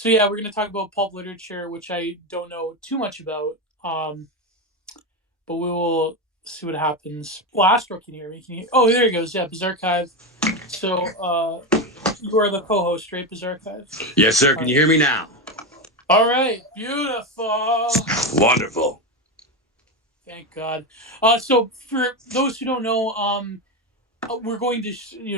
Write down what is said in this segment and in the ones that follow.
So yeah, we're going to talk about pulp literature, which I don't know too much about, but we will see what happens. Well, Astro can hear me. Can you? Oh, there he goes. Yeah, Bizarchive. So you are the co-host, right, Bizarchive? Yes, sir. All Can you right. hear me now? All right. Beautiful. Wonderful. Thank God. So for those who don't know, we're going to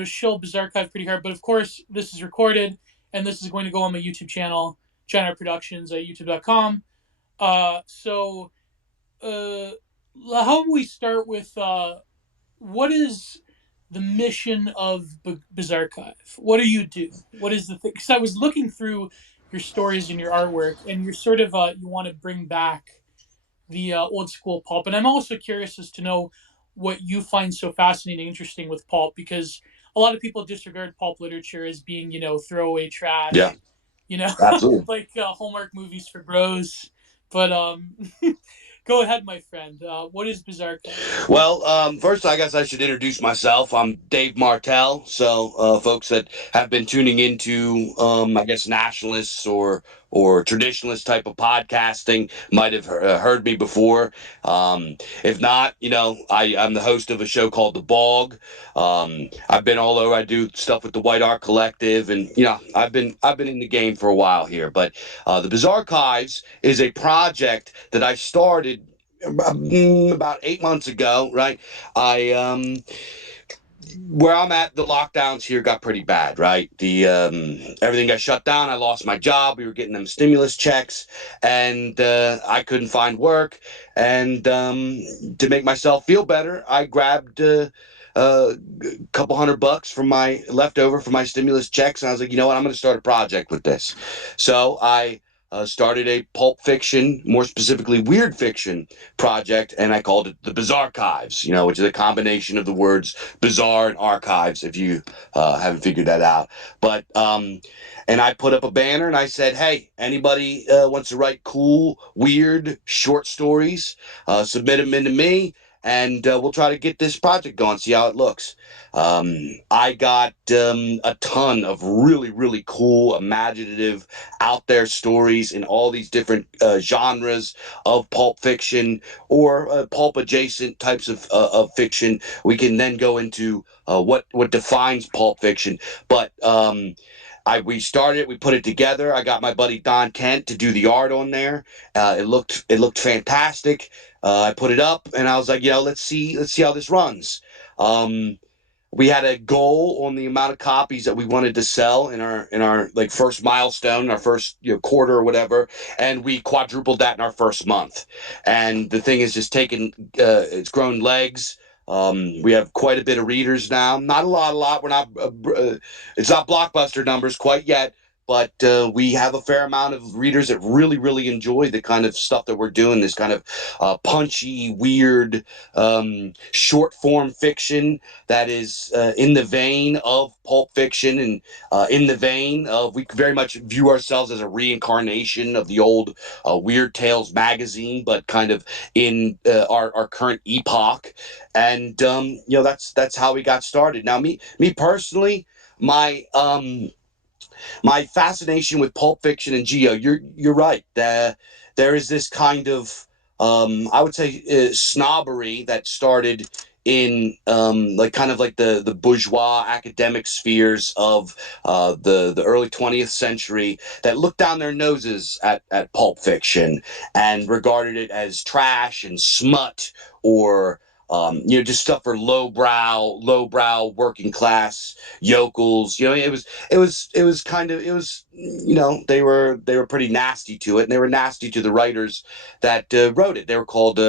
shill Bizarchive pretty hard, but of course this is recorded and this is going to go on my YouTube channel, China Productions at youtube.com. So uh, how about we start with what is the mission of Bizarchive? What do you do? What is the thing? Because I was looking through your stories and your artwork, and you're sort of you want to bring back the old school pulp. And I'm also curious as to know what you find so fascinating and interesting with pulp, because a lot of people disregard pulp literature as being, throwaway Yeah, trash, you know, absolutely. like Hallmark movies for bros. But go ahead, my friend. What is Bizarchive? Well, first, I guess I should introduce myself. I'm Dave Martell. So, folks that have been tuning into, I guess, nationalists or traditionalist type of podcasting might have heard me before. If not, I'm the host of a show called The Bog. I've been all over. I do stuff with the White Art Collective, and I've been in the game for a while here. But the Bizarchives is a project that I started about 8 months ago, right? I Where I'm at, the lockdowns here got pretty bad, right? The Everything got shut down. I lost my job. We were getting them stimulus checks, and I couldn't find work. And to make myself feel better, I grabbed a couple $100 from my leftover from my stimulus checks, and I was like, you know what? I'm going to start a project with this. So I started a pulp fiction, more specifically weird fiction project, and I called it the Bizarchives, which is a combination of the words bizarre and archives, if you haven't figured that out. But and I put up a banner and I said, hey, anybody wants to write cool, weird, short stories, submit them into me, and we'll try to get this project going, see how it looks. I got a ton of really, really cool, imaginative, out there stories in all these different genres of pulp fiction or pulp adjacent types of fiction. We can then go into what defines pulp fiction. But we put it together. I got my buddy Don Kent to do the art on there. It looked fantastic. I put it up, and I was like, let's see how this runs. Um, we had a goal on the amount of copies that we wanted to sell in our like first milestone, our first quarter or whatever, and we quadrupled that in our first month. And the thing is just taken, it's grown legs. We have quite a bit of readers now. Not a lot. We're not. It's not blockbuster numbers quite yet, but we have a fair amount of readers that really, really enjoy the kind of stuff that we're doing. This kind of punchy, weird, short form fiction that is in the vein of pulp fiction and in the vein of we very much view ourselves as a reincarnation of the old Weird Tales magazine, but kind of in our current epoch. And that's how we got started. Now, me personally, my my fascination with pulp fiction and geo, you're right. There is this kind of I would say snobbery that started in like kind of like the bourgeois academic spheres of the early 20th century that looked down their noses at pulp fiction and regarded it as trash and smut or just stuff for lowbrow working class yokels. It was kind of it was they were pretty nasty to it, and they were nasty to the writers that wrote it. They were called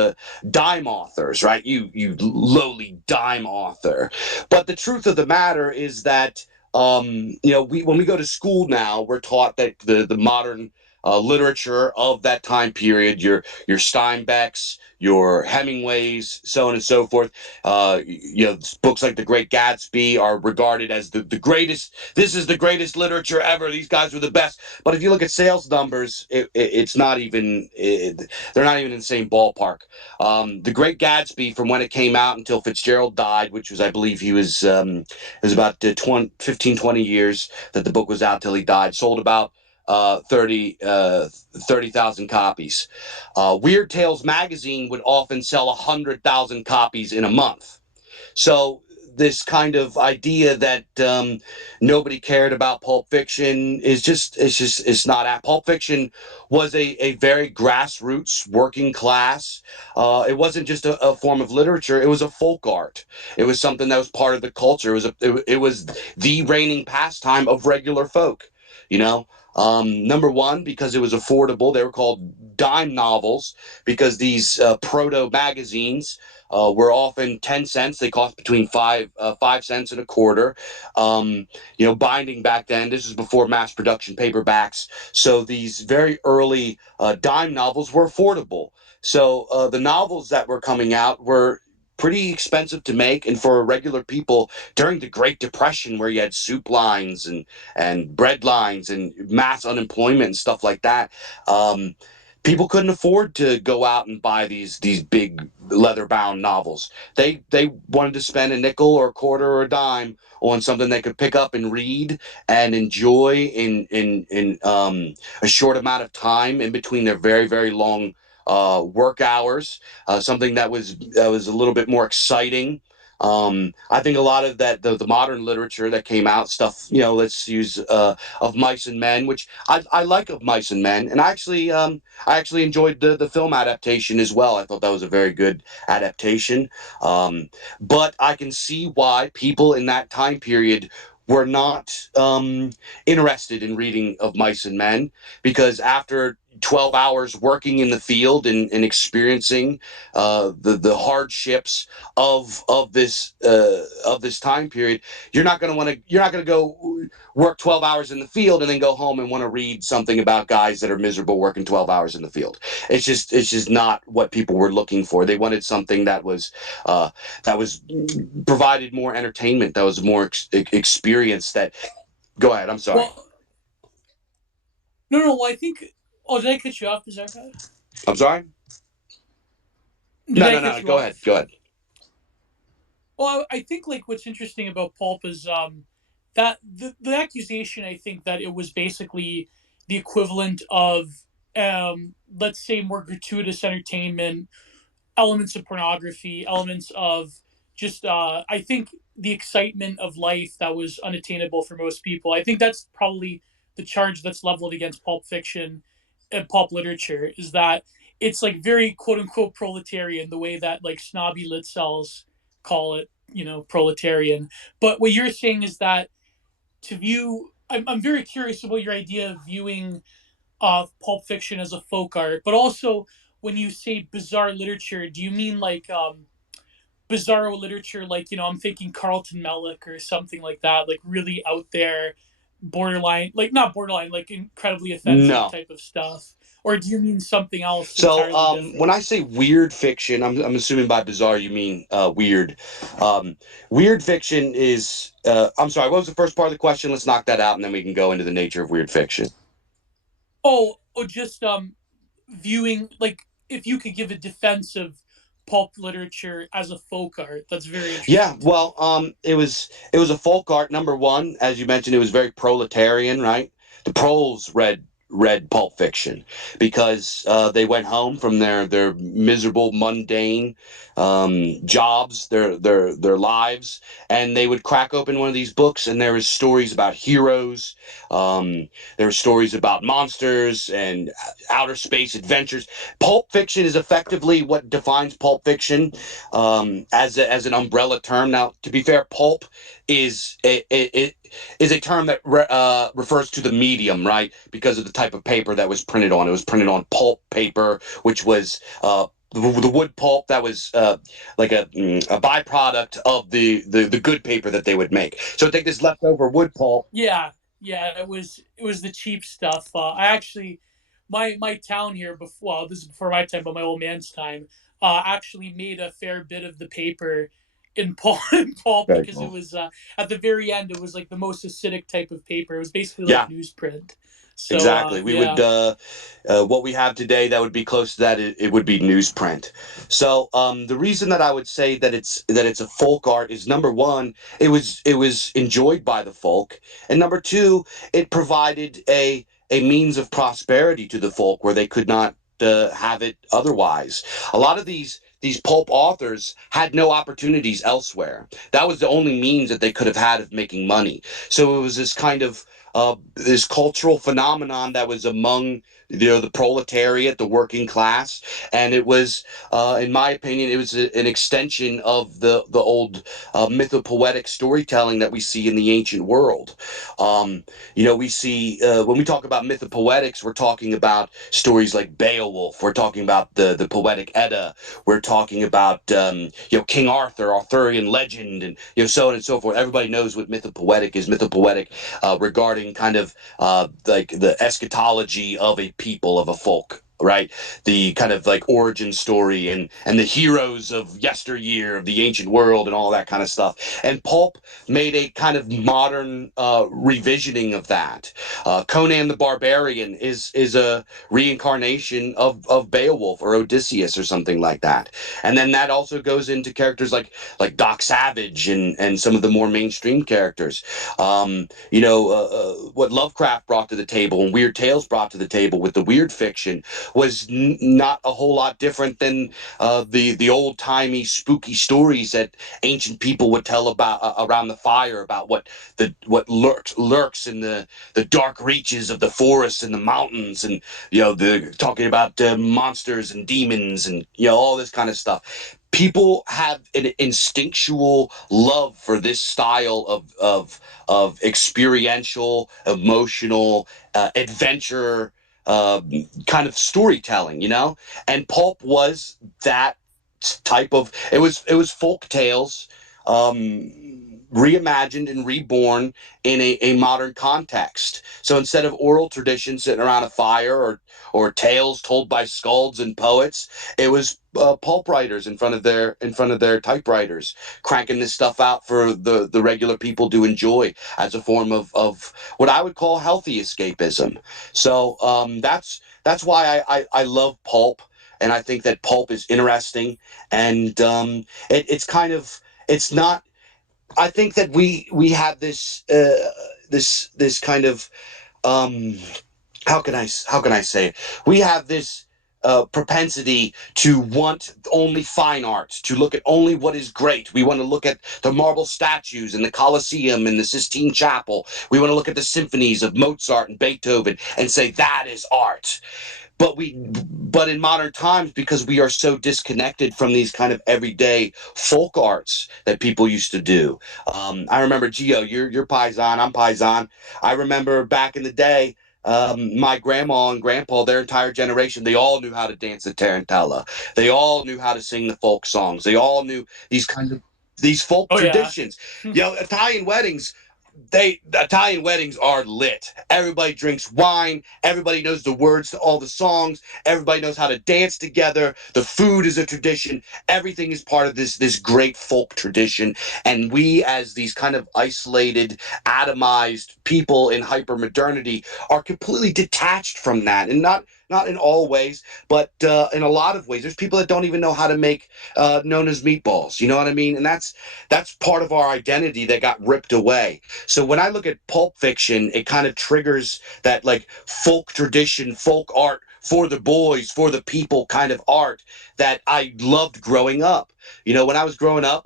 dime authors, right? You lowly dime author. But the truth of the matter is that we when we go to school now, we're taught that the modern literature of that time period, your Steinbecks, your Hemingways, so on and so forth. Books like The Great Gatsby are regarded as the greatest. This is the greatest literature ever. These guys were the best. But if you look at sales numbers, it's not even. They're not even in the same ballpark. The Great Gatsby, from when it came out until Fitzgerald died, which was, I believe, it was about 15, 20 years that the book was out till he died, sold about 30,000 copies. Weird Tales magazine would often sell 100,000 copies in a month. So this kind of idea that nobody cared about Pulp Fiction is just it's not at Pulp Fiction was a very grassroots working class. It wasn't just a form of literature; it was a folk art. It was something that was part of the culture. It was the reigning pastime of regular folk. You know, number one, because it was affordable. They were called dime novels because these proto magazines were often 10 cents. They cost between 5 cents and a quarter. Binding back then, this is before mass production paperbacks. So these very early dime novels were affordable. So the novels that were coming out were pretty expensive to make, and for regular people during the Great Depression, where you had soup lines and bread lines and mass unemployment and stuff like that, people couldn't afford to go out and buy these big leather bound novels. They wanted to spend a nickel or a quarter or a dime on something they could pick up and read and enjoy in a short amount of time in between their very very long work hours. Something that was a little bit more exciting. I think a lot of that the modern literature that came out stuff, let's use of Mice and Men, which I like of Mice and Men, and I actually enjoyed the film adaptation as well. I thought that was a very good adaptation. Um, but I can see why people in that time period were not interested in reading of Mice and Men, because after 12 hours working in the field and experiencing the hardships of this time period, you're not going to go work 12 hours in the field and then go home and want to read something about guys that are miserable working 12 hours in the field. It's just not what people were looking for. They wanted something that was provided more entertainment, that was more experience. That Go ahead. I'm sorry. Well, no, no. Well, I think. Oh, did I cut you off, Bizarchive? I'm sorry. Did No, I no, no. cut you Go ahead. off? Go ahead. Well, I think like what's interesting about Pulp is that the accusation, I think that it was basically the equivalent of let's say more gratuitous entertainment, elements of pornography, elements of just I think the excitement of life that was unattainable for most people. I think that's probably the charge that's leveled against pulp fiction and pulp literature, is that it's like very quote unquote proletarian, the way that like snobby lit cells call it, proletarian. But what you're saying is that to view I'm very curious about your idea of viewing pulp fiction as a folk art, but also when you say bizarre literature, do you mean like bizarro literature? Like, I'm thinking Carlton Mellick or something like that, like really out there, borderline, like not borderline, like incredibly offensive No. type of stuff? Or do you mean something else So entirely when different? I say weird fiction, I'm assuming by bizarre you mean weird. Um, Weird fiction is. I'm sorry. What was the first part of the question? Let's knock that out, and then we can go into the nature of weird fiction. Oh, just viewing, like, if you could give a defense of pulp literature as a folk art, that's very Yeah, interesting to me. well, it was a folk art. Number one, as you mentioned, it was very proletarian, right? The proles read Pulp Fiction because they went home from their miserable, mundane jobs, their lives, and they would crack open one of these books, and there was stories about heroes. There were stories about monsters and outer space adventures. Pulp Fiction is effectively what defines Pulp Fiction as an umbrella term. Now, to be fair, pulp is a term that refers to the medium, right? Because of the type of paper that was printed on. It was printed on pulp paper, which was the wood pulp that was like a byproduct of the good paper that they would make. So take this leftover wood pulp. Yeah, yeah, it was the cheap stuff. I actually, my town here before, well, this is before my time, but my old man's time, actually made a fair bit of the paper in pulp, in pulp, Very because it cool. was at the very end, it was like the most acidic type of paper. It was basically like Yeah, newsprint. So exactly. We would yeah. what we have today that would be close to that. It would be newsprint. So the reason that I would say that it's a folk art is, number one, it was enjoyed by the folk, and number two, it provided a means of prosperity to the folk where they could not have it otherwise. A lot of these pulp authors had no opportunities elsewhere. That was the only means that they could have had of making money. So it was this kind of this cultural phenomenon that was among the proletariat, the working class, and it was, in my opinion, it was an extension of the old mythopoetic storytelling that we see in the ancient world. Um, we see when we talk about mythopoetics, we're talking about stories like Beowulf. We're talking about the poetic Edda. We're talking about King Arthur, Arthurian legend, and so on and so forth. Everybody knows what mythopoetic is. Mythopoetic regarding kind of like the eschatology of a people, of a folk, right? The kind of like origin story and the heroes of yesteryear of the ancient world and all that kind of stuff. And pulp made a kind of modern revisioning of that. Conan the Barbarian is a reincarnation of Beowulf or Odysseus or something like that. And then that also goes into characters like Doc Savage and some of the more mainstream characters. What Lovecraft brought to the table and Weird Tales brought to the table with the weird fiction was not a whole lot different than the old timey spooky stories that ancient people would tell about around the fire about what lurks in the dark reaches of the forests and the mountains, and the talking about monsters and demons and all this kind of stuff. People have an instinctual love for this style of experiential, emotional, adventure kind of storytelling, and pulp was that type of. It was folk tales, reimagined and reborn in a modern context. So instead of oral tradition sitting around a fire or tales told by skalds and poets, it was pulp writers in front of their typewriters cranking this stuff out for the regular people to enjoy as a form of what I would call healthy escapism. So that's why I love pulp, and I think that pulp is interesting, and it's kind of it's not. I think that we have this kind of um, how can I say it? We have this propensity to want only fine art, to look at only what is great. We want to look at the marble statues in the Colosseum and the Sistine Chapel. We want to look at the symphonies of Mozart and Beethoven and say that is art. But in modern times, because we are so disconnected from these kind of everyday folk arts that people used to do. I remember, Gio, you're Paisan, I'm Paisan. I remember back in the day, my grandma and grandpa, their entire generation, they all knew how to dance the tarantella. They all knew how to sing the folk songs. They all knew these folk Oh yeah. traditions. Italian weddings, the Italian weddings are lit. Everybody drinks wine. Everybody knows the words to all the songs. Everybody knows how to dance together. The food is a tradition. Everything is part of this great folk tradition. And we, as these kind of isolated, atomized people in hypermodernity, are completely detached from that. And not in all ways, but in a lot of ways. There's people that don't even know how to make known as meatballs. You know what I mean? And that's part of our identity that got ripped away. So when I look at pulp fiction, it kind of triggers that like folk tradition, folk art for the boys, for the people kind of art that I loved growing up. When I was growing up,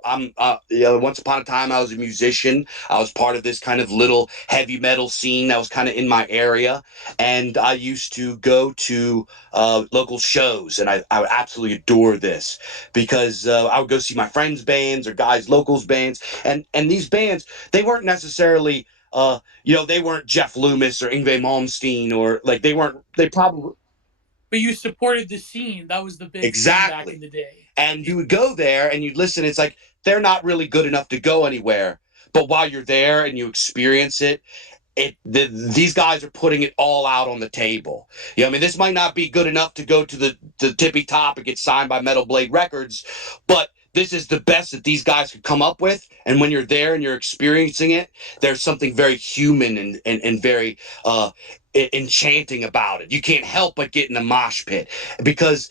once upon a time I was a musician. I was part of this kind of little heavy metal scene that was kind of in my area, and I used to go to local shows, and I would absolutely adore this because I would go see my friends' bands or guys' locals bands, and these bands, they weren't necessarily they weren't Jeff Loomis or Yngwie Malmsteen, or like they probably. But you supported the scene. That was the big thing back in Exactly. the day. And you would go there and you'd listen. It's like they're not really good enough to go anywhere. But while you're there and you experience it, these guys are putting it all out on the table. I mean, this might not be good enough to go to the tippy top and get signed by Metal Blade Records, but this is the best that these guys could come up with. And when you're there and you're experiencing it, there's something very human and very enchanting about it. You can't help but get in the mosh pit because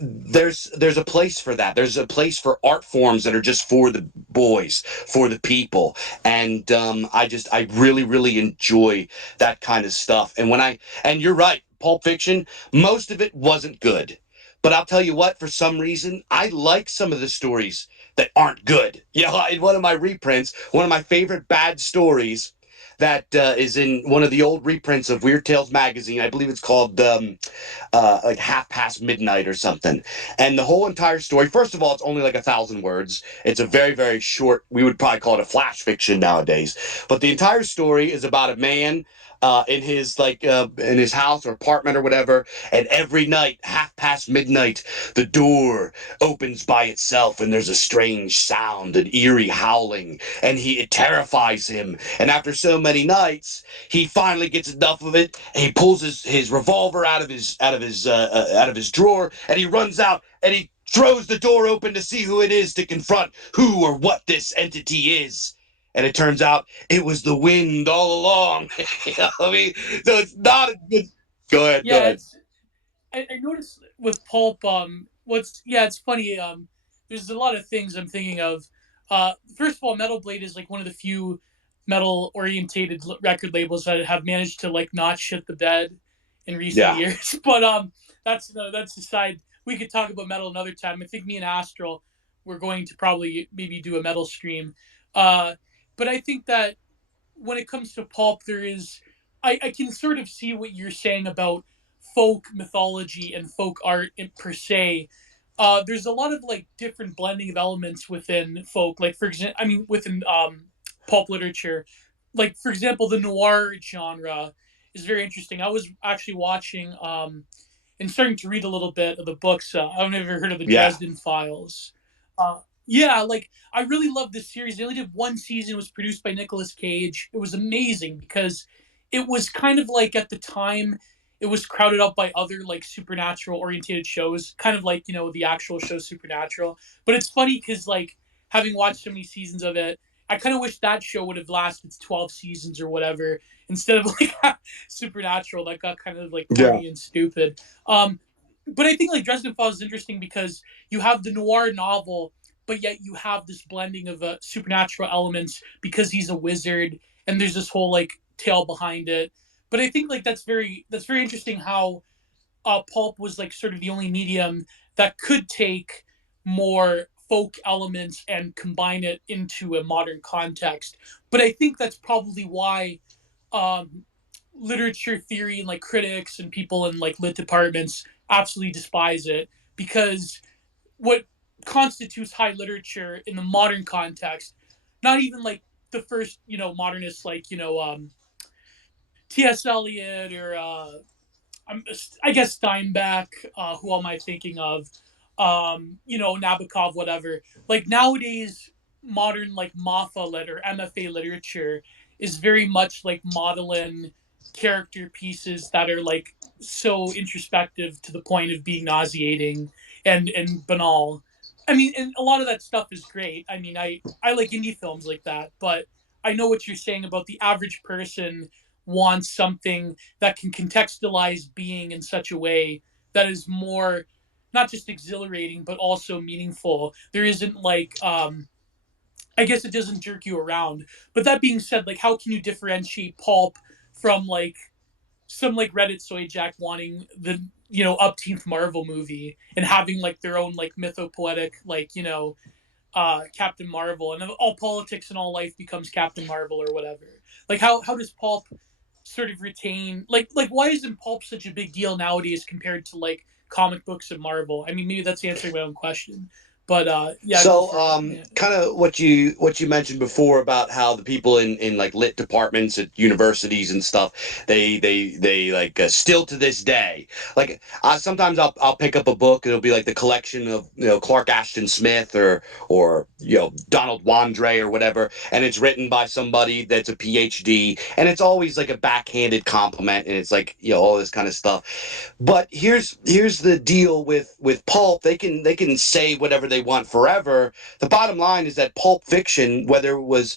there's a place for that. There's a place for art forms that are just for the boys, for the people, and I really really enjoy that kind of stuff. And you're right, Pulp Fiction, most of it wasn't good. But I'll tell you what, for some reason, I like some of the stories that aren't good. In one of my reprints, one of my favorite bad stories that is in one of the old reprints of Weird Tales magazine. I believe it's called like Half Past Midnight or something. And the whole entire story, first of all, it's only like 1,000 words. It's a very, very short, we would probably call it a flash fiction nowadays. But the entire story is about a man in his in his house or apartment or whatever, and every night, half past midnight, the door opens by itself, and there's a strange sound, an eerie howling, and it terrifies him. And after so many nights, he finally gets enough of it, and he pulls his revolver out of his drawer, and he runs out and he throws the door open to see who it is to confront who or what this entity is. And it turns out it was the wind all along. I mean, so it's not a good. Go ahead. Go Yeah, ahead. it's I noticed with pulp. What's yeah, it's funny. There's a lot of things I'm thinking of. First of all, Metal Blade is like one of the few metal orientated record labels that have managed to like not shit the bed in recent Yeah. years. But that's aside. We could talk about metal another time. I think me and Astral we're going to probably maybe do a metal stream. Uh, but I think that when it comes to pulp, there is I can sort of see what you're saying about folk mythology and folk art in, per se. There's a lot of like different blending of elements within folk. Like for example, I mean within pulp literature. Like for example, the noir genre is very interesting. I was actually watching and starting to read a little bit of the books. I've never heard of the Yeah. Dresden Files. Yeah, like I really loved this series. They only did one season. It was produced by Nicolas Cage. It was amazing because it was kind of like at the time it was crowded out by other like supernatural orientated shows, kind of like the actual show Supernatural. But it's funny because like having watched so many seasons of it, I kind of wish that show would have lasted 12 seasons or whatever instead of like Supernatural that got kind of like Yeah. corny and stupid. Um, but I think like Dresden Files is interesting because you have the noir novel, but yet you have this blending of supernatural elements because he's a wizard, and there's this whole like tale behind it. But I think like that's very interesting how pulp was like sort of the only medium that could take more folk elements and combine it into a modern context. But I think that's probably why um, literature theory and like critics and people in like lit departments absolutely despise it because what constitutes high literature in the modern context, not even like the first modernists like T.S. Eliot or I guess Steinbeck. Who am I thinking of? Nabokov, whatever. Like nowadays, modern like MAFA lit or MFA literature is very much like modeling character pieces that are like so introspective to the point of being nauseating and banal. I mean, and a lot of that stuff is great. I mean, I like indie films like that, but I know what you're saying about the average person wants something that can contextualize being in such a way that is more not just exhilarating but also meaningful. There isn't like I guess it doesn't jerk you around. But that being said, like how can you differentiate pulp from like some like Reddit soy jack wanting the upteenth Marvel movie and having like their own like mythopoetic like Captain Marvel, and all politics and all life becomes Captain Marvel or whatever. Like how does pulp sort of retain like why isn't pulp such a big deal nowadays compared to like comic books and Marvel? I mean, maybe that's answering my own question, but yeah, go So, for it. Yeah. kind of what you mentioned before about how the people in like lit departments at universities and stuff, they like still to this day, like sometimes I'll pick up a book. It'll be like the collection of Clark Ashton Smith or Donald Wandre or whatever, and it's written by somebody that's a PhD, and it's always like a backhanded compliment, and it's like all this kind of stuff. But here's the deal with pulp. They can say whatever they they want forever. The bottom line is that Pulp Fiction, whether it was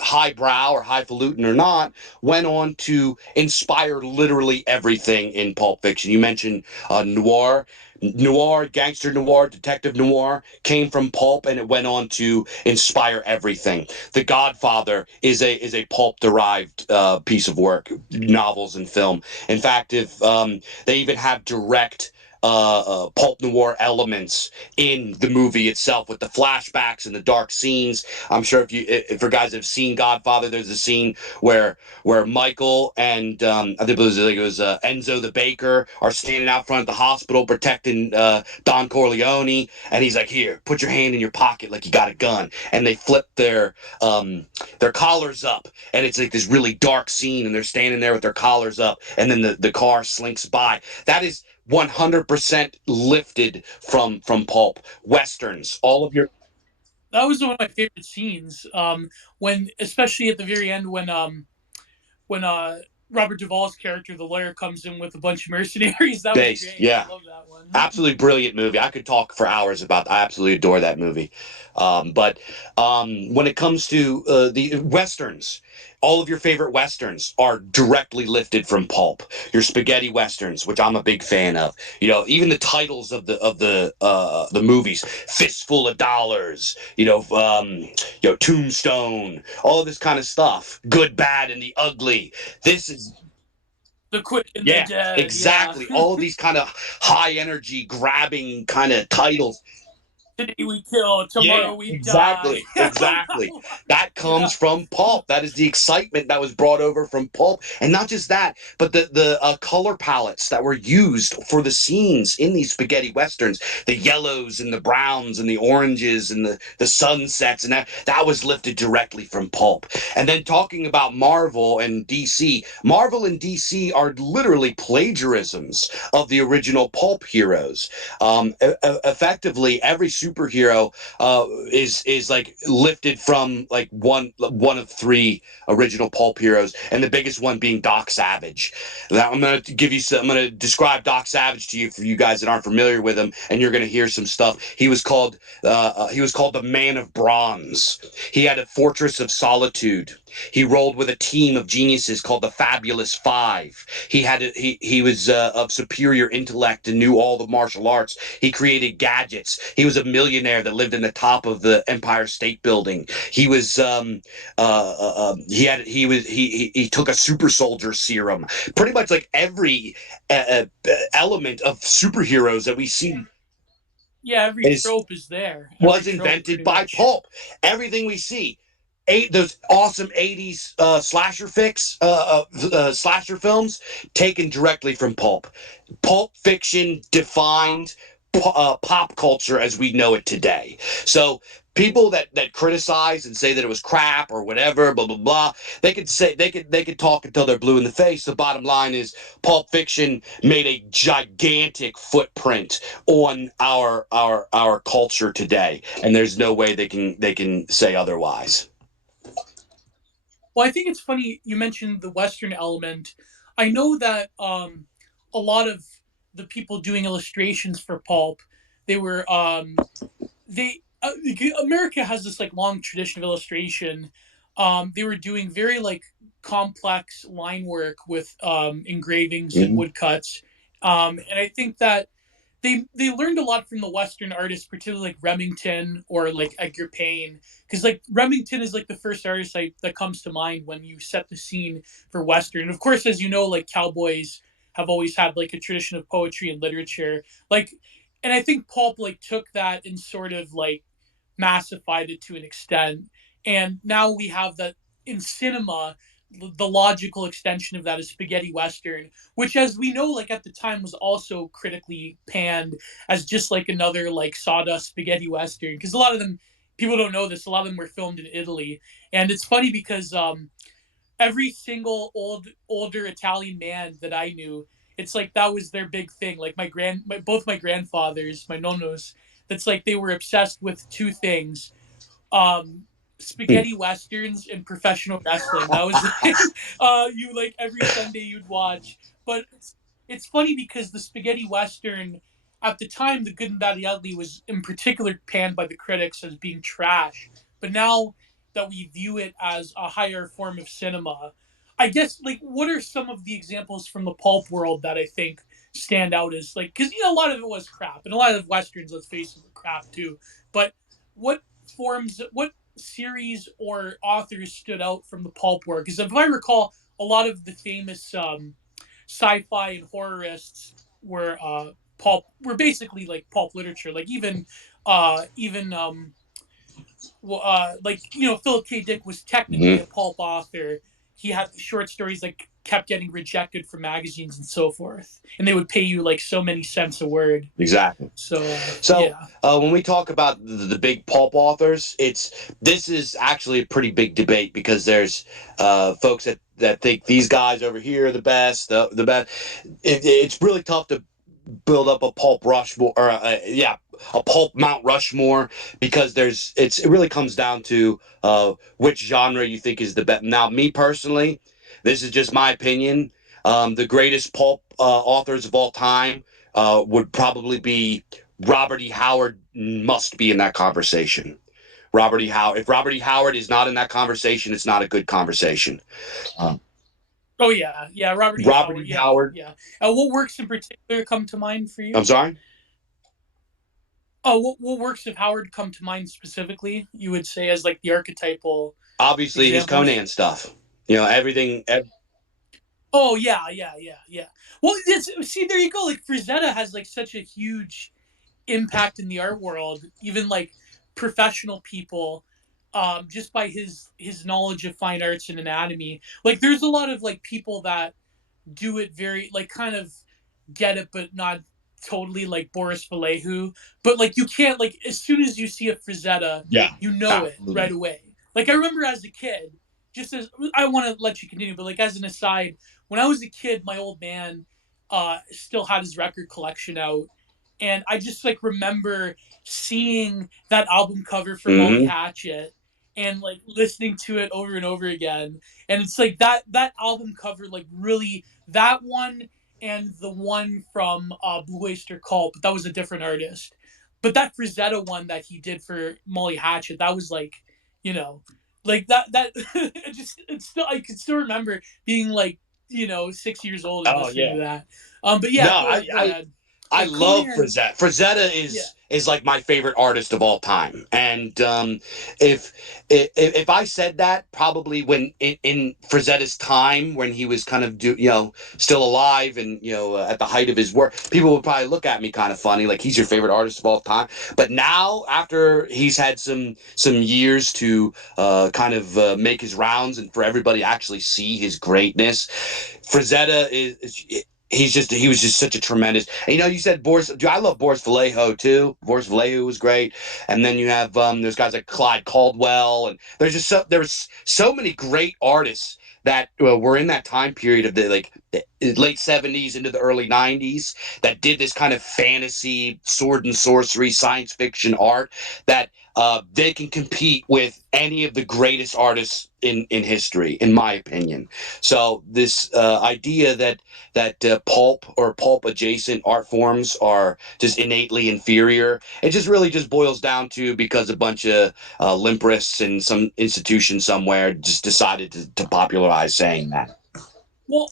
highbrow or highfalutin or not, went on to inspire literally everything in Pulp Fiction. You mentioned noir, gangster noir, detective noir came from pulp, and it went on to inspire everything. The Godfather is a pulp derived piece of work, novels and film. In fact, if they even have direct pulp noir elements in the movie itself with the flashbacks and the dark scenes. I'm sure if for guys that have seen Godfather, there's a scene where Michael and I think it was Enzo the baker are standing out front of the hospital protecting Don Corleone, and he's like, "Here, put your hand in your pocket like you got a gun," and they flip their collars up, and it's like this really dark scene, and they're standing there with their collars up, and then the car slinks by. That is 100% lifted from pulp westerns. All of your That was one of my favorite scenes. When, especially at the very end, when Robert Duvall's character, the lawyer, comes in with a bunch of mercenaries. That was base, great. I yeah, love that one. absolutely brilliant movie. I could talk for hours about. I absolutely adore that movie. But when it comes to the westerns, all of your favorite westerns are directly lifted from pulp. Your spaghetti westerns, which I'm a big fan of. Even the titles of the movies, "Fistful of Dollars," "Tombstone," all of this kind of stuff. "Good, Bad, and the Ugly." This is The Quick and the Yeah, Dead. Yeah. exactly. All of these kind of high energy, grabbing kind of titles. Today we kill, Yeah, tomorrow we die. exactly, I love that exactly. one. That Yeah. comes from pulp. That is the excitement that was brought over from pulp, and not just that, but the color palettes that were used for the scenes in these spaghetti westerns, the yellows and the browns and the oranges and the sunsets, and that was lifted directly from pulp. And then talking about Marvel and DC, Marvel and DC are literally plagiarisms of the original pulp heroes. Effectively, every superhero is like lifted from like one of three original pulp heroes, and the biggest one being Doc Savage. Now I'm going to give you some. I'm going to describe Doc Savage to you for you guys that aren't familiar with him, and you're going to hear some stuff. He was called the Man of Bronze. He had a fortress of solitude. He rolled with a team of geniuses called the Fabulous Five. He was of superior intellect and knew all the martial arts. He created gadgets. He was a millionaire that lived in the top of the Empire State Building. He took a super soldier serum. Pretty much like every element of superheroes that we see Yeah, every is trope is there. Every was trope, invented pretty by much. pulp. Everything we see, those awesome '80s slasher films, taken directly from pulp. Pulp Fiction defined pop culture as we know it today. So people that criticize and say that it was crap or whatever, blah blah blah, they could talk until they're blue in the face. The bottom line is Pulp Fiction made a gigantic footprint on our culture today, and there's no way they can say otherwise. Well, I think it's funny you mentioned the Western element. I know that a lot of the people doing illustrations for pulp, they were they America has this like long tradition of illustration. They were doing very like complex line work with engravings and Mhm. woodcuts, and I think that they learned a lot from the Western artists, particularly like Remington or like Edgar Payne, because like Remington is like the first artist that comes to mind when you set the scene for Western. And of course, as you know, like cowboys have always had like a tradition of poetry and literature, like, and I think pulp like took that and sort of like massified it to an extent. And now we have that in cinema. The logical extension of that is spaghetti western, which, as we know, like at the time was also critically panned as just like another like sawdust spaghetti western. Because a lot of them, people don't know this, a lot of them were filmed in Italy, and it's funny because every single older Italian man that I knew, it's like that was their big thing. Like both my grandfathers, my nonnos, that's like they were obsessed with two things: spaghetti westerns and professional wrestling. That was like, you like every Sunday you'd watch. But it's funny because the spaghetti western, at the time, The Good and Bad, the Ugly was in particular panned by the critics as being trash. But now that we view it as a higher form of cinema, I guess like what are some of the examples from the pulp world that I think stand out as like because a lot of it was crap and a lot of westerns, let's face it, were crap too. But what what series or authors stood out from the pulp work? Because if I recall, a lot of the famous sci-fi and horrorists were basically like pulp literature. Like like Philip K. Dick was technically a Hmm. pulp author. He had short stories that kept getting rejected from magazines and so forth, and they would pay you like so many cents a word. Exactly. So So yeah. when we talk about the big pulp authors, this is actually a pretty big debate because there's folks that think these guys over here are the best, the best. It's really tough to build up a pulp Rushmore, or a pulp Mount Rushmore, because it really comes down to which genre you think is the best. Now, me personally, this is just my opinion. The greatest pulp authors of all time would probably be Robert E. Howard. Must be in that conversation. Robert E. Howard. If Robert E. Howard is not in that conversation, it's not a good conversation. Um, Oh yeah, yeah. Robert E. Robert Howard. E. Yeah, Howard. yeah. What works in particular come to mind for I'm you? sorry. Oh, what works of Howard come to mind specifically? You would say as like the archetypal Obviously, his examples. Conan stuff. You know, everything. Oh yeah, yeah, yeah, yeah. Well, see, there you go. Like Frazetta has like such a huge impact in the art world, even like professional people, just by his knowledge of fine arts and anatomy. Like, there's a lot of like people that do it very like kind of get it, but not totally like Boris Vallejo. But like you can't like as soon as you see a Frazetta, Yeah, you know it right absolutely. away. Like I remember as a kid, just as I want to let you continue, but like as an aside, when I was a kid, my old man still had his record collection out, and I just like remember seeing that album cover for Molly Hmm. Hatchet and like listening to it over and over again. And it's like that album cover like really that one and the one from Blue Oyster Cult, but that was a different artist. But that Frazetta one that he did for Molly Hatchet, that was like, you know, like that it's still I can still remember being like, 6 years old and Oh listening yeah. to that. But No, yeah, go ahead. I Yeah, love Conan. Frazetta. Frazetta Yeah. is like my favorite artist of all time. And if if I said that, probably when in Frazetta's time, when he was kind of still alive and at the height of his work, people would probably look at me kind of funny, like he's your favorite artist of all time. But now, after he's had some years to kind of make his rounds and for everybody actually see his greatness, Frazetta is he was just such a tremendous. And, you said Boris. Dude, I love Boris Vallejo too. Boris Vallejo was great. And then you have there's guys like Clyde Caldwell, and there was so many great artists that were in that time period of the late '70s into the early '90s that did this kind of fantasy, sword and sorcery, science fiction art that they can compete with any of the greatest artists in history, in my opinion. So this idea that pulp or pulp adjacent art forms are just innately inferior. It just really just boils down to because a bunch of limp wrists in some institution somewhere just decided to popularize saying that. Well,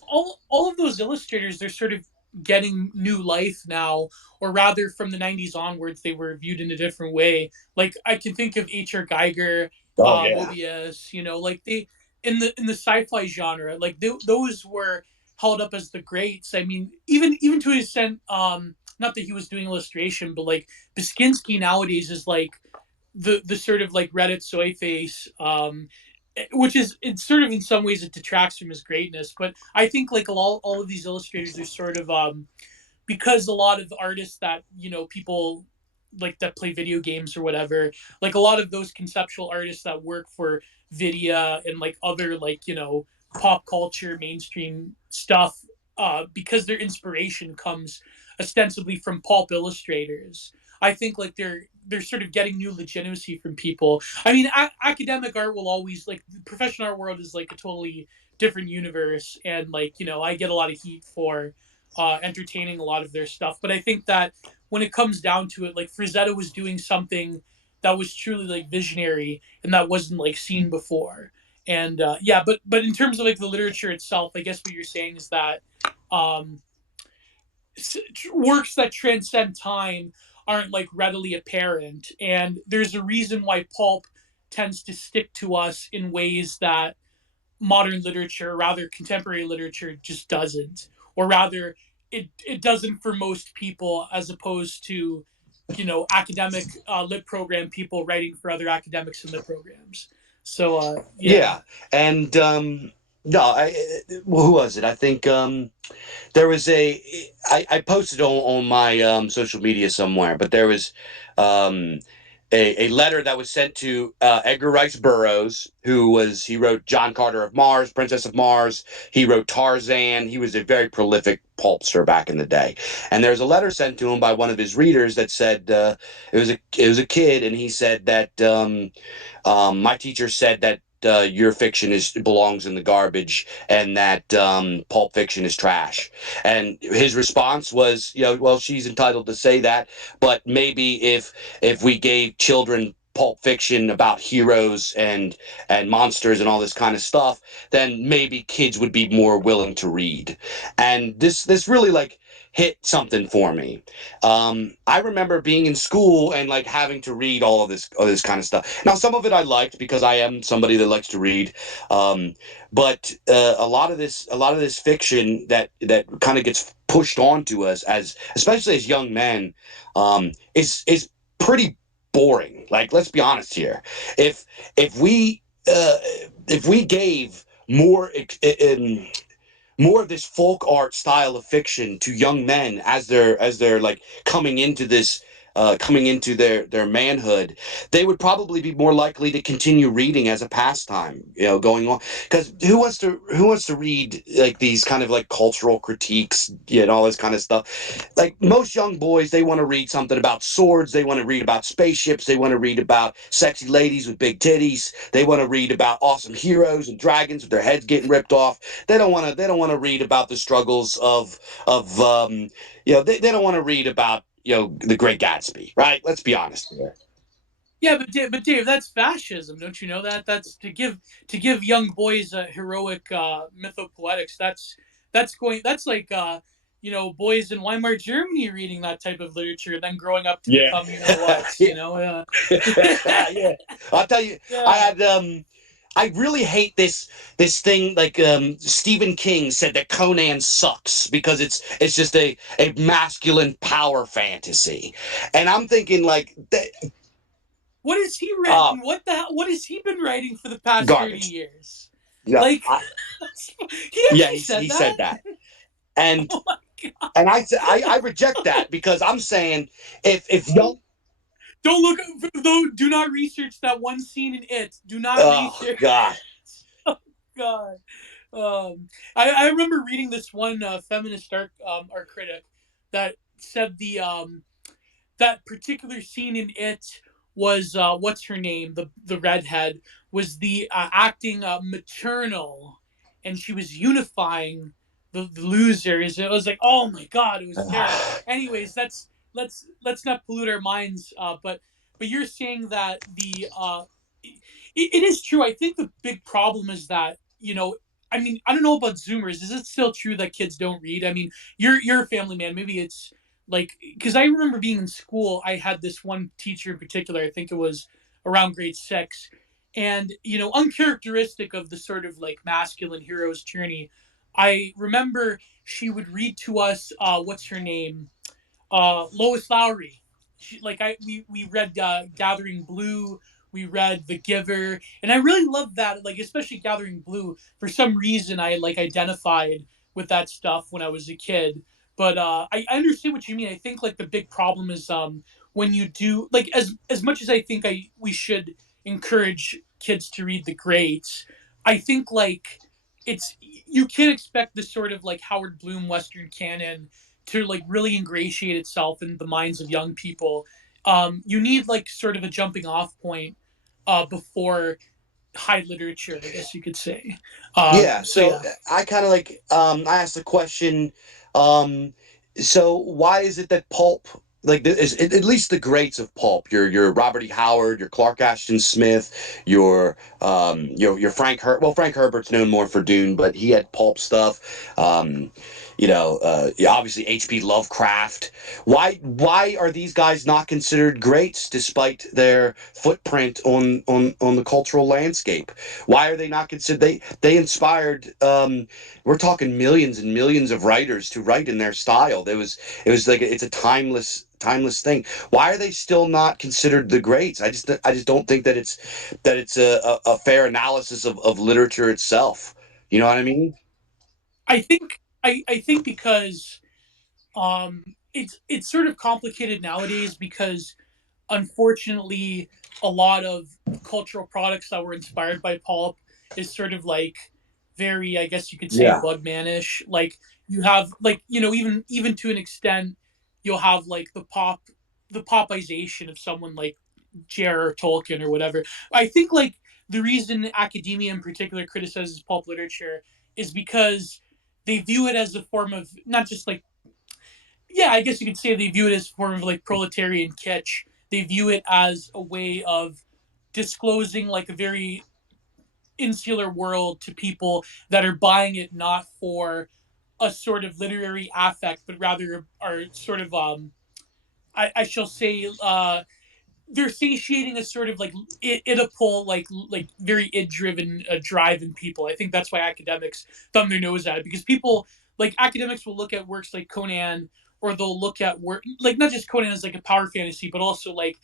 all of those illustrators, they're sort of getting new life now, or rather, from the '90s onwards, they were viewed in a different way. Like I can think of H.R. Geiger, Oh yeah. Mobius. Like they in the sci-fi genre, like those were held up as the greats. I mean, even to an extent, not that he was doing illustration, but like Basinski nowadays is like the sort of like Reddit soy face, which is it's sort of in some ways it detracts from his greatness. But I think like all of these illustrators are sort of because a lot of artists that people like that play video games or whatever, like a lot of those conceptual artists that work for Vidya and like other like pop culture mainstream stuff, because their inspiration comes ostensibly from pulp illustrators. I think like they're sort of getting new legitimacy from people. I mean, academic art will always like the professional art world is like a totally different universe, and like I get a lot of heat for entertaining a lot of their stuff. But I think that when it comes down to it, like Frazetta was doing something that was truly like visionary and that wasn't like seen before. And yeah, but in terms of like the literature itself, I guess what you're saying is that um, works that transcend time aren't like readily apparent, and there's a reason why pulp tends to stick to us in ways that modern literature, or rather contemporary literature, just doesn't, or rather it doesn't for most people, as opposed to academic lit program people writing for other academics and lit programs. So yeah. Yeah, and no, well, who was it? I think there was I posted on my social media somewhere, but there was um, a letter that was sent to Edgar Rice Burroughs, he wrote John Carter of Mars, Princess of Mars. He wrote Tarzan. He was a very prolific pulpster back in the day. And there's a letter sent to him by one of his readers that said it was a kid, and he said that my teacher said that your fiction is belongs in the garbage, and that Pulp Fiction is trash. And his response was, well, she's entitled to say that, but maybe if we gave children Pulp Fiction about heroes and monsters and all this kind of stuff, then maybe kids would be more willing to read. And this really like hit something for me. I remember being in school and like having to read all this kind of stuff. Now, some of it I liked because I am somebody that likes to read, but a lot of this fiction that kind of gets pushed onto us as, especially as young men, is pretty boring. Like, let's be honest here. If if we uh, if we gave more of this folk art style of fiction to young men as they're like coming into their manhood, they would probably be more likely to continue reading as a pastime, going on. Because who wants to read like these kind of like cultural critiques, all this kind of stuff. Like most young boys, they want to read something about swords, they want to read about spaceships, they want to read about sexy ladies with big titties, they want to read about awesome heroes and dragons with their heads getting ripped off. They don't want to read about the struggles of they don't want to read about the Great Gatsby, right? Let's be honest here. Yeah, but Dave, that's fascism, don't you know that? That's to give young boys heroic mythopoetics. That's like boys in Weimar Germany reading that type of literature, then growing up to Yeah. become what, Yeah. Yeah. I'll tell you, I yeah. had I really hate this thing like Stephen King said that Conan sucks because it's just a masculine power fantasy. And I'm thinking like What has he uh written? What the hell? What has he been writing for the past 30 garbage. years? Yeah. Like, he Yeah, actually said he said that. that. And Oh my god! I reject that because I'm saying if young Don't look. Do not research that one scene in It. Do not oh research. god. Oh god. I remember reading this one feminist art critic that said that particular scene in It was what's her name, the redhead, was the acting maternal, and she was unifying the losers. It was like, oh my god, it was terrible. Anyways, let's not pollute our minds. But you're saying that it is true. I think the big problem is that I mean, I don't know about Zoomers. Is it still true that kids don't read? I mean, you're a family man. Maybe it's like, because I remember being in school, I had this one teacher in particular. I think it was around grade 6, and uncharacteristic of the sort of like masculine hero's journey. I remember she would read to us. What's her name? Lois Lowry. We read Gathering Blue, we read The Giver, and I really loved that. Like especially Gathering Blue. For some reason, I like identified with that stuff when I was a kid. But I understand what you mean. I think like the big problem is when you do like as much as I think I we should encourage kids to read the greats. I think like it's you can't expect this sort of like Howard Bloom Western canon to like really ingratiate itself in the minds of young people. You need like sort of a jumping off point before high literature, I guess you could say. Yeah, So so yeah. I kind of like I asked the question, um so why is it that pulp like at least the greats of pulp, your Robert E. Howard, your Clark Ashton Smith, your Frank Herbert's known more for Dune, but he had pulp stuff. Yeah, obviously H.P. Lovecraft. Why are these guys not considered greats despite their footprint on the cultural landscape? Why are they not considered? They inspired. We're talking millions and millions of writers to write in their style. It was like it's a timeless thing. Why are they still not considered the greats? I just don't think that it's a fair analysis of literature itself. You know what I mean? I think because it's sort of complicated nowadays because unfortunately a lot of cultural products that were inspired by pulp is sort of like very, I guess you could say, Yeah. bugmanish. Like you have like, even to an extent you'll have like the popization of someone like J.R.R. Tolkien or whatever. I think like the reason academia in particular criticizes pulp literature is because they view it as a form of not just like, yeah, I guess you could say they view it as a form of like proletarian kitsch. They view it as a way of disclosing like a very insular world to people that are buying it not for a sort of literary affect, but rather are sort of I shall say they're satiating a sort of like Oedipal, like very id driven drive in people. I think that's why academics thumb their nose at it because people like academics will look at works like Conan, or they'll look at work like not just Conan as like a power fantasy, but also like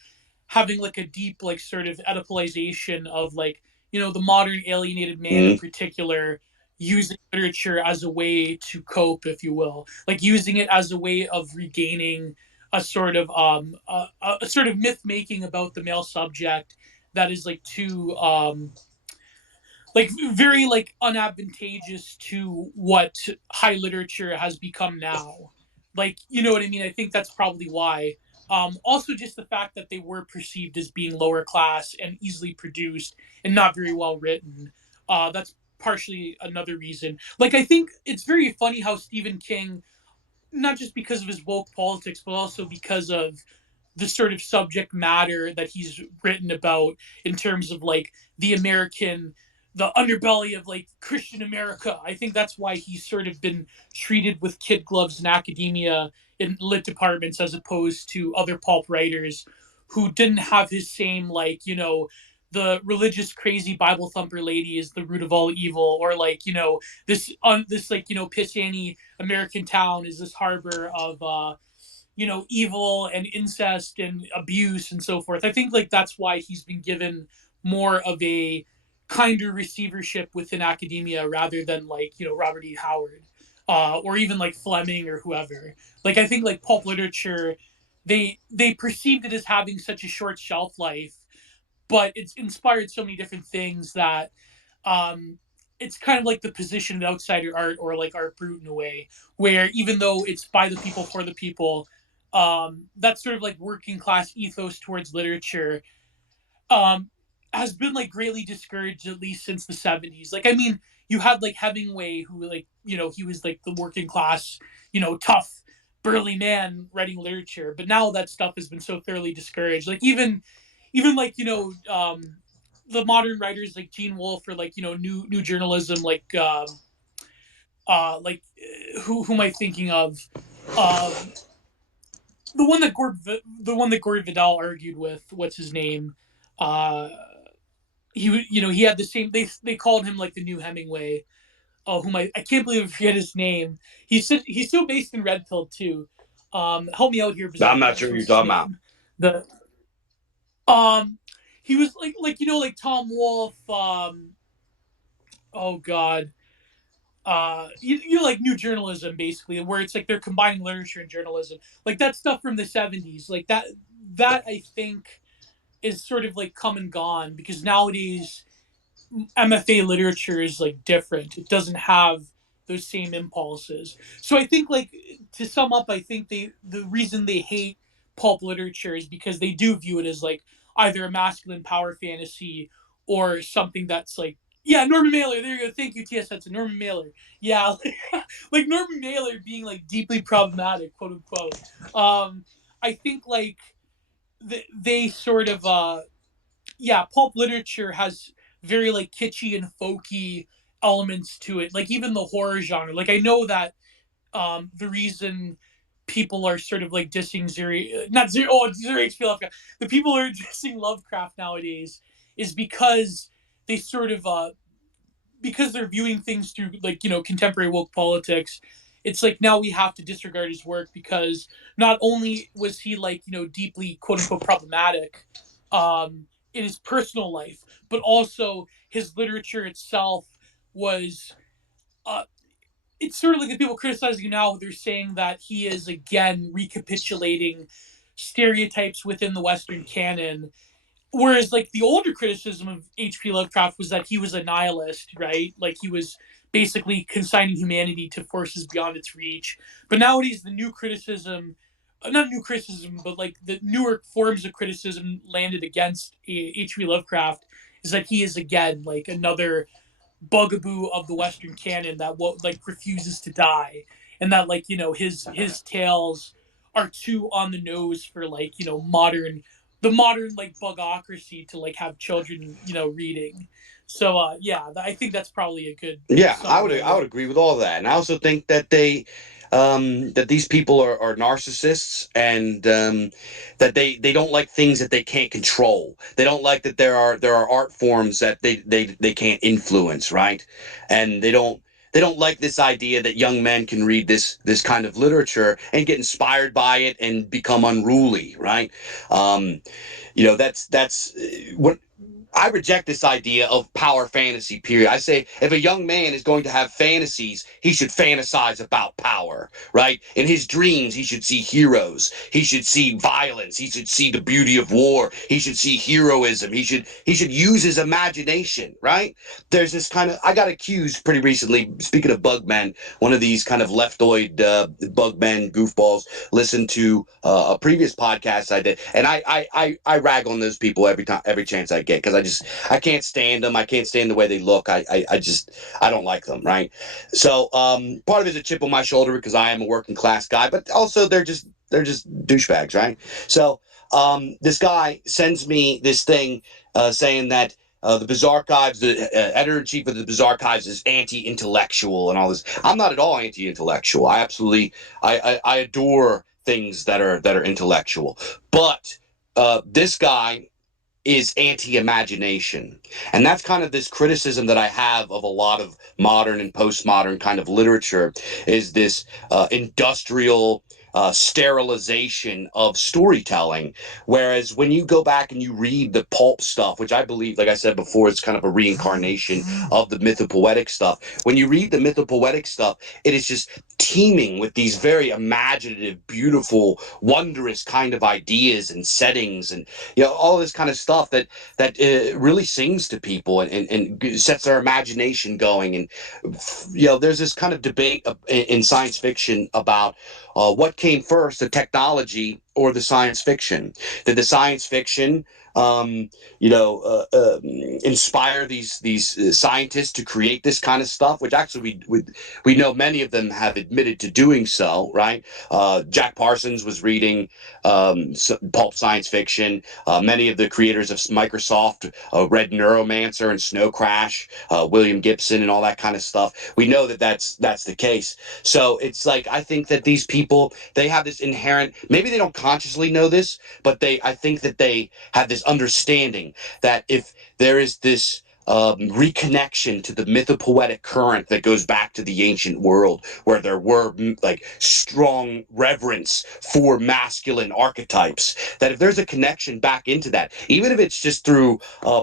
having like a deep like sort of Oedipalization of like the modern alienated man in Mhm. particular, using literature as a way to cope, if you will, like using it as a way of regaining a sort of myth making about the male subject that is like too like very like unadvantageous to what high literature has become now. Like, you know what I mean? I think that's probably why. Also, just the fact that they were perceived as being lower class and easily produced and not very well written. That's partially another reason. Like, I think it's very funny how Stephen King, not just because of his woke politics, but also because of the sort of subject matter that he's written about in terms of like the underbelly of like Christian America. I think that's why he's sort of been treated with kid gloves in academia in lit departments as opposed to other pulp writers who didn't have his same like, the religious crazy Bible thumper lady is the root of all evil, or like, this like, pissani American town is this harbor of evil and incest and abuse and so forth. I think like that's why he's been given more of a kinder receivership within academia rather than like Robert E. Howard, or even like Fleming or whoever. Like I think like pulp literature, they perceived it as having such a short shelf life, but it's inspired so many different things that um it's kind of like the position of outsider art, or like art brut in a way, where even though it's by the people for the people, that sort of like working class ethos towards literature um has been like greatly discouraged at least since the 70s. Like I mean, you had like Hemingway, who like he was like the working class, tough burly man writing literature, but now that stuff has been so thoroughly discouraged. Like even like the modern writers like Gene Wolfe, or like new journalism, like who am I thinking of? Um, the one that Gore Vidal argued with, what's his name? Uh, he had the same. They called him like the new Hemingway. Oh, whom I can't believe I forget his name. He's still based in Red Pill too. Help me out here, I'm not Bizarchives. sure who you're What's his talking about. name? The he was like like Tom Wolfe. Oh God. Like new journalism basically, where it's like they're combining literature and journalism, like that stuff from the 70s, like that I think is sort of like come and gone because nowadays MFA literature is like different. It doesn't have those same impulses. So I think like to sum up, I think the reason they hate pulp literature is because they do view it as like either a masculine power fantasy or something that's like, yeah, Norman Mailer. There you go. Thank you, TS. That's a Norman Mailer. Yeah, like Norman Mailer being like deeply problematic, quote unquote. Um, I think like they sort of yeah, pulp literature has very like kitschy and folky elements to it. Like even the horror genre. Like I know that the reason people are sort of like dissing not Zero, oh, Zero HP Lovecraft. The people are dissing Lovecraft nowadays is because they sort of because they're viewing things through like contemporary woke politics. It's like now we have to disregard his work because not only was he like deeply quote unquote problematic in his personal life, but also his literature itself was uh, it's sort of like the people criticizing now. They're saying that he is again recapitulating stereotypes within the Western canon. Whereas, like the older criticism of H.P. Lovecraft was that he was a nihilist, right? Like he was basically consigning humanity to forces beyond its reach. But nowadays, the new criticism, not new criticism, but like the newer forms of criticism landed against H.P. Lovecraft is that he is again like another bugaboo of the Western canon that like refuses to die, and that like his tales are too on the nose for like the modern like bugocracy to like have children reading. So yeah, I think that's probably a good Yeah, summary of I would it. agree with all of that, and I also think that that these people are narcissists, and that they don't like things that they can't control. They don't like that there are art forms that they can't influence, right? And they don't like this idea that young men can read this kind of literature and get inspired by it and become unruly, right? Um, that's what I reject this idea of power fantasy, period. I say if a young man is going to have fantasies, he should fantasize about power, right? In his dreams, he should see heroes. He should see violence. He should see the beauty of war. He should see heroism. He should use his imagination, right? There's this kind of I got accused pretty recently, speaking of bugmen, one of these kind of leftoid bugmen goofballs listened to a previous podcast I did, and I rag on those people every chance I get because I can't stand them. I can't stand the way they look. I just I don't like them. Right. So part of it is a chip on my shoulder because I am a working class guy, but also they're just douchebags, right? So this guy sends me this thing saying that. The Bizarchives, the editor in chief of the Bizarchives, is anti-intellectual and all this. I'm not at all anti-intellectual. I absolutely, I adore things that are intellectual. But this guy is anti-imagination, and that's kind of this criticism that I have of a lot of modern and postmodern kind of literature is this industrial sterilization of storytelling. Whereas when you go back and you read the pulp stuff, which I believe, like I said before, it's kind of a reincarnation of the mythopoetic stuff. When you read the mythopoetic stuff, it is just teeming with these very imaginative, beautiful, wondrous kind of ideas and settings, and all this kind of stuff that really sings to people and sets their imagination going. And there's this kind of debate in science fiction about what came first, the technology or the science fiction. Did the science fiction inspire these scientists to create this kind of stuff, which actually we know many of them have admitted to doing so, right? Jack Parsons was reading pulp science fiction. Many of the creators of Microsoft read Neuromancer and Snow Crash, William Gibson, and all that kind of stuff. We know that that's the case. So it's like I think that these people they have this inherent. Maybe they don't consciously know this, but I think that they have this understanding that if there is this reconnection to the mythopoetic current that goes back to the ancient world where there were like strong reverence for masculine archetypes, that if there's a connection back into that, even if it's just through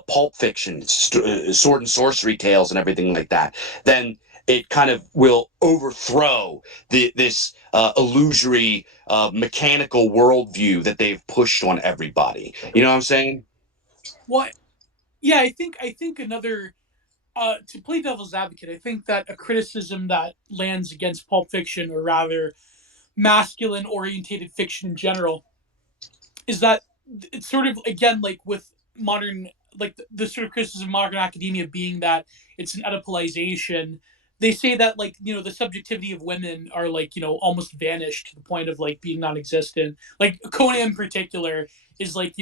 pulp fiction, sword and sorcery tales and everything like that, then it kind of will overthrow this illusory mechanical worldview that they've pushed on everybody. You know what I'm saying? Well, yeah, I think another to play devil's advocate, I think that a criticism that lands against pulp fiction, or rather masculine orientated fiction in general, is that it's sort of again like with modern, like the sort of criticism of modern academia being that it's an Oedipalization, they say that like the subjectivity of women are like almost vanished to the point of like being non-existent. Like Conan in particular is like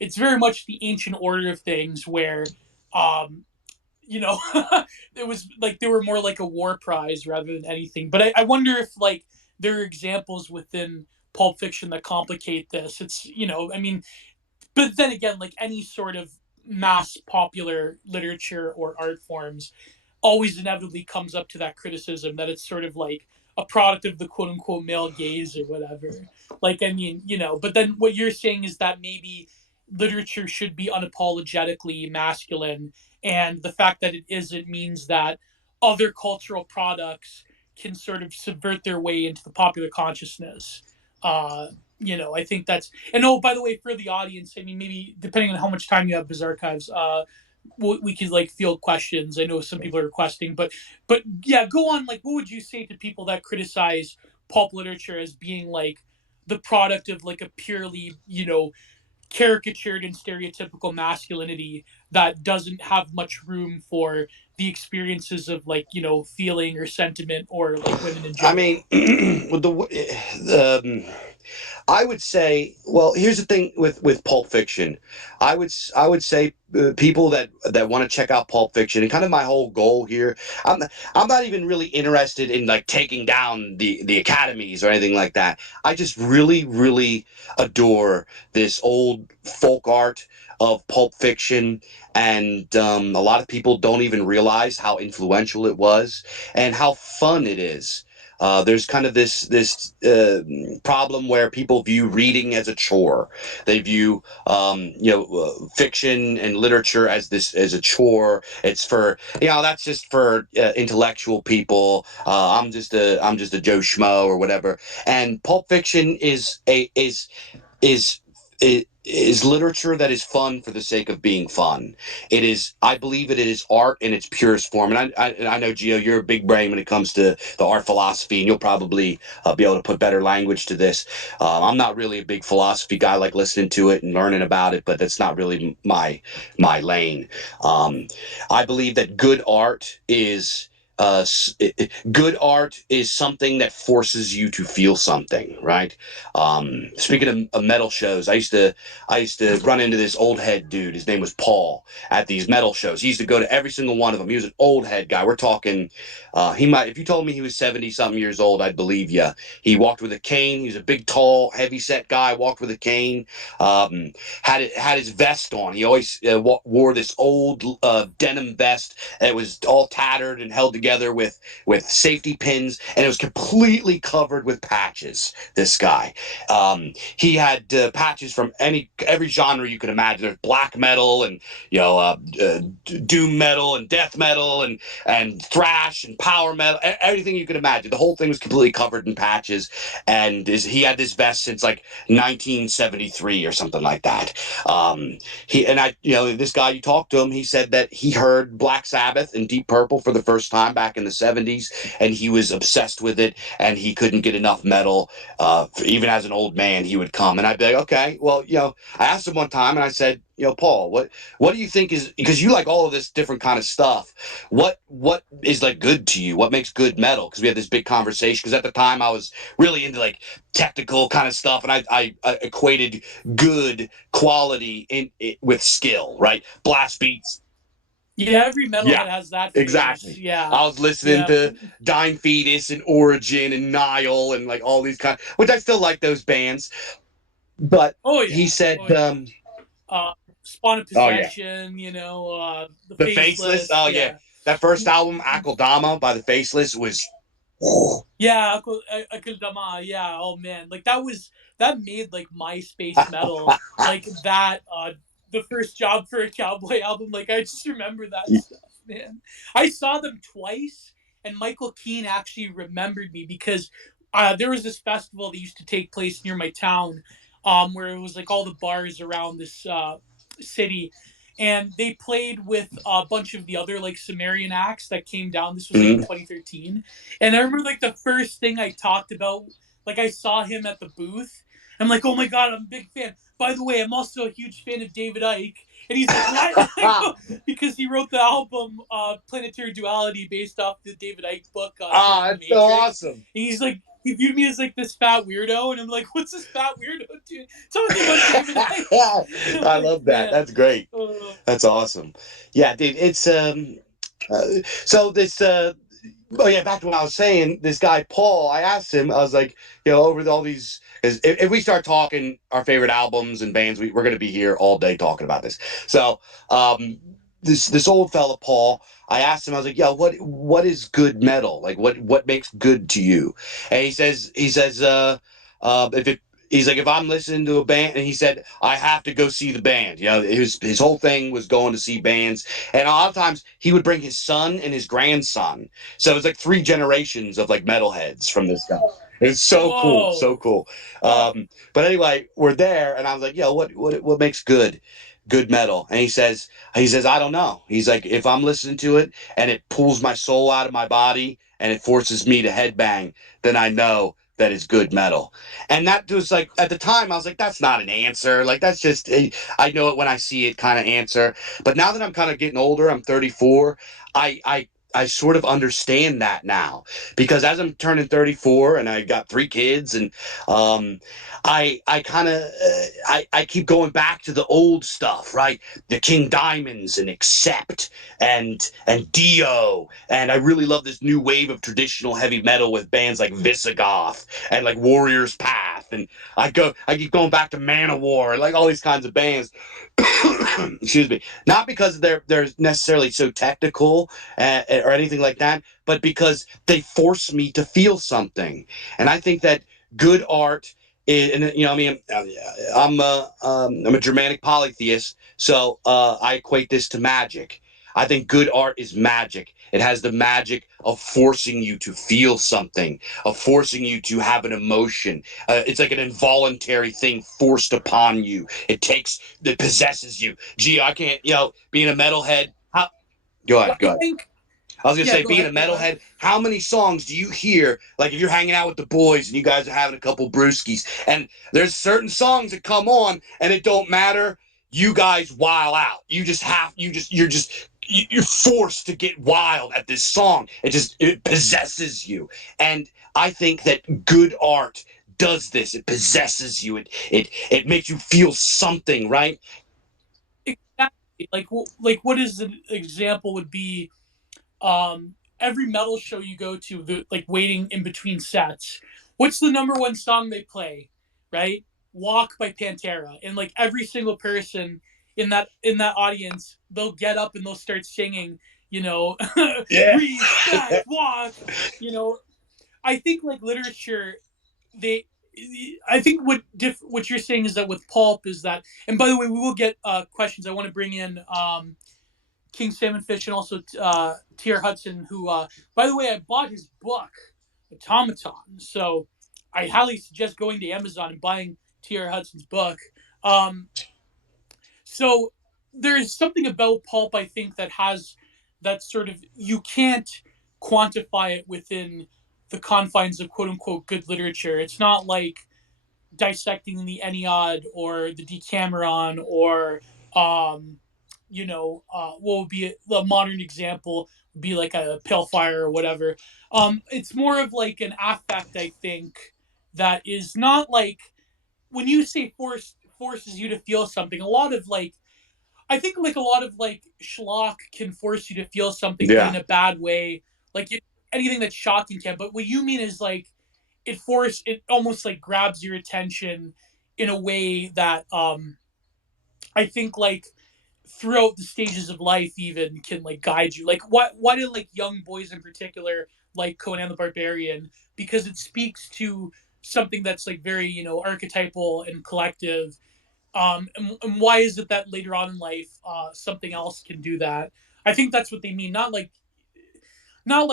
it's very much the ancient order of things where um you know it was like they were more like a war prize rather than anything. But I wonder if like there are examples within Pulp Fiction that complicate this. It's I mean, but then again, like any sort of mass popular literature or art forms always inevitably comes up to that criticism that it's sort of like a product of the quote unquote male gaze or whatever. Like, I mean, but then what you're saying is that maybe literature should be unapologetically masculine, and the fact that it isn't means that other cultural products can sort of subvert their way into the popular consciousness. I think that's, and oh, by the way, for the audience, I mean, maybe depending on how much time you have, Bizarchives, we could like field questions. I know some people are requesting, but yeah, go on. Like, what would you say to people that criticize pulp literature as being like the product of like a purely caricatured and stereotypical masculinity that doesn't have much room for the experiences of like feeling or sentiment or like women in I mean, general? with I would say, well, here's the thing with Pulp Fiction. I would say people that want to check out Pulp Fiction, and kind of my whole goal here. I'm not even really interested in like taking down the academies or anything like that. I just really adore this old folk art of Pulp Fiction, and a lot of people don't even realize how influential it was and how fun it is. There's kind of this problem where people view reading as a chore. They view fiction and literature as this as a chore. It's for that's just for intellectual people. I'm just a Joe Schmo or whatever. And Pulp Fiction is is literature that is fun for the sake of being fun. It is, I believe it is art in its purest form. And I know, Gio, you're a big brain when it comes to the art philosophy, and you'll probably be able to put better language to this. I'm not really a big philosophy guy, like listening to it and learning about it, but that's not really my lane. Um, I believe that good art is something that forces you to feel something, right? Speaking of metal shows, I used to run into this old head dude. His name was Paul at these metal shows. He used to go to every single one of them. He was an old head guy. We're talking, he might, if you told me he was 70 something years old, I'd believe you. He walked with a cane. He was a big, tall, heavy set guy, walked with a cane, um, had his vest on. He always wore this old denim vest that was all tattered and held together with safety pins, and it was completely covered with patches. This guy, he had patches from every genre you could imagine. There's black metal and doom metal and death metal and thrash and power metal, everything you could imagine. The whole thing was completely covered in patches, and he had this vest since like 1973 or something like that. He and I, this guy, you talked to him, he said that he heard Black Sabbath and Deep Purple for the first time back in the 70s, and he was obsessed with it, and he couldn't get enough metal. Even as an old man, he would come, and I'd be like, okay, well, I asked him one time, and I said, Paul, what do you think is, because you like all of this different kind of stuff, what is like good to you? What makes good metal? Because we had this big conversation. Because at the time, I was really into like technical kind of stuff, and I equated good quality with skill, right? Blast beats. Yeah, every Yeah, metalhead has that phase. exactly. Yeah, I was listening yeah. to Dying Fetus and Origin and Nile and like all these kind, which I still like those bands. But Oh yeah, he said, oh yeah. Spawn of oh yeah, Possession, the the Faceless. Faceless, Oh yeah, yeah. that first album, Akeldama by the Faceless, was Yeah, Akildama, yeah. Oh man, like that made like MySpace metal, like that. The first job for a cowboy album, like I just remember that stuff, man. I saw them twice, and Michael Keane actually remembered me because there was this festival that used to take place near my town, where it was like all the bars around this city, and they played with a bunch of the other like Sumerian acts that came down. This was like in Mhm. 2013, and I remember like the first thing I talked about, like I saw him at the booth, I'm like, oh my god, I'm a big fan. By the way, I'm also a huge fan of David Icke. And he's like, what? I go, because he wrote the album Planetary Duality based off the David Icke book, Children of the That's so Matrix. awesome. And he's like, he viewed me as like this fat weirdo, and I'm like, what's this fat weirdo doing? Talking about David Icke. I'm I like, love that. man. That's great. Uh, That's awesome. Yeah, dude. It's uh, so this oh yeah, back to what I was saying. This guy Paul, I asked him. I was like, over all these, if we start talking our favorite albums and bands, we're going to be here all day talking about this. So, this old fella Paul, I asked him. I was like, what is good metal? Like, what makes good to you? And if it. He's like, if I'm listening to a band, and he said, I have to go see the band. His whole thing was going to see bands, and a lot of times he would bring his son and his grandson, so it's like three generations of like metalheads from this guy. It's so cool, so whoa. cool. Huh. But anyway, we're there, and I was like, what makes good metal? And he says, I don't know. He's like, if I'm listening to it and it pulls my soul out of my body and it forces me to headbang, then I know that is good metal. And that was like at the time I was like, that's not an answer. Like that's just I know it when I see it kind of answer. But now that I'm kind of getting older, I'm 34. I sort of understand that now because as I'm turning 34 and I got three kids and um, I kind of I keep going back to the old stuff, right? The King Diamonds and Accept and Dio, and I really love this new wave of traditional heavy metal with bands like Visigoth and like Warrior's Path, and I keep going back to Manowar, like all these kinds of bands. Excuse me, not because they're necessarily so technical or anything like that, but because they force me to feel something, and I think that good art. And I mean, I'm a Germanic polytheist, so I equate this to magic. I think good art is magic. It has the magic of forcing you to feel something, of forcing you to have an emotion. It's like an involuntary thing forced upon you. It possesses you. Gee, I can't, being a metalhead. Go Well, ahead, go I ahead. think, I was gonna yeah, say, go being a ahead, go ahead. metalhead, how many songs do you hear? Like if you're hanging out with the boys and you guys are having a couple brewskis, and there's certain songs that come on, and it don't matter. You guys wild out. You're forced to get wild at this song. It possesses you, and I think that good art does this. It possesses you. It makes you feel something, right? Exactly. Like what is an example would be every metal show you go to, the like waiting in between sets. What's the number one song they play? Right? Walk by Pantera. And like every single person in that audience, they'll get up and they'll start singing, you know, Yeah. respect, walk, you know. I think like literature, they I think what you're saying is that with pulp is that, and by the way, we will get questions. I want to bring in King Salmonfish and also T.R. Hudson, who, by the way, I bought his book, Automaton. So I highly suggest going to Amazon and buying T.R. Hudson's book. Um, so there's something about pulp, I think, that has that sort of, you can't quantify it within the confines of quote unquote good literature. It's not like dissecting the Ennead or the Decameron or what would be a modern example would be like a Pale Fire or whatever. It's more of like an affect, I think, that is not like when you say forces you to feel something. A lot of like I think like a lot of like schlock can force you to feel something, but in Yeah, a bad way. Like anything that's shocking can. But what you mean is like it almost like grabs your attention in a way that I think like throughout the stages of life even can like guide you. Like why do like young boys in particular like Conan the Barbarian? Because it speaks to something that's like very, archetypal and collective. And why is it that later on in life something else can do that? I think that's what they mean. Not like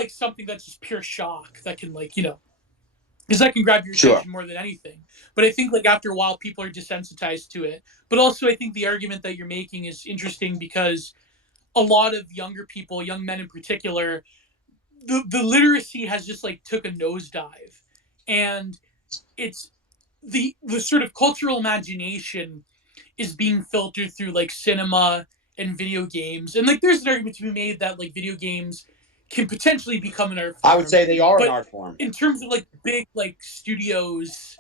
something that's just pure shock that can like, because that can grab your sure. attention more than anything. But I think like after a while, people are desensitized to it. But also, I think the argument that you're making is interesting because a lot of younger people, young men in particular, the literacy has just like took a nosedive, and it's the sort of cultural imagination is being filtered through like cinema and video games. And like there's an argument to be made that like video games can potentially become an art I would form. say they are an But art form. in terms of like big like studios,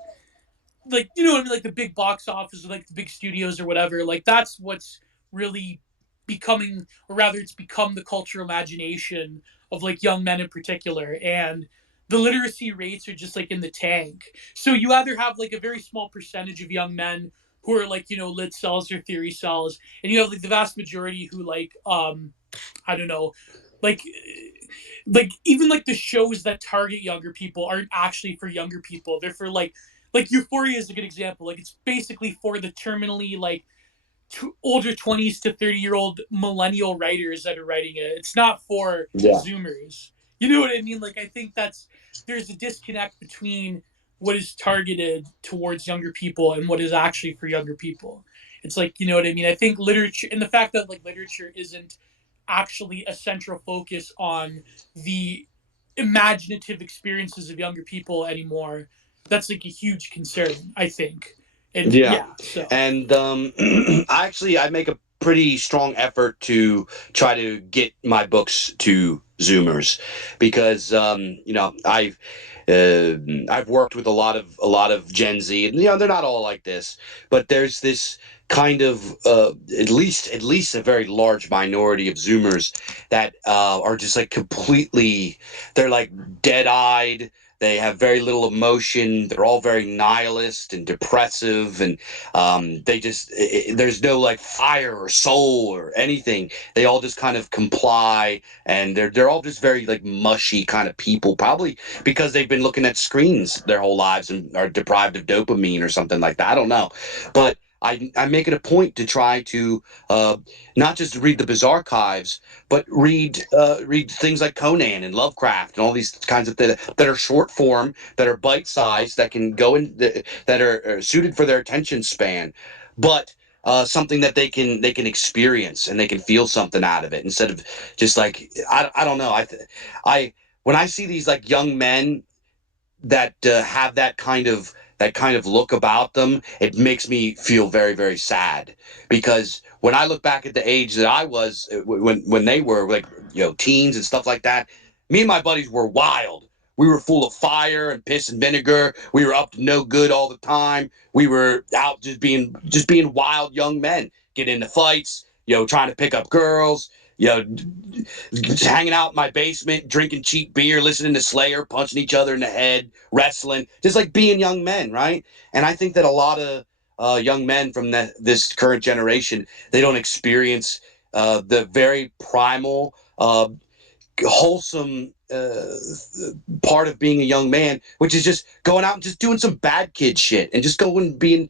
like you know what I mean, like the big box office, or like the big studios or whatever, like that's what's really becoming, or rather it's become the cultural imagination of like young men in particular. And the literacy rates are just like in the tank. So you either have like a very small percentage of young men who are like, you know, lit cells or theory cells, and you have like the vast majority who like I don't know, like even like the shows that target younger people aren't actually for younger people. They're for like Euphoria is a good example. Like it's basically for the terminally like older 20s to 30-year-old millennial writers that are writing it. It's not for Yeah. Zoomers. You know what I mean? Like I think that's there's a disconnect between what is targeted towards younger people and what is actually for younger people. It's like, you know what I mean? I think literature, and the fact that like literature isn't actually a central focus on the imaginative experiences of younger people anymore, that's like a huge concern, I think. And Yeah, yeah, so and I make a pretty strong effort to try to get my books to Zoomers because I've worked with a lot of Gen Z, and they're not all like this, but there's this kind of at least a very large minority of Zoomers that are just like completely, they're like dead eyed. They have very little emotion. They're all very nihilist and depressive, and there's no like fire or soul or anything. They all just kind of comply, and they're all just very like mushy kind of people, probably because they've been looking at screens their whole lives and are deprived of dopamine or something like that. I don't know, but I make it a point to try to not just read the Bizarchives, but read things like Conan and Lovecraft and all these kinds of things that are short form, that are bite sized, that can go in, that are suited for their attention span, but something that they can experience and they can feel something out of it instead of just like I don't know. I when I see these like young men that have that kind of look about them, it makes me feel very, very sad. Because when I look back at the age that I was when they were like teens and stuff like that, me and my buddies were wild. We were full of fire and piss and vinegar. We were up to no good all the time. We were out just being wild young men, get into fights, trying to pick up girls, you know, just hanging out in my basement, drinking cheap beer, listening to Slayer, punching each other in the head, wrestling, just like being young men, right? And I think that a lot of young men from this current generation, they don't experience the very primal, wholesome part of being a young man, which is just going out and just doing some bad kid shit and just going being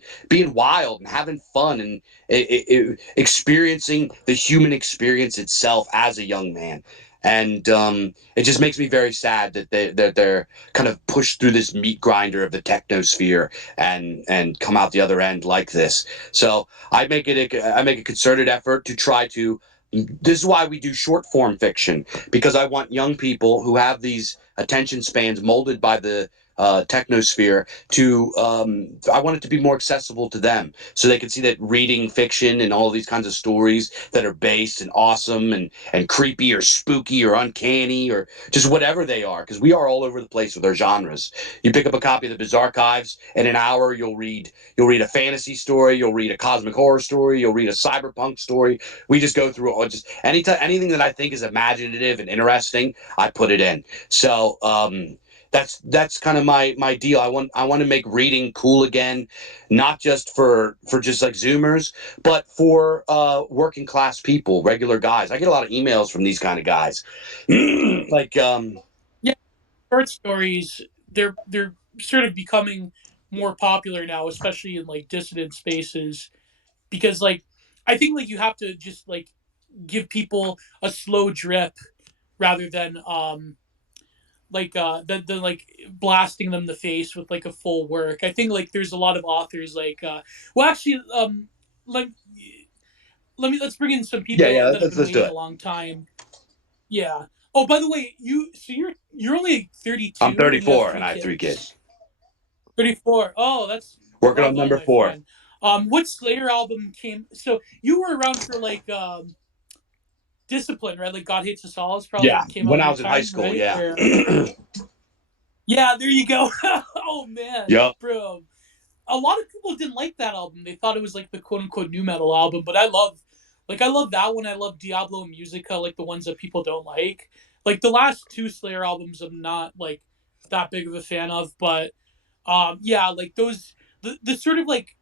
wild and having fun and experiencing the human experience itself as a young man. And it just makes me very sad that they're kind of pushed through this meat grinder of the technosphere and come out the other end like this. So I make a concerted effort to try to. This is why we do short form fiction, because I want young people who have these attention spans molded by the technosphere to I want it to be more accessible to them, so they can see that reading fiction and all these kinds of stories that are based and awesome and creepy or spooky or uncanny or just whatever they are, because we are all over the place with our genres. You pick up a copy of the Bizarchives, in an hour you'll read a fantasy story, you'll read a cosmic horror story, you'll read a cyberpunk story. We just go through all, just anything that I think is imaginative and interesting, I put it in. So that's kind of my deal. I want to make reading cool again, not just for just like Zoomers, but for working class people, regular guys. I get a lot of emails from these kind of guys, like yeah, short stories, they're sort of becoming more popular now, especially in like dissident spaces, because like I think like you have to just like give people a slow drip rather than than like blasting them in the face with like a full work. I think like there's a lot of authors like well actually like let's bring in some yeah, people yeah. that have Let's been let's do waiting a it. long time. Yeah. Oh, by the way, you're only I'm 32 and you have 34 and three I have three kids. kids. 34. Oh, that's Working on Rock on, number my 4. friend. What Slayer album came? So you were around for like Discipline, right? Like God Hates Us All is Yeah, probably came out when in I your was in high time, school. right? Yeah. Or yeah, there you go. Oh man, Yup. bro. A lot of people didn't like that album. They thought it was like the quote unquote new metal album, but I love that one. I love Diablo Musica, like the ones that people don't like. Like the last two Slayer albums, I'm not like that big of a fan of, but yeah, like those the sort of like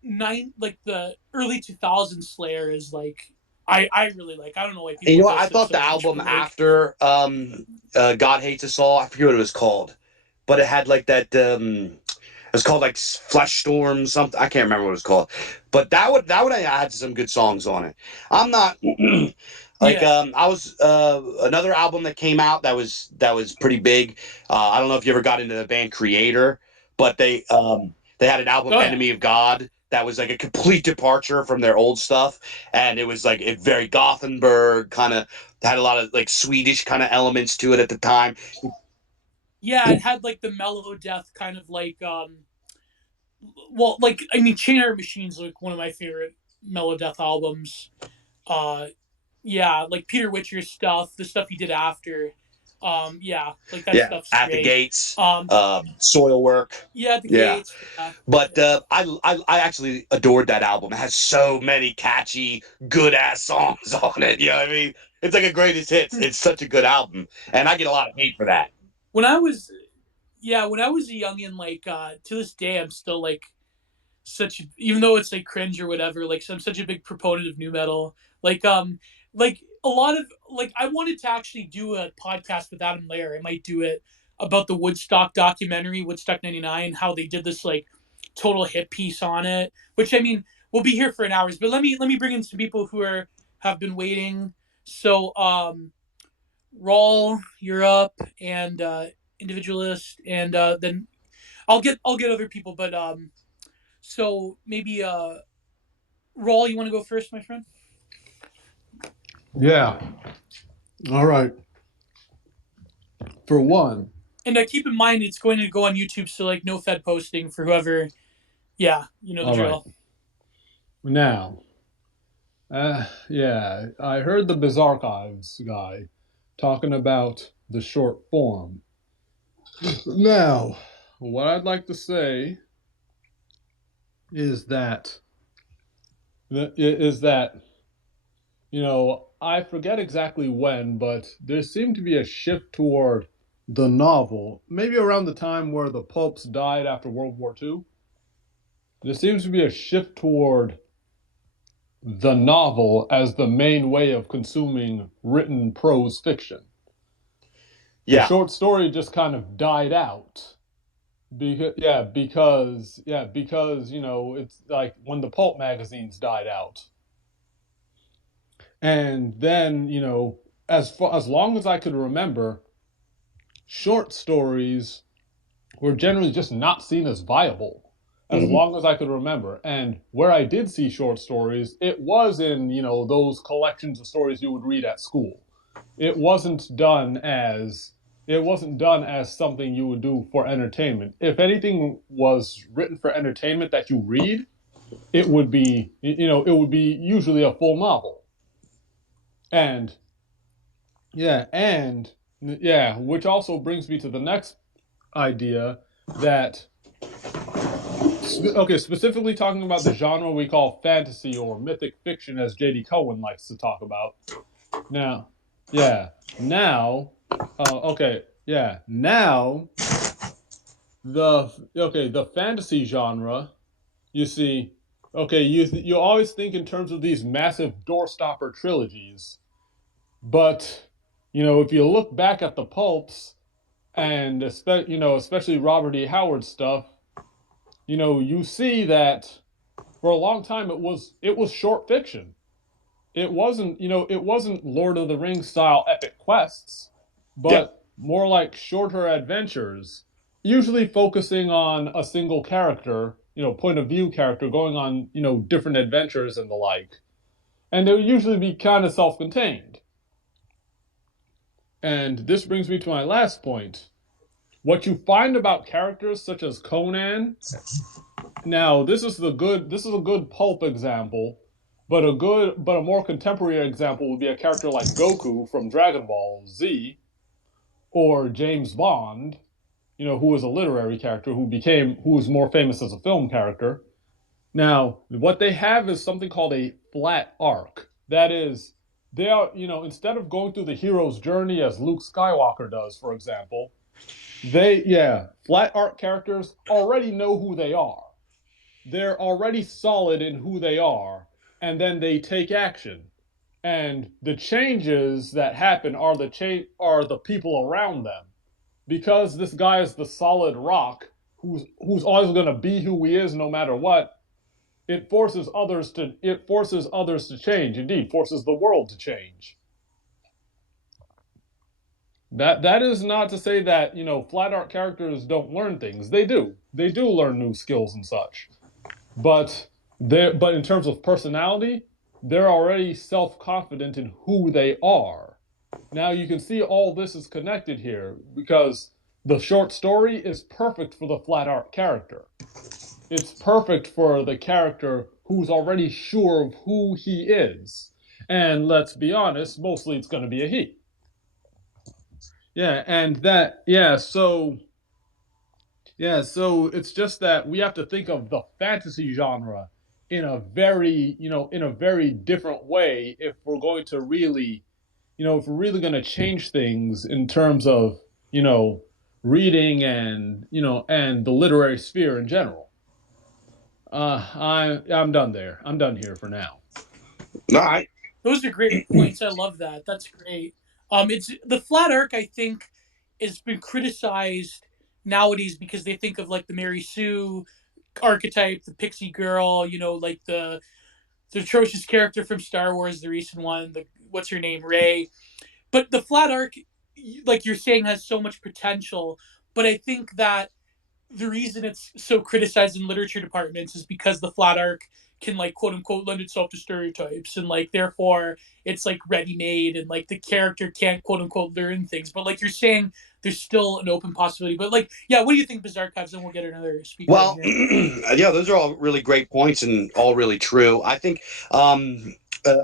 like the early 2000s Slayer is like I really like. I don't know why And you people know what? I diss it thought so the much, album but like after God Hates Us All, I forget what it was called, but it had like that. It was called like Flesh Storm something. I can't remember what it was called, but that would have had some good songs on it. I'm not like yeah. I was another album that came out that was pretty big. I don't know if you ever got into the band Creator, but they had an album Oh yeah. Enemy of God that was like a complete departure from their old stuff, and it was like it very Gothenburg kind of had a lot of like Swedish kind of elements to it at the time. Yeah, it had like the mellow death kind of like well, like I mean, Chainer Machine's like one of my favorite mellow death albums. Uh, yeah, like Peter Witcher's stuff, the stuff he did after. Yeah, like that Yeah, stuff's At the great. Gates, Um, Soil Work. yeah, the Yeah. Gates. Yeah, But yeah. I actually adored that album. It has so many catchy, good ass songs on it. You know what I mean? It's like a greatest hits. It's such a good album, and I get a lot of hate for that. When I was yeah, when I was a youngin, like to this day, I'm still like such even though it's like cringe or whatever, like so I'm such a big proponent of new metal. Like like a lot of like I wanted to actually do a podcast with Adam Lair. I might do it about the Woodstock documentary, Woodstock 99, how they did this like total hit piece on it. Which I mean, we'll be here for an hours, but let me bring in some people who are have been waiting. So Rawl, you're up, and individualist, and then I'll get other people, but so maybe Rawl, you want to go first, my friend? Yeah. All right. For one. And keep in mind it's going to go on YouTube, so like no Fed posting for whoever. Yeah, you know the All right. drill. Now, yeah, I heard the Bizarchives guy talking about the short form. Now, what I'd like to say is that is that I forget exactly when, but there seemed to be a shift toward the novel, maybe around the time where the pulps died after World War II. There seems to be a shift toward the novel as the main way of consuming written prose fiction. The Yeah, short story just kind of died out because it's like when the pulp magazines died out, and then as long as I could remember, short stories were generally just not seen as viable as hmm long as I could remember. And where I did see short stories, it was in, those collections of stories you would read at school. It wasn't done as it wasn't done as something you would do for entertainment. If anything was written for entertainment that you read, it would be usually a full novel. And which also brings me to the next idea that okay, specifically talking about the genre we call fantasy or mythic fiction, as J.D. Cohen likes to talk about. Now, yeah, now, okay, yeah, now the fantasy genre. You see, okay, you always think in terms of these massive doorstopper trilogies, but if you look back at the pulps and especially Robert E. Howard stuff, you see that for a long time it was short fiction. It wasn't Lord of the Rings style epic quests, yeah, but more like shorter adventures, usually focusing on a single character, point of view character going on, different adventures and the like. And they would usually be kind of self-contained. And this brings me to my last point. What you find about characters such as Conan Now, this is a good pulp example, but a more contemporary example would be a character like Goku from Dragon Ball Z or James Bond, who was a literary character who was more famous as a film character. Now, what they have is something called a flat arc. That is, they are, instead of going through the hero's journey as Luke Skywalker does, for example, flat arc characters already know who they are. They're already solid in who they are, and then they take action. And the changes that happen are the people around them. Because this guy is the solid rock who's always going to be who he is no matter what, it forces others to change. Indeed, forces the world to change. That is not to say that flat art characters don't learn things. They do. They do learn new skills and such. But but in terms of personality, they're already self confident in who they are. Now you can see all this is connected here because the short story is perfect for the flat art character. It's perfect for the character who's already sure of who he is. And let's be honest, mostly it's going to be a he. Yeah, and that, so it's just that we have to think of the fantasy genre in a very different way if we're really going to change things in terms of, you know, reading and the literary sphere in general. I'm done there. I'm done here for now. All right. Those are great points. I love that. That's great. It's the flat arc. I think has been criticized nowadays because they think of like the Mary Sue archetype, the pixie girl. Like the atrocious character from Star Wars, the recent one. The what's her name, Ray. But the flat arc, like you're saying, has so much potential. But I think that the reason it's so criticized in literature departments is because the flat arc can like quote unquote lend itself to stereotypes and like therefore it's like ready made and like the character can't quote unquote learn things. But like you're saying, there's still an open possibility. But like, yeah, what do you think, Bizarchives? And we'll get another speaker in Well, here. yeah, those are all really great points and all really true. I think uh,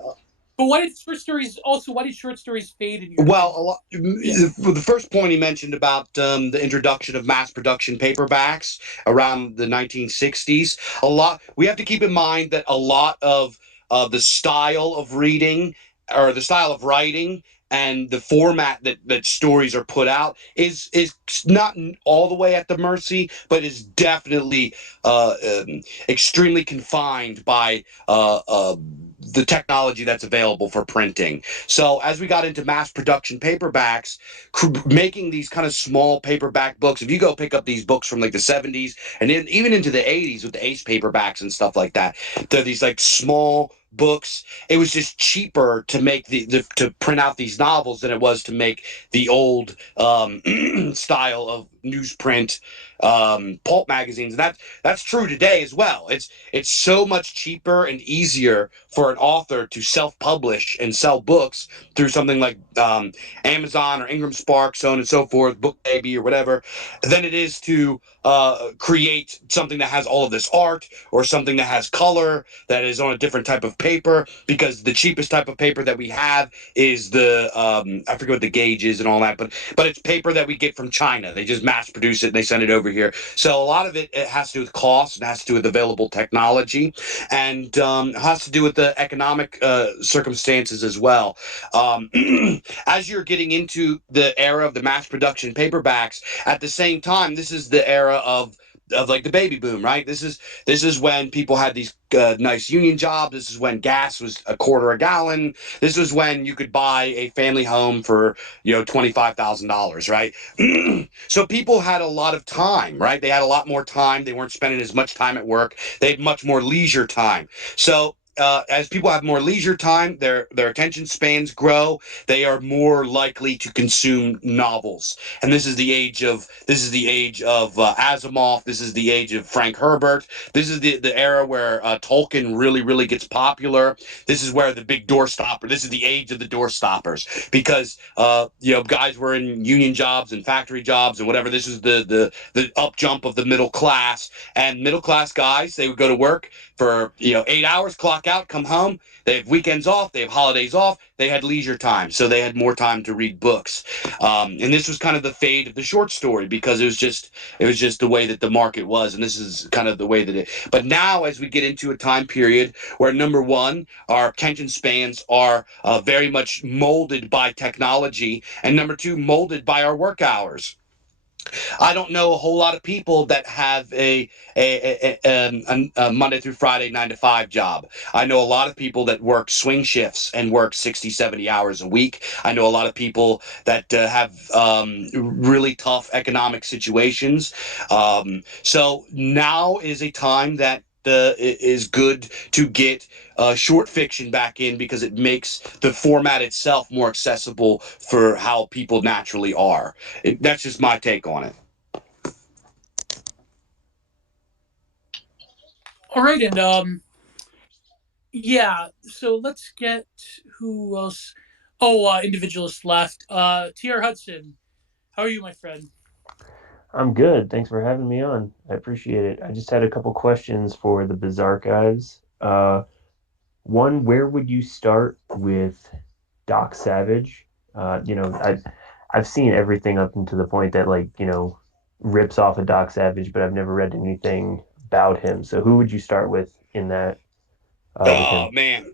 But why did short stories also? Why did short stories fade in your well, opinion? Yeah. the first point he mentioned about the introduction of mass production paperbacks around the 1960s, we have to keep in mind that a lot of the style of reading or the style of writing and the format that stories are put out is not all the way at the mercy, but is definitely extremely confined by the technology that's available for printing. So as we got into mass production paperbacks, making these kind of small paperback books, if you go pick up these books from like the 70s and even into the 80s with the Ace paperbacks and stuff like that, they're these like small books. It was just cheaper to make to print out these novels than it was to make the old style of newsprint pulp magazines. And that's true today as well. It's so much cheaper and easier for an author to self-publish and sell books through something like Amazon or Ingram Spark, so on and so forth, Book Baby or whatever, than it is to create something that has all of this art or something that has color that is on a different type of paper. Because the cheapest type of paper that we have is the I forget what the gauge is and all that, but it's paper that we get from China. They just mass produce it and they send it over here. So a lot of it has to do with cost and has to do with available technology, and has to do with the economic circumstances as well. Um, as you're getting into the era of the mass production paperbacks, at the same time, this is the era of like the baby boom, right? This is when people had these nice union jobs. This is when gas was a quarter a gallon. This was when you could buy a family home for $25,000, right? So people had a lot of time, right? They had a lot more time. They weren't spending as much time at work. They had much more leisure time. So as people have more leisure time, their attention spans grow. They are more likely to consume novels, and this is the age of Asimov. This is the age of Frank Herbert. This is the era where Tolkien really gets popular. This is where the big door stopper. This is the age of the door stoppers because guys were in union jobs and factory jobs and whatever. This is the up jump of the middle class, and middle class guys, they would go to work for 8 hours, clock out, come home. They have weekends off, they have holidays off, they had leisure time, so they had more time to read books. And this was kind of the fade of the short story because it was just the way that the market was, and this is kind of the way that it. But now, as we get into a time period where number one, our attention spans are very much molded by technology, and number two, molded by our work hours. I don't know a whole lot of people that have a Monday through Friday 9 to 5 job. I know a lot of people that work swing shifts and work 60, 70 hours a week. I know a lot of people that have really tough economic situations. So now is a time that is good to get short fiction back in because it makes the format itself more accessible for how people naturally are. That's just my take on it. All right, and yeah. So let's get who else. Oh, individualist left. T.R. Hudson. How are you, my friend? I'm good. Thanks for having me on. I appreciate it. I just had a couple questions for the Bizarchives. One, where would you start with Doc Savage? I've seen everything up until the point that rips off of Doc Savage, but I've never read anything about him. So who would you start with in that with Oh him? man.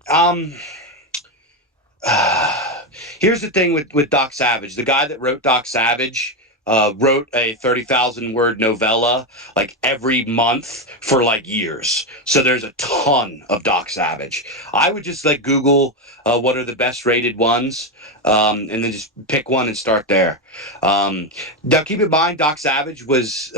Here's the thing with Doc Savage. The guy that wrote Doc Savage wrote a 30,000 word novella like every month for like years. So there's a ton of Doc Savage. I would just like Google what are the best rated ones, and then just pick one and start there. Now keep in mind, Doc Savage was.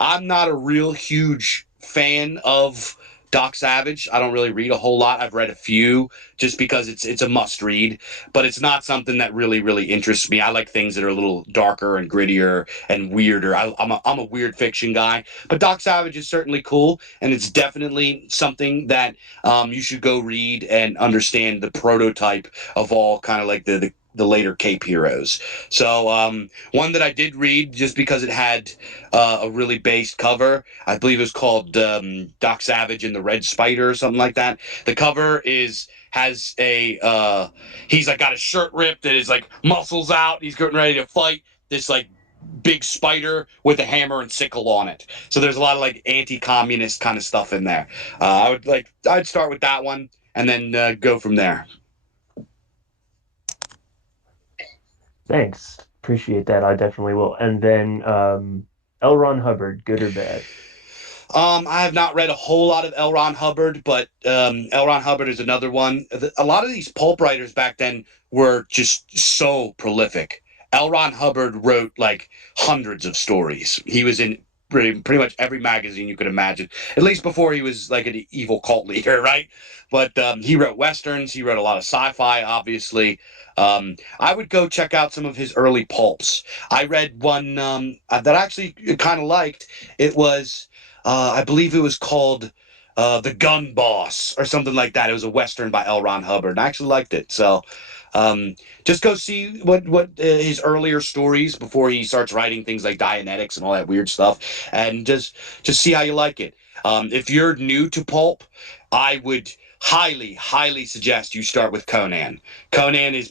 I'm not a real huge fan of Doc Savage. I don't really read a whole lot. I've read a few just because it's a must read, but it's not something that really interests me. I like things that are a little darker and grittier and weirder. I'm a weird fiction guy, but Doc Savage is certainly cool, and it's definitely something that you should go read and understand the prototype of all kind of like the later Cape heroes. So one that I did read just because it had a really based cover. I believe it was called Doc Savage and the Red Spider or something like that. The cover is has a he's like got his shirt ripped and his like muscles out. He's getting ready to fight this like big spider with a hammer and sickle on it. So there's a lot of like anti-communist kind of stuff in there. I'd start with that one and then go from there. Thanks. Appreciate that. I definitely will. And then L. Ron Hubbard, good or bad? I have not read a whole lot of L. Ron Hubbard, but L. Ron Hubbard is another one. A lot of these pulp writers back then were just so prolific. L. Ron Hubbard wrote like hundreds of stories. He was in pretty much every magazine you could imagine, at least before he was like an evil cult leader, right? But he wrote westerns. He wrote a lot of sci-fi, obviously. I would go check out some of his early pulps. I read one that I actually kind of liked. It was I believe it was called The Gun Boss or something like that. It was a Western by L. Ron Hubbard, and I actually liked it. So just go see what his earlier stories before he starts writing things like Dianetics and all that weird stuff, and just see how you like it. If you're new to pulp, I would highly suggest you start with Conan. Conan is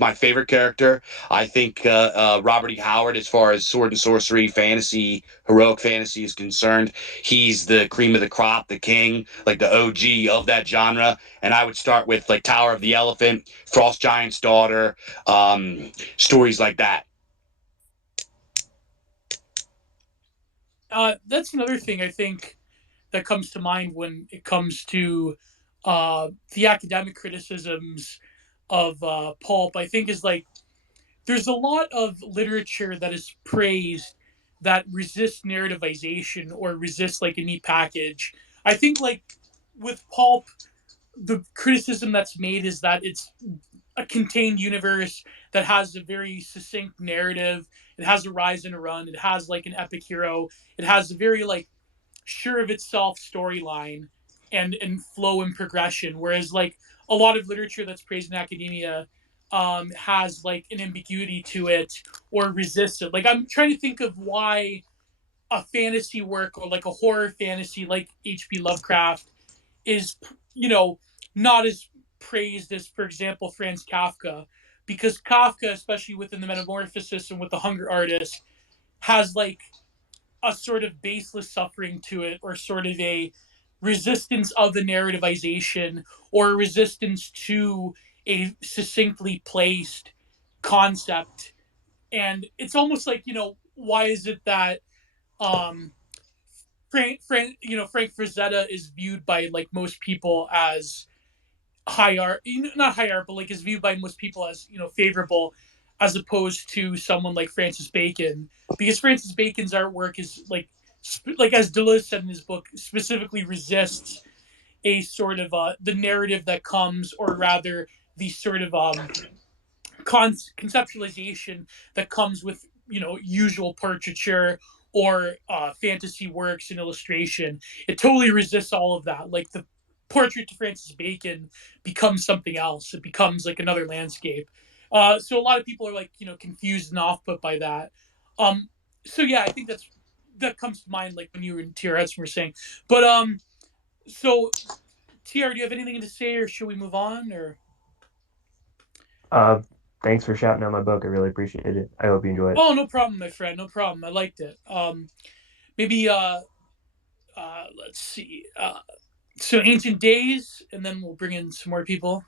my favorite character. I think Robert E. Howard, as far as sword and sorcery, fantasy, heroic fantasy is concerned, he's the cream of the crop, the king, like the OG of that genre. And I would start with like Tower of the Elephant, Frost Giant's Daughter, stories like that. That's another thing I think that comes to mind when it comes to the academic criticisms of pulp. I think is like there's a lot of literature that is praised that resists narrativization or resists like a neat package. I think like with pulp, the criticism that's made is that it's a contained universe that has a very succinct narrative. It has a rise and a run. It has like an epic hero. It has a very like sure of itself storyline and flow and progression. Whereas like a lot of literature that's praised in academia has like an ambiguity to it or resists it. Like I'm trying to think of why a fantasy work or like a horror fantasy like H.P. Lovecraft is, you know, not as praised as, for example, Franz Kafka, because Kafka, especially within the Metamorphosis and with the Hunger Artist, has like a sort of baseless suffering to it, or sort of a resistance of the narrativization, or a resistance to a succinctly placed concept. And it's almost like, why is it that um Frank Frazetta is viewed by like most people as high art, not high art, but like is viewed by most people as favorable, as opposed to someone like Francis Bacon, because Francis Bacon's artwork is like as Deleuze said in his book, specifically resists a sort of the narrative that comes, or rather the sort of conceptualization that comes with usual portraiture or fantasy works and illustration. It totally resists all of that. Like the portrait to Francis Bacon becomes something else. It becomes like another landscape. So a lot of people are like confused and off put by that. Um, so yeah, I think that comes to mind like when you were in TRS and were saying. But so TR, do you have anything to say, or should we move on? Or Uh, Thanks for shouting out my book. I really appreciate it. I hope you enjoy it. oh, no problem, my friend. No problem. I liked it. Maybe let's see. So Ancient Days, and then we'll bring in some more people.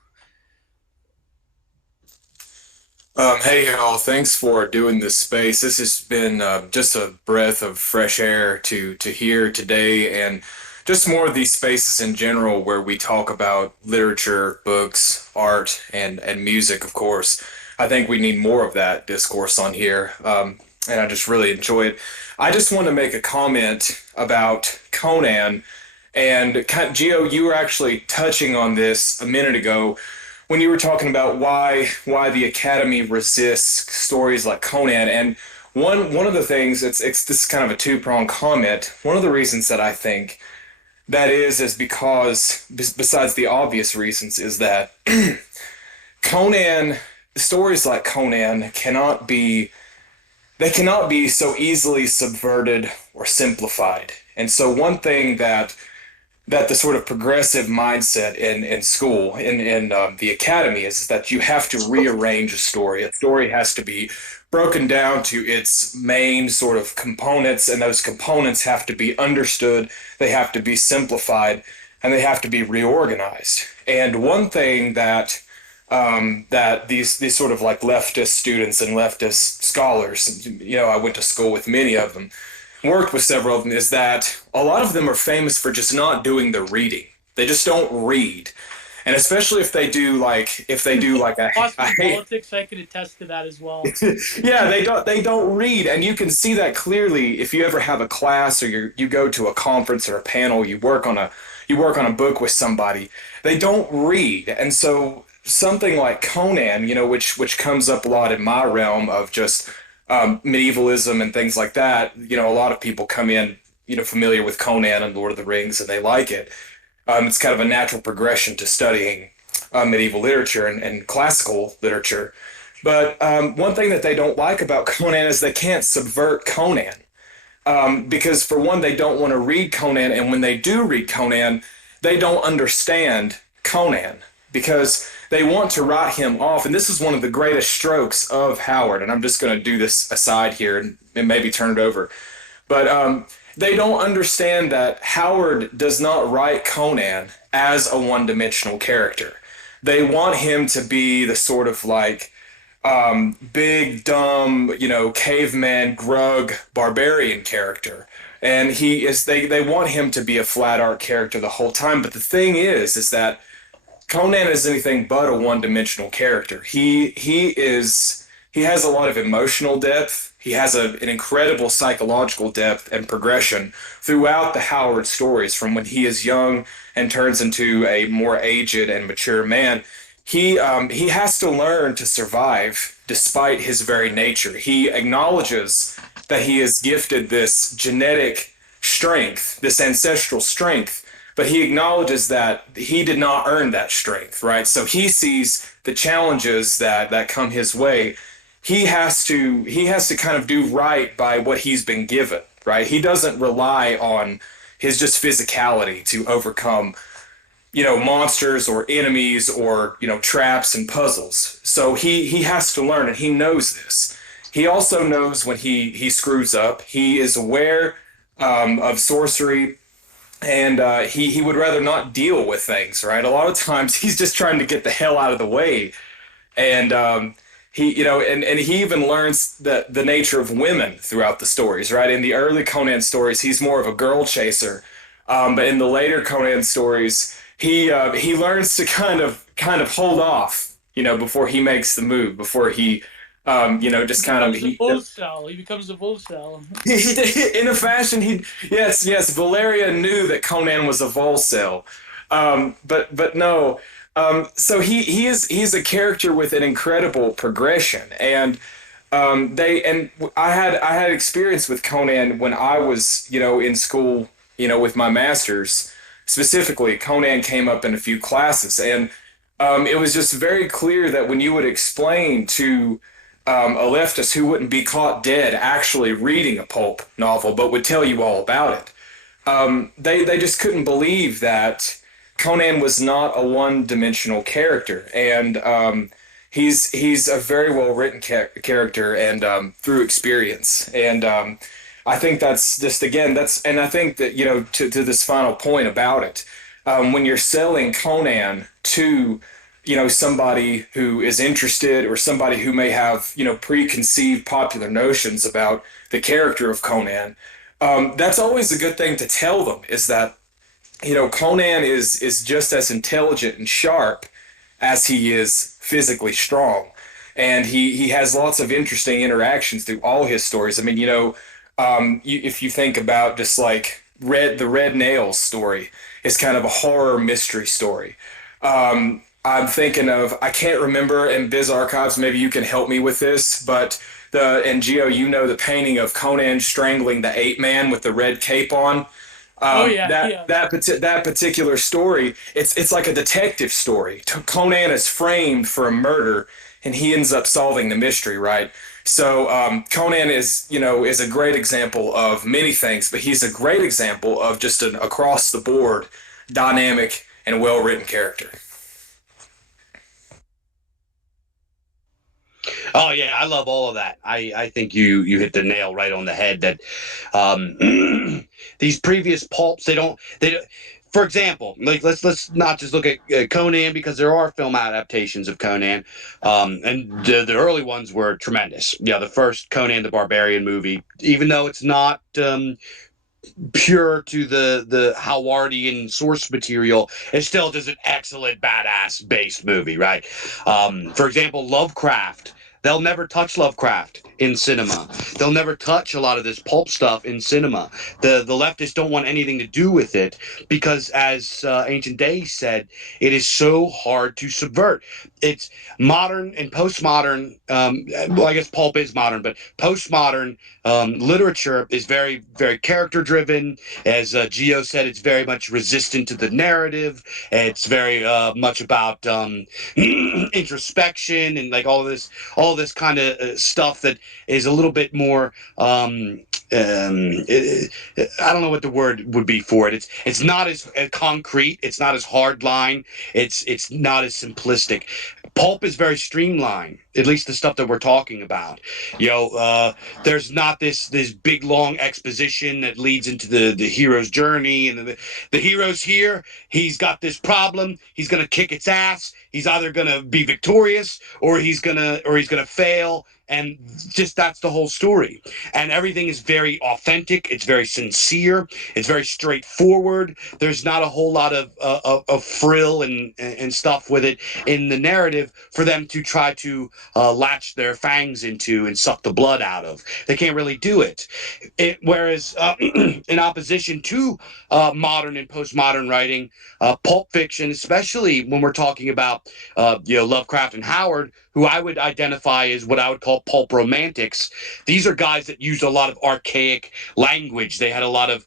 Hey y'all, thanks for doing this space. This has been just a breath of fresh air to hear today, and just more of these spaces in general where we talk about literature, books, art, and music, of course. I think we need more of that discourse on here, and I just really enjoy it. I just want to make a comment about Conan, and Gio, you were actually touching on this a minute ago when you were talking about why the Academy resists stories like Conan. And one of the things, it's this is kind of a two-pronged comment. One of the reasons that I think that is because besides the obvious reasons, is that Conan stories like Conan cannot be so easily subverted or simplified. And so one thing that the sort of progressive mindset in school, in the academy, is that you have to rearrange a story. A story has to be broken down to its main sort of components, and those components have to be understood, they have to be simplified, and they have to be reorganized. And one thing that these sort of like leftist students and leftist scholars, I went to school with many of them, worked with several of them, is that a lot of them are famous for just not doing the reading. They just don't read. And especially if they do like Boston a politics, I could attest to that as well. yeah, they don't read, and you can see that clearly if you ever have a class, or you go to a conference or a panel, you work on a book with somebody. They don't read. And so something like Conan, which comes up a lot in my realm of just medievalism and things like that. A lot of people come in, familiar with Conan and Lord of the Rings, and they like it. It's kind of a natural progression to studying medieval literature and classical literature. But one thing that they don't like about Conan is they can't subvert Conan. Because for one, they don't want to read Conan, and when they do read Conan, they don't understand Conan, because they want to write him off. And this is one of the greatest strokes of Howard, and I'm just going to do this aside here and maybe turn it over. But they don't understand that Howard does not write Conan as a one-dimensional character. They want him to be the sort of like big, dumb, caveman, grug, barbarian character. And they want him to be a flat art character the whole time. But the thing is that Conan is anything but a one-dimensional character. He has a lot of emotional depth. He has an incredible psychological depth and progression throughout the Howard stories, from when he is young and turns into a more aged and mature man. He has to learn to survive despite his very nature. He acknowledges that he is gifted this genetic strength, this ancestral strength, but he acknowledges that he did not earn that strength, right? So he sees the challenges that come his way. He has to kind of do right by what he's been given, right? He doesn't rely on his just physicality to overcome, monsters or enemies or, traps and puzzles. So he has to learn, and he knows this. He also knows when he screws up. He is aware of sorcery, and he would rather not deal with things, right? A lot of times he's just trying to get the hell out of the way. And and he even learns the nature of women throughout the stories, right? In the early Conan stories, he's more of a girl chaser, but in the later Conan stories, he learns to kind of hold off, before he makes the move, before he just kind of He becomes a bull cell. in a fashion, yes, Valeria knew that Conan was a Volcel, but no. So he's a character with an incredible progression, and I had experience with Conan when I was in school, with my master's. Specifically, Conan came up in a few classes, and it was just very clear that when you would explain to a leftist who wouldn't be caught dead actually reading a pulp novel, but would tell you all about it, they just couldn't believe that Conan was not a one-dimensional character, and he's a very well-written character, and through experience, and I think that's just again and I think that to this final point about it, when you're selling Conan to somebody who is interested, or somebody who may have preconceived popular notions about the character of Conan, that's always a good thing to tell them, is that Conan is just as intelligent and sharp as he is physically strong, and he has lots of interesting interactions through all his stories. I mean, if you think about just like the Red Nails story, is kind of a horror mystery story. I'm thinking of, I can't remember, in Bizarchives, maybe you can help me with this, but and Gio, the painting of Conan strangling the ape man with the red cape on. That particular story, it's like a detective story. Conan is framed for a murder, and he ends up solving the mystery, right? So Conan is a great example of many things, but he's a great example of just an across the board dynamic and well written character. Oh yeah, I love all of that. I think you hit the nail right on the head. That these previous pulps, they don't. For example, like let's not just look at Conan, because there are film adaptations of Conan, and the early ones were tremendous. Yeah, the first Conan the Barbarian movie, even though it's not pure to the Howardian source material, it's still just an excellent badass based movie, right? For example, Lovecraft. They'll never touch Lovecraft in cinema. They'll never touch a lot of this pulp stuff in cinema. The leftists don't want anything to do with it because, as Ancient Days said, it is so hard to subvert. It's modern and postmodern. Well, I guess pulp is modern, but postmodern literature is very, very character driven. As Gio said, it's very much resistant to the narrative. It's very much about introspection and like all this kind of stuff that is a little bit more I don't know what the word would be for it. It's not as concrete. It's not as hard line. It's not as simplistic. Pulp is very streamlined, at least the stuff that we're talking about. There's not this big long exposition that leads into the hero's journey, and the hero's here. He's got this problem. He's gonna kick its ass. He's either gonna be victorious or he's gonna fail. And just that's the whole story. And everything is very authentic. It's very sincere. It's very straightforward. There's not a whole lot of frill and stuff with it in the narrative for them to try to latch their fangs into and suck the blood out of. They can't really do it. Whereas in opposition to modern and postmodern writing, pulp fiction, especially when we're talking about Lovecraft and Howard, who I would identify as what I would call pulp romantics. These are guys that used a lot of archaic language. They had a lot of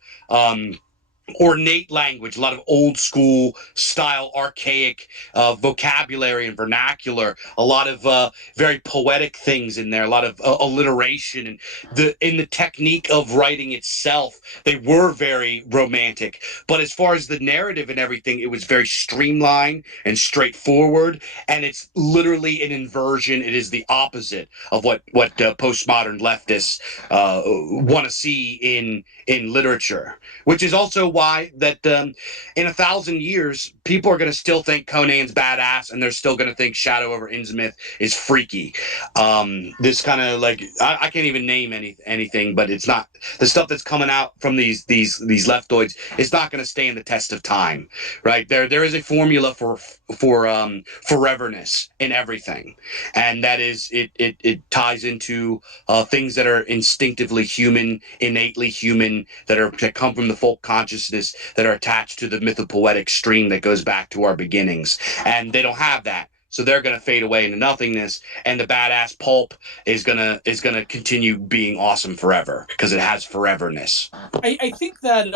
ornate language, a lot of old school style, archaic vocabulary and vernacular, a lot of very poetic things in there, a lot of alliteration, and in the technique of writing itself, they were very romantic. But as far as the narrative and everything, it was very streamlined and straightforward, and it's literally an inversion. It is the opposite of what postmodern leftists want to see in literature, which is also why that in 1,000 years, people are going to still think Conan's badass, and they're still going to think Shadow over Innsmouth is freaky. This kind of like I can't even name anything, but it's not the stuff that's coming out from these leftoids. It's not going to stand the test of time, right? There is a formula for foreverness in everything, and that is it ties into things that are instinctively human, innately human, that come from the folk consciousness, that are attached to the mythopoetic stream that goes back to our beginnings, and they don't have that. So they're going to fade away into nothingness, and the badass pulp is gonna continue being awesome forever because it has foreverness. I think that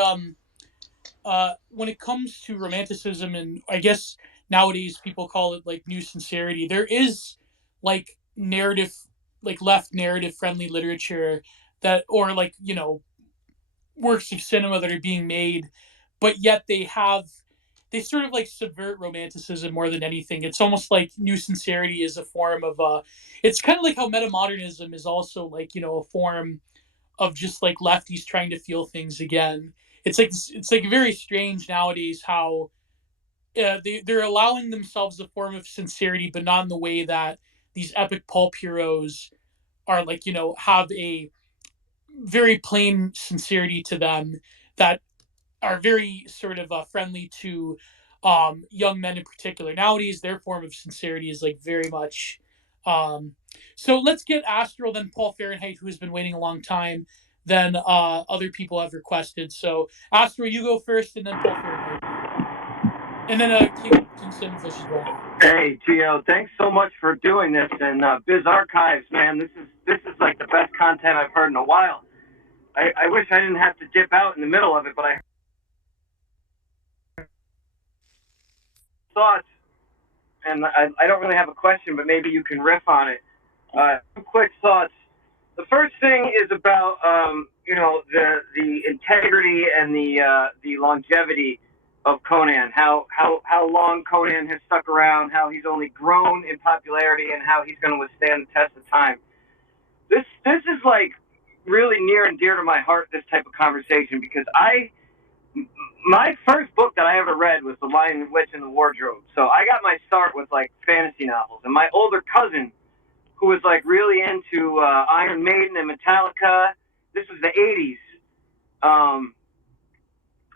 when it comes to romanticism, and I guess nowadays people call it like new sincerity, there is like narrative, like left narrative friendly literature that, or like, works of cinema that are being made, but yet they sort of like subvert romanticism more than anything. It's almost like new sincerity is a form of it's kind of like how metamodernism is also like, a form of just like lefties trying to feel things again. It's like very strange nowadays how they're allowing themselves a form of sincerity, but not in the way that these epic pulp heroes are, like, have a very plain sincerity to them that are very sort of friendly to young men in particular. Nowadays, their form of sincerity is like very much. Um, so let's get Astral, then Paul Fahrenheit, who has been waiting a long time. Then other people have requested. So Astral, you go first, and then Paul Fahrenheit, and then King Cinderfish as well. Hey, Gio, thanks so much for doing this. And Bizarchives, man, this is like the best content I've heard in a while. I wish I didn't have to dip out in the middle of it, but I thoughts, and I don't really have a question, but maybe you can riff on it. Two quick thoughts. The first thing is about the integrity and the longevity of Conan. How long Conan has stuck around, how he's only grown in popularity, and how he's going to withstand the test of time. This is like really near and dear to my heart, this type of conversation, because my first book that I ever read was The Lion, the Witch, and the Wardrobe. So I got my start with like fantasy novels, and my older cousin, who was like really into Iron Maiden and Metallica, this was the 80s.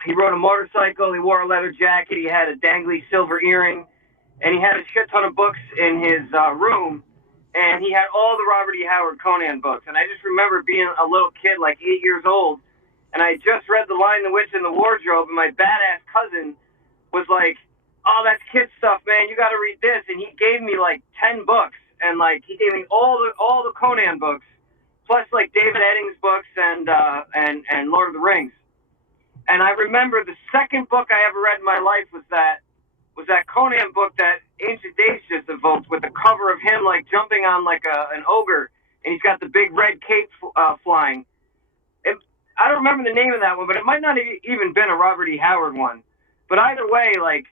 He rode a motorcycle, he wore a leather jacket, he had a dangly silver earring, and he had a shit ton of books in his room, and he had all the Robert E. Howard Conan books. And I just remember being a little kid, like 8 years old, and I just read The Lion, the Witch, and the Wardrobe, and my badass cousin was like, "Oh, that's kid stuff, man. You got to read this." And he gave me like 10 books, and like he gave me all the Conan books, plus like David Eddings books and Lord of the Rings. And I remember the second book I ever read in my life was that Conan book that Ancient Days just evoked, with the cover of him like jumping on like an ogre, and he's got the big red cape flying. I don't remember the name of that one, but it might not have even been a Robert E. Howard one. But either way, like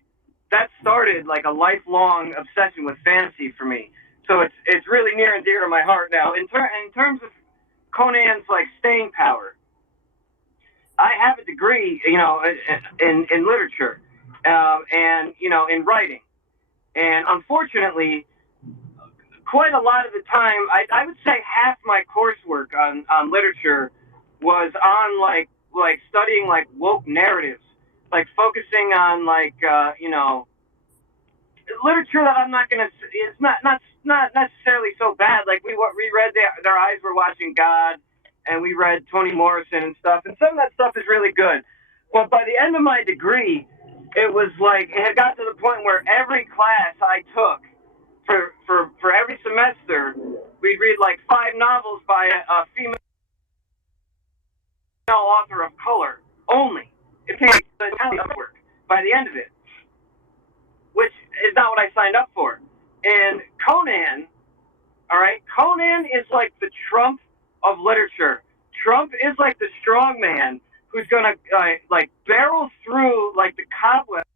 that started like a lifelong obsession with fantasy for me. So it's really near and dear to my heart now. In terms of Conan's like staying power, I have a degree, in literature, and in writing, and unfortunately, quite a lot of the time, I would say half my coursework on literature was on like studying like woke narratives, like focusing on like literature that I'm not gonna. It's not necessarily so bad. Like we read Their Eyes Were Watching God, and we read Toni Morrison and stuff, and some of that stuff is really good. But by the end of my degree, it was like it had got to the point where every class I took for every semester, we'd read like 5 novels by a female author of color only. It takes the work by the end of it, which is not what I signed up for. And Conan, all right, Conan is like the Trump of literature. Trump is like the strong man who's gonna like barrel through like the cobwebs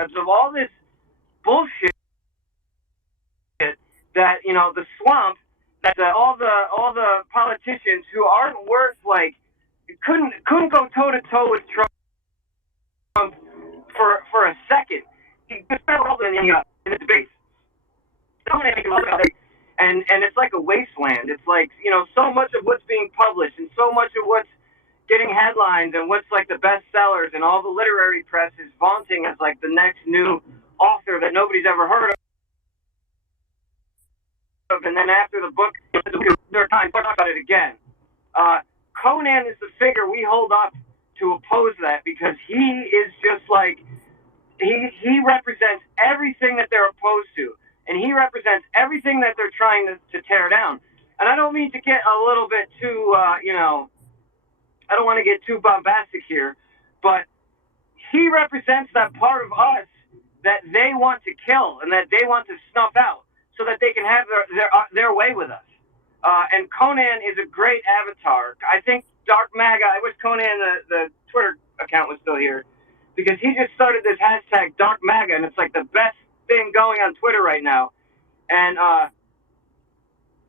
of all this bullshit that the swamp that all the politicians who aren't worth like couldn't go toe to toe with Trump for a second. He just fell in the debate. And it's like a wasteland. It's like so much of what's being published and so much of what's getting headlines and what's like the bestsellers and all the literary press is vaunting as like the next new author that nobody's ever heard of. And then after the book, they're time to talk about it again. Conan is the figure we hold up to oppose that because he is just like he represents everything that they're opposed to, and he represents everything that they're trying to tear down. And I don't mean to get a little bit too I don't want to get too bombastic here, but he represents that part of us that they want to kill and that they want to snuff out so that they can have their way with us. And Conan is a great avatar. I think Dark MAGA, I wish Conan, the Twitter account was still here, because he just started this hashtag Dark MAGA, and it's like the best thing going on Twitter right now. And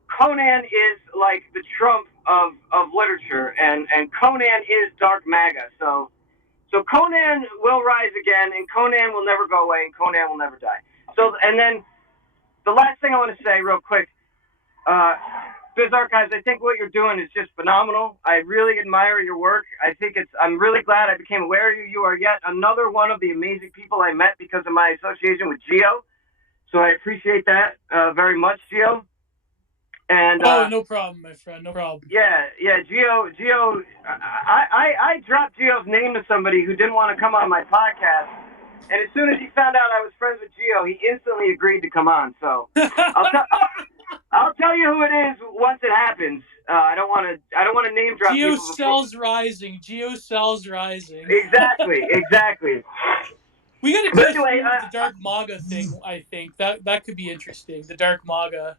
Conan is like the Trump of literature, and Conan is Dark MAGA. So Conan will rise again, and Conan will never go away, and Conan will never die. So, and then the last thing I want to say real quick, Bizarchives, I think what you're doing is just phenomenal. I really admire your work. I'm really glad I became aware of you. You are yet another one of the amazing people I met because of my association with Gio. So I appreciate that very much, Gio. And no problem, my friend, no problem. Yeah, Gio. I dropped Gio's name to somebody who didn't want to come on my podcast, and as soon as he found out I was friends with Gio, he instantly agreed to come on. So I'll tell you who it is once it happens. I don't want to name drop. Gio Cells Rising. Gio Cells Rising. Exactly. We got to test the Dark MAGA thing. I think that could be interesting. The Dark MAGA.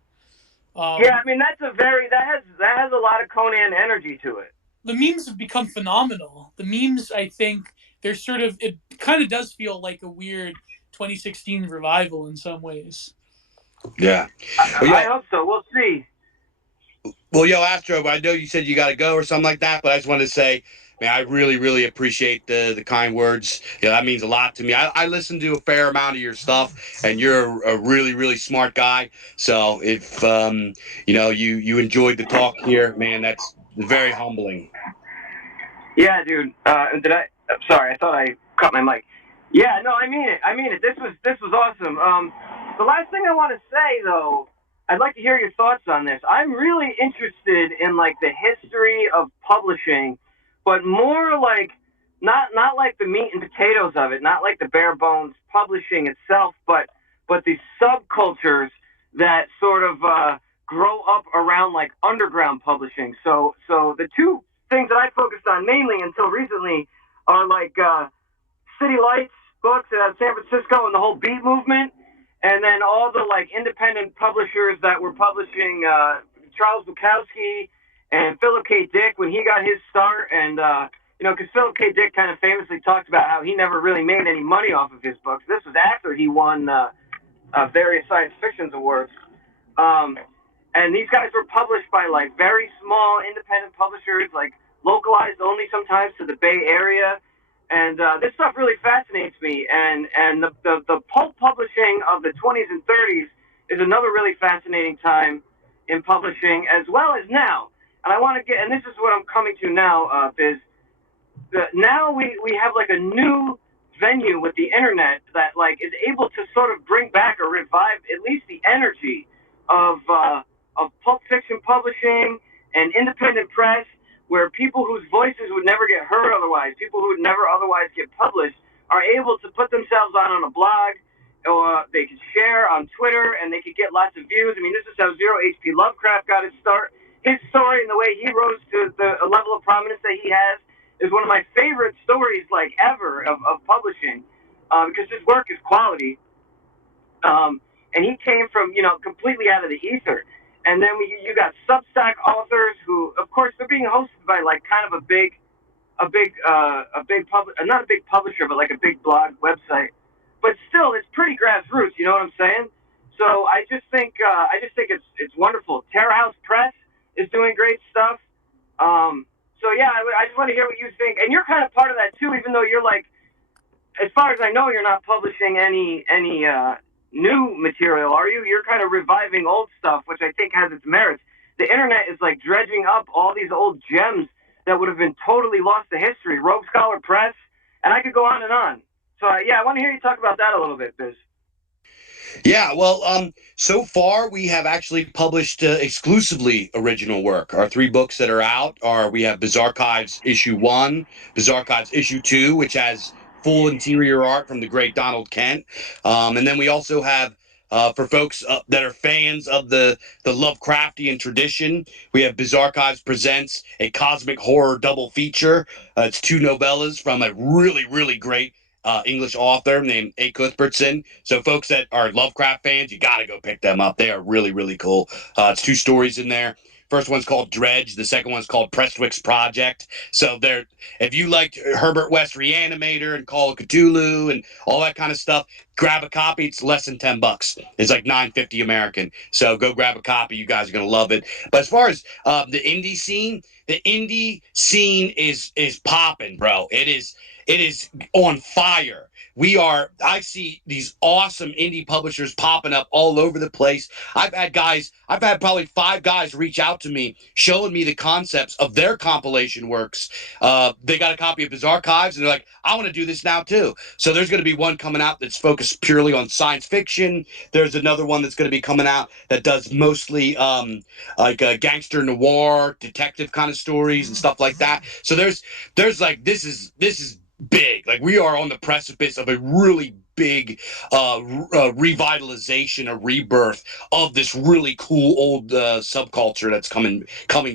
Yeah, I mean that has a lot of Conan energy to it. The memes have become phenomenal. The memes, I think, they're it kind of does feel like a weird 2016 revival in some ways. Yeah. I hope so. We'll see. Well, Astro, I know you said you got to go or something like that, but I just wanted to say, man, I really, really appreciate the kind words. That means a lot to me. I listen to a fair amount of your stuff, and you're a really, really smart guy. So if you enjoyed the talk here, man, that's very humbling. Yeah, dude. I'm sorry, I thought I cut my mic. Yeah, no, I mean it. This was awesome. The last thing I want to say, though, I'd like to hear your thoughts on this. I'm really interested in like the history of publishing, but more like not like the meat and potatoes of it, not like the bare bones publishing itself, but the subcultures that sort of grow up around like underground publishing. So the two things that I focused on mainly until recently are like City Lights books out of San Francisco and the whole beat movement, and then all the like independent publishers that were publishing Charles Bukowski and Philip K. Dick when he got his start, and because Philip K. Dick kind of famously talked about how he never really made any money off of his books. This was after he won various science fiction awards. And these guys were published by like very small independent publishers, like localized only sometimes to the Bay Area. And this stuff really fascinates me. And the pulp publishing of the 20s and 30s is another really fascinating time in publishing, as well as now. And I want to and this is what I'm coming to now, Biz. Now we have like a new, venue with the internet that like is able to sort of bring back or revive at least the energy of pulp fiction publishing and independent press, where people whose voices would never get heard otherwise, people who would never otherwise get published, are able to put themselves on a blog, or they could share on Twitter, and they could get lots of views. I mean, this is how Zero HP Lovecraft got his start. His story and the way he rose to the level of prominence that he has is one of my favorite stories, like, ever of publishing, because his work is quality. And he came from, completely out of the ether. And then you got Substack authors who, of course, they're being hosted by like kind of not a big publisher, but like a big blog website. But still, it's pretty grassroots. You know what I'm saying? So I just think it's wonderful. Terror House Press is doing great stuff. So yeah, I just want to hear what you think. And you're kind of part of that too, even though you're like, as far as I know, you're not publishing any new material, are you? You're kind of reviving old stuff, which I think has its merits. The internet is like dredging up all these old gems that would have been totally lost to history. Rogue Scholar Press, and I could go on and on. So yeah, I want to hear you talk about that a little bit, Biz. Yeah, well, so far we have actually published exclusively original work. Our 3 books that are out we have Bizarchives issue 1, Bizarchives issue 2, which has full interior art from the great Donald Kent, and then we also have for folks that are fans of the Lovecraftian tradition, we have Bizarchives presents a cosmic horror double feature. It's 2 novellas from a really, really great English author named A. Cuthbertson. So folks that are Lovecraft fans, you got to go pick them up. They are really, really cool. It's 2 stories in there. First one's called Dredge. The second one's called Prestwick's Project. So if you liked Herbert West Reanimator and Call of Cthulhu and all that kind of stuff, grab a copy. It's less than $10. It's like $9.50 American. So go grab a copy. You guys are gonna love it. But as far as the indie scene is popping, bro. It is on fire. I see these awesome indie publishers popping up all over the place. I've had probably 5 guys reach out to me showing me the concepts of their compilation works. They got a copy of Bizarchives and they're like, I want to do this now too. So there's going to be one coming out that's focused purely on science fiction. There's another one that's going to be coming out that does mostly like gangster noir, detective kind of stories and stuff like that. So there's like, this is big. Like, we are on the precipice of a really big revitalization, a rebirth of this really cool old subculture that's coming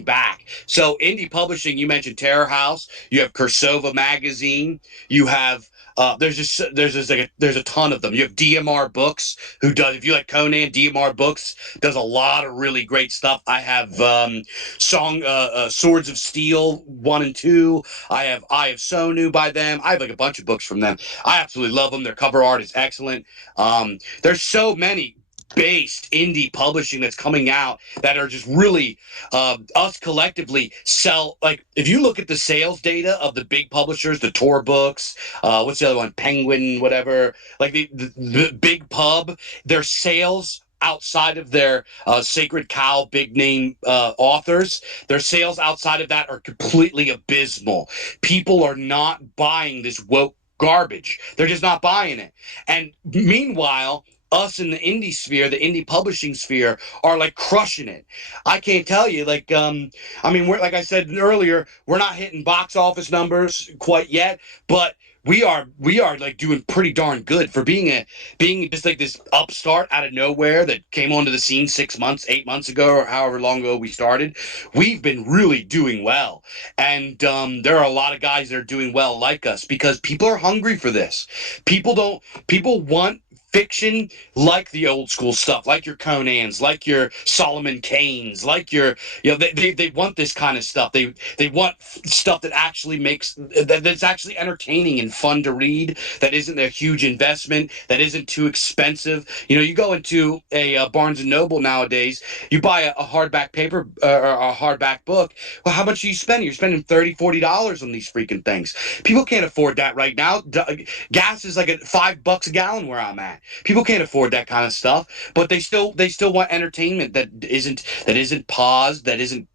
back. So indie publishing, you mentioned Terror House, you have Cursova magazine, you have there's a ton of them. You have DMR Books, who does, if you like Conan, DMR Books does a lot of really great stuff. I have Swords of Steel 1 and 2. I have Eye of Sonu by them. I have like a bunch of books from them. I absolutely love them. Their cover art is excellent. There's so many based indie publishing that's coming out that are just really us collectively sell. Like, if you look at the sales data of the big publishers, the Tor Books, what's the other one, Penguin, whatever, like the big pub, their sales outside of their Sacred Cow big name authors, their sales outside of that are completely abysmal. People are not buying this woke garbage. They're just not buying it. And meanwhile, us in the indie sphere, the indie publishing sphere, are like crushing it. I can't tell you, like, I mean, we're, like I said earlier, we're not hitting box office numbers quite yet, but we are like doing pretty darn good for being just like this upstart out of nowhere that came onto the scene 6 months, 8 months ago, or however long ago we started. We've been really doing well, and there are a lot of guys that are doing well like us, because people are hungry for this. People want fiction like the old school stuff, like your Conans, like your Solomon Kanes, like your, they want this kind of stuff. They want stuff that actually that's actually entertaining and fun to read, that isn't a huge investment, that isn't too expensive. You go into a Barnes and Noble nowadays, you buy a hardback paper or a hardback book. Well, how much are you spending? You're spending $30-$40 on these freaking things. People can't afford that right now. Gas is like at $5 a gallon where I'm at. People can't afford that kind of stuff, but they still want entertainment that isn't paused, that isn't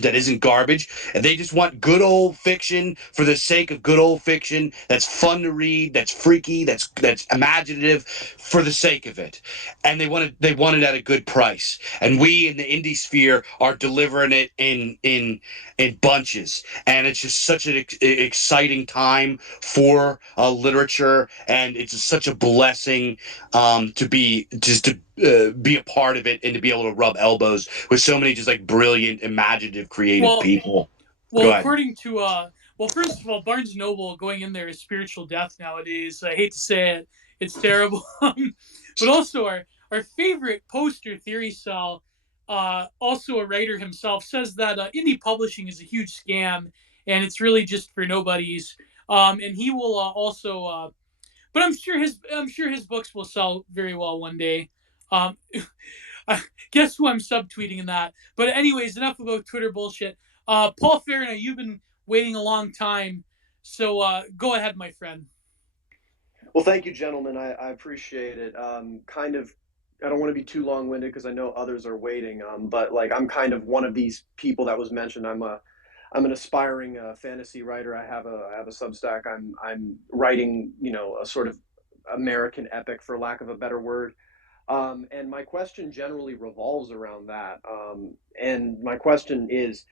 that isn't garbage, and they just want good old fiction for the sake of good old fiction that's fun to read, that's freaky, that's imaginative for the sake of it. And they want it at a good price, and we in the indie sphere are delivering it in bunches, and it's just such an exciting time for literature, and it's just such a blessing to be a part of it and to be able to rub elbows with so many just like brilliant, imaginative, creative Well, people. well, Go ahead. according to well, first of all, Barnes and Noble going in there is spiritual death nowadays. I hate to say it, it's terrible. But also our favorite poster theory cell, also a writer himself, says that indie publishing is a huge scam and it's really just for nobodies. And he will also, but I'm sure his books will sell very well one day. Um, guess who I'm subtweeting in that? But anyways, enough about Twitter bullshit. Paul Farina, you've been waiting a long time, so go ahead, my friend. Well, thank you, gentlemen. I appreciate it. I don't want to be too long-winded because I know others are waiting. But like, I'm kind of one of these people that was mentioned. I'm an aspiring fantasy writer. I have a Substack. I'm writing, a sort of American epic, for lack of a better word. And my question generally revolves around that. And my question is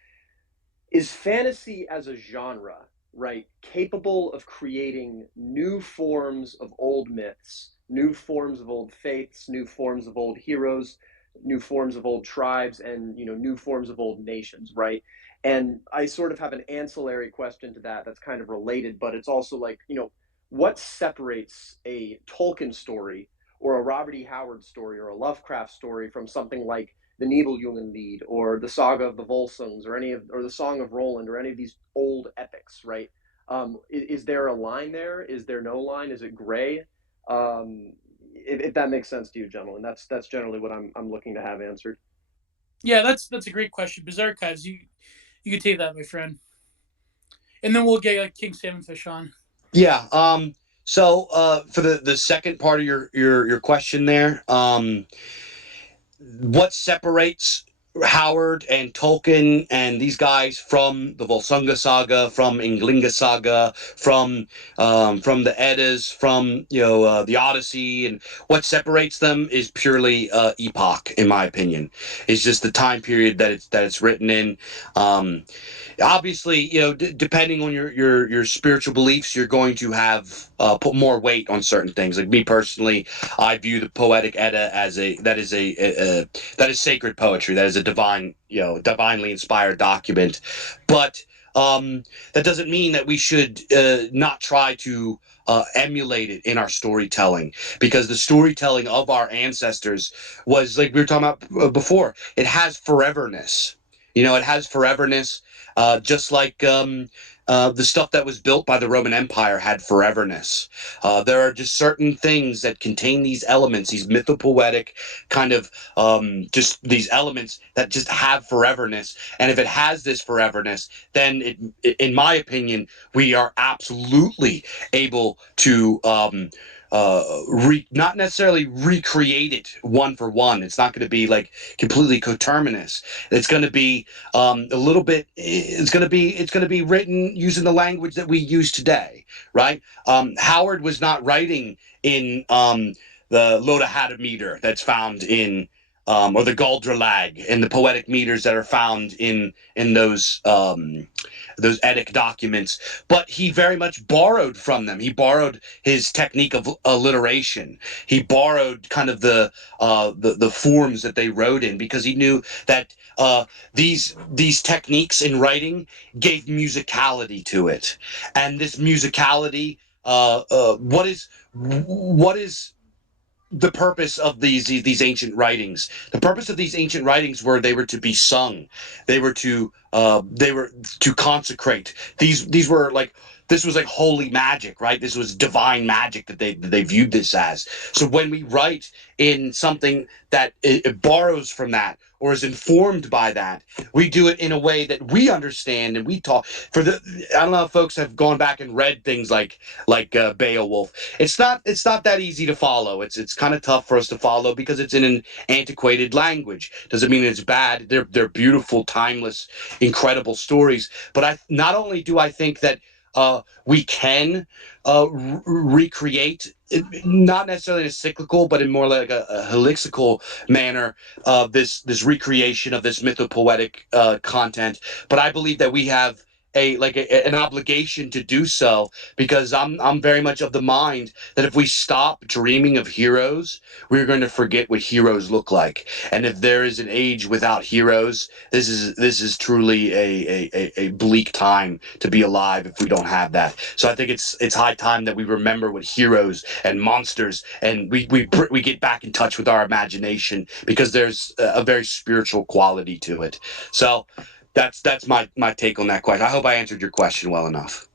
fantasy as a genre, right, capable of creating new forms of old myths, new forms of old faiths, new forms of old heroes, new forms of old tribes, and new forms of old nations, right? And I sort of have an ancillary question to that that's kind of related, but it's also like, what separates a Tolkien story or a Robert E. Howard story or a Lovecraft story from something like the Nibelungenlied or the Saga of the Volsungs or the Song of Roland or any of these old epics, right? Is there a line there? Is there no line? Is it gray? If that makes sense to you, gentlemen, that's generally what I'm looking to have answered. Yeah, that's a great question. Bizarchives, you can take that, my friend, and then we'll get King Salmonfish on. Yeah. So for the second part of your question there, what separates Howard and Tolkien and these guys from the Volsunga saga, from Ynglinga saga, from the Eddas, from the Odyssey, and what separates them is purely epoch, in my opinion. It's just the time period that it's written in. Obviously, depending on your spiritual beliefs, you're going to have put more weight on certain things. Like me personally, I view the Poetic Edda as that is sacred poetry. That is a divinely inspired document. But that doesn't mean that we should not try to emulate it in our storytelling, because the storytelling of our ancestors was, like we were talking about before, it has foreverness. It has foreverness, just like the stuff that was built by the Roman Empire had foreverness. There are just certain things that contain these elements, these mythopoetic kind of just these elements that just have foreverness. And if it has this foreverness, then in my opinion, we are absolutely able to not necessarily recreate it one for one. It's not going to be like completely coterminous. It's going to be a little bit. It's going to be written using the language that we use today, right? Howard was not writing in the Loda meter that's found in or the Galdralag and the poetic meters that are found in those Edic documents, but he very much borrowed from them. He borrowed his technique of alliteration. He borrowed kind of the forms that they wrote in, because he knew that these techniques in writing gave musicality to it, and this musicality. What is the purpose of these ancient writings? The purpose of these ancient writings were they were to be sung. They were to consecrate. These were like this was like holy magic, right? This was divine magic that they viewed this as. So when we write in something that it borrows from that or is informed by that, we do it in a way that we understand and we talk. I don't know if folks have gone back and read things like Beowulf. It's not that easy to follow. It's kind of tough for us to follow because it's in an antiquated language. Doesn't mean it's bad. They're beautiful, timeless, incredible stories. But not only do I think that we can recreate, not necessarily in a cyclical, but in more like a helixical manner, this recreation of this mythopoetic content. But I believe that we have an obligation to do so because I'm very much of the mind that if we stop dreaming of heroes, we're going to forget what heroes look like. And if there is an age without heroes, this is truly a bleak time to be alive if we don't have that. So I think it's high time that we remember what heroes and monsters, and we get back in touch with our imagination because there's a very spiritual quality to it. So that's my take on that question. I hope I answered your question well enough.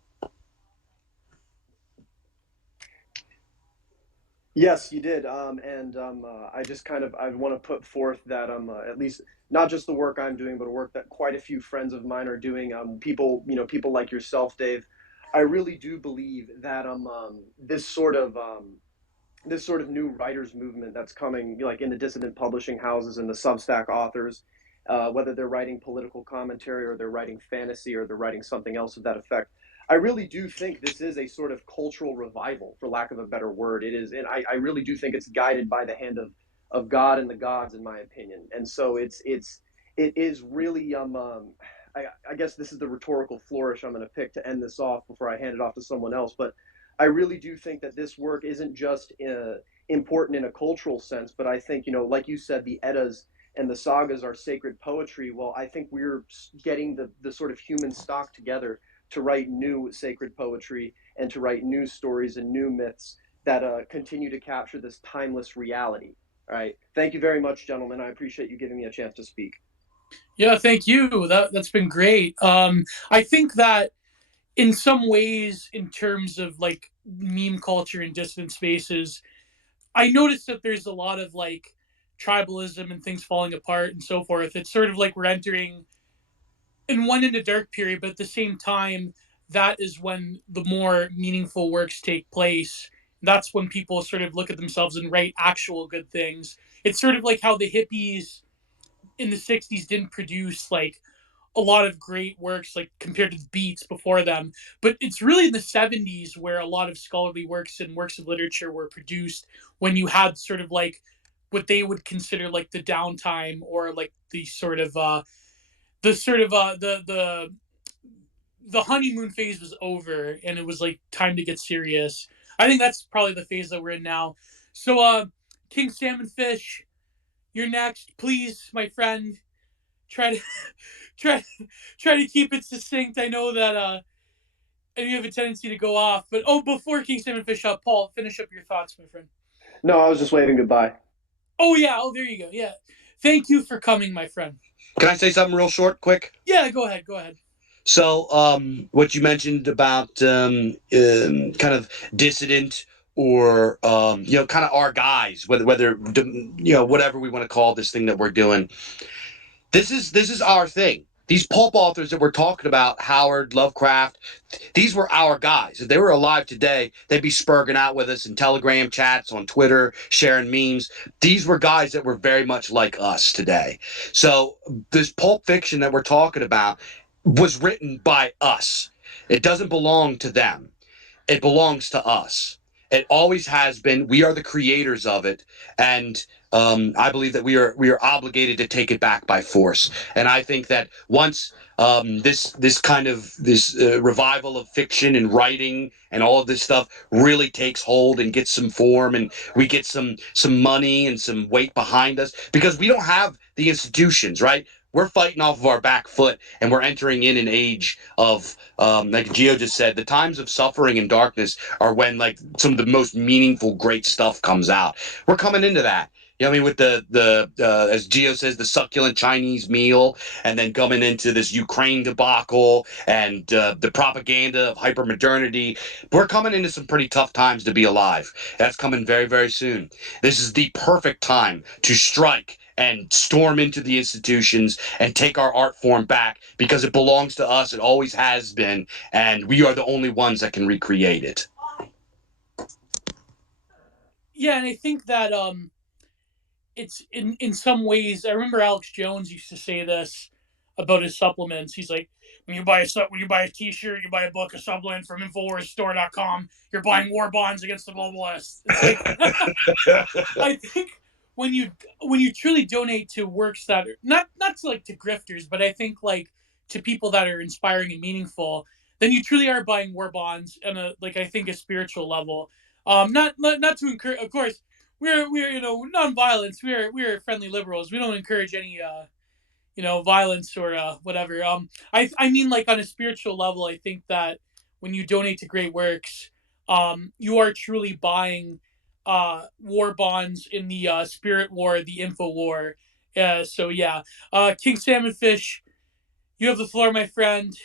Yes, you did. I just I want to put forth that at least not just the work I'm doing, but work that quite a few friends of mine are doing. People, people like yourself, Dave. I really do believe that this sort of new writers movement that's coming, like in the dissident publishing houses and the Substack authors, whether they're writing political commentary or they're writing fantasy or they're writing something else of that effect. I really do think this is a sort of cultural revival, for lack of a better word. It is, and I really do think it's guided by the hand of God and the gods, in my opinion. And so it is really I guess this is the rhetorical flourish I'm going to pick to end this off before I hand it off to someone else. But I really do think that this work isn't just important in a cultural sense, but I think, like you said, the Eddas and the sagas are sacred poetry. Well, I think we're getting the sort of human stock together to write new sacred poetry and to write new stories and new myths that continue to capture this timeless reality. All right. Thank you very much, gentlemen. I appreciate you giving me a chance to speak. Yeah, thank you. That's been great. I think that in some ways, in terms of like meme culture and distant spaces, I noticed that there's a lot of like tribalism and things falling apart and so forth. It's sort of like we're entering in one in a dark period, but at the same time, that is when the more meaningful works take place. That's when people sort of look at themselves and write actual good things. It's sort of like how the hippies in the 60s didn't produce like a lot of great works like compared to the beats before them, but it's really in the 70s where a lot of scholarly works and works of literature were produced, when you had sort of like what they would consider like the downtime, or like the honeymoon phase was over and it was like time to get serious. I think that's probably the phase that we're in now. So King Salmon Fish, you're next. Please, my friend, try to try try to keep it succinct. I know that and you have a tendency to go off, but before King Salmon Fish up, Paul, finish up your thoughts, my friend. No, I was just waving goodbye. Oh yeah, there you go. Yeah, thank you for coming, my friend. Can I say something real short, quick? Yeah, go ahead. So, what you mentioned about kind of dissident or kind of our guys, whether whatever we want to call this thing that we're doing. This is our thing. These pulp authors that we're talking about, Howard, Lovecraft, these were our guys. If they were alive today, they'd be spurging out with us in Telegram chats, on Twitter, sharing memes. These were guys that were very much like us today. So this pulp fiction that we're talking about was written by us. It doesn't belong to them. It belongs to us. It always has been. We are the creators of it, and I believe that we are obligated to take it back by force. And I think that once this kind of this revival of fiction and writing and all of this stuff really takes hold and gets some form, and we get some money and some weight behind us, because we don't have the institutions, right? We're fighting off of our back foot, and we're entering in an age of, like Gio just said, the times of suffering and darkness are when like some of the most meaningful, great stuff comes out. We're coming into that. You know what I mean, with the as Gio says, the succulent Chinese meal, and then coming into this Ukraine debacle and the propaganda of hypermodernity. We're coming into some pretty tough times to be alive. That's coming very, very soon. This is the perfect time to strike and storm into the institutions and take our art form back because it belongs to us. It always has been, and we are the only ones that can recreate it. Yeah, and I think that it's in some ways. I remember Alex Jones used to say this about his supplements. He's like, when you buy a T-shirt, you buy a book, a supplement from InfoWarsStore.com, you're buying war bonds against the globalists. It's like I think when you truly donate to works that are not to like to grifters, but I think like to people that are inspiring and meaningful, then you truly are buying war bonds on a like I think a spiritual level. Not to encourage, of course. We're non-violence. We're friendly liberals. We don't encourage any violence or whatever. I mean like on a spiritual level. I think that when you donate to great works, you are truly buying war bonds in the spirit war, the info war. So yeah, King Salmonfish, you have the floor, my friend.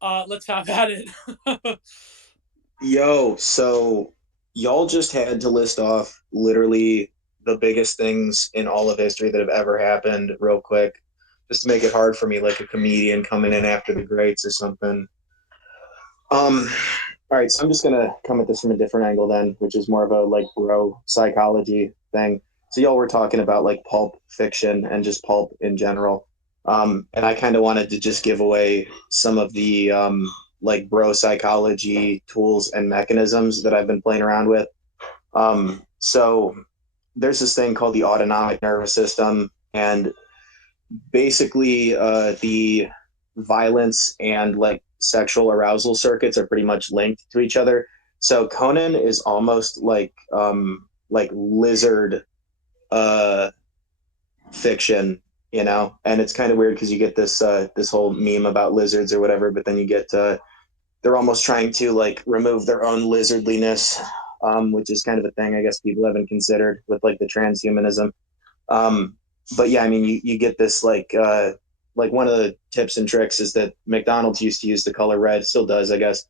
Let's have at it. Yo, so y'all just had to list off literally the biggest things in all of history that have ever happened real quick, just to make it hard for me, like a comedian coming in after the greats or something. All right, so I'm just gonna come at this from a different angle then, which is more of a like bro psychology thing. So y'all were talking about like pulp fiction and just pulp in general. And I kind of wanted to just give away some of the like bro psychology tools and mechanisms that I've been playing around with. So there's this thing called the autonomic nervous system, and basically the violence and like sexual arousal circuits are pretty much linked to each other. So Conan is almost like lizard uh fiction, you know, and it's kind of weird because you get this whole meme about lizards or whatever, but then you get they're almost trying to like remove their own lizardliness, which is kind of a thing I guess people haven't considered with like the transhumanism. Um, but yeah, I mean, you get this like one of the tips and tricks is that McDonald's used to use the color red, still does, I guess,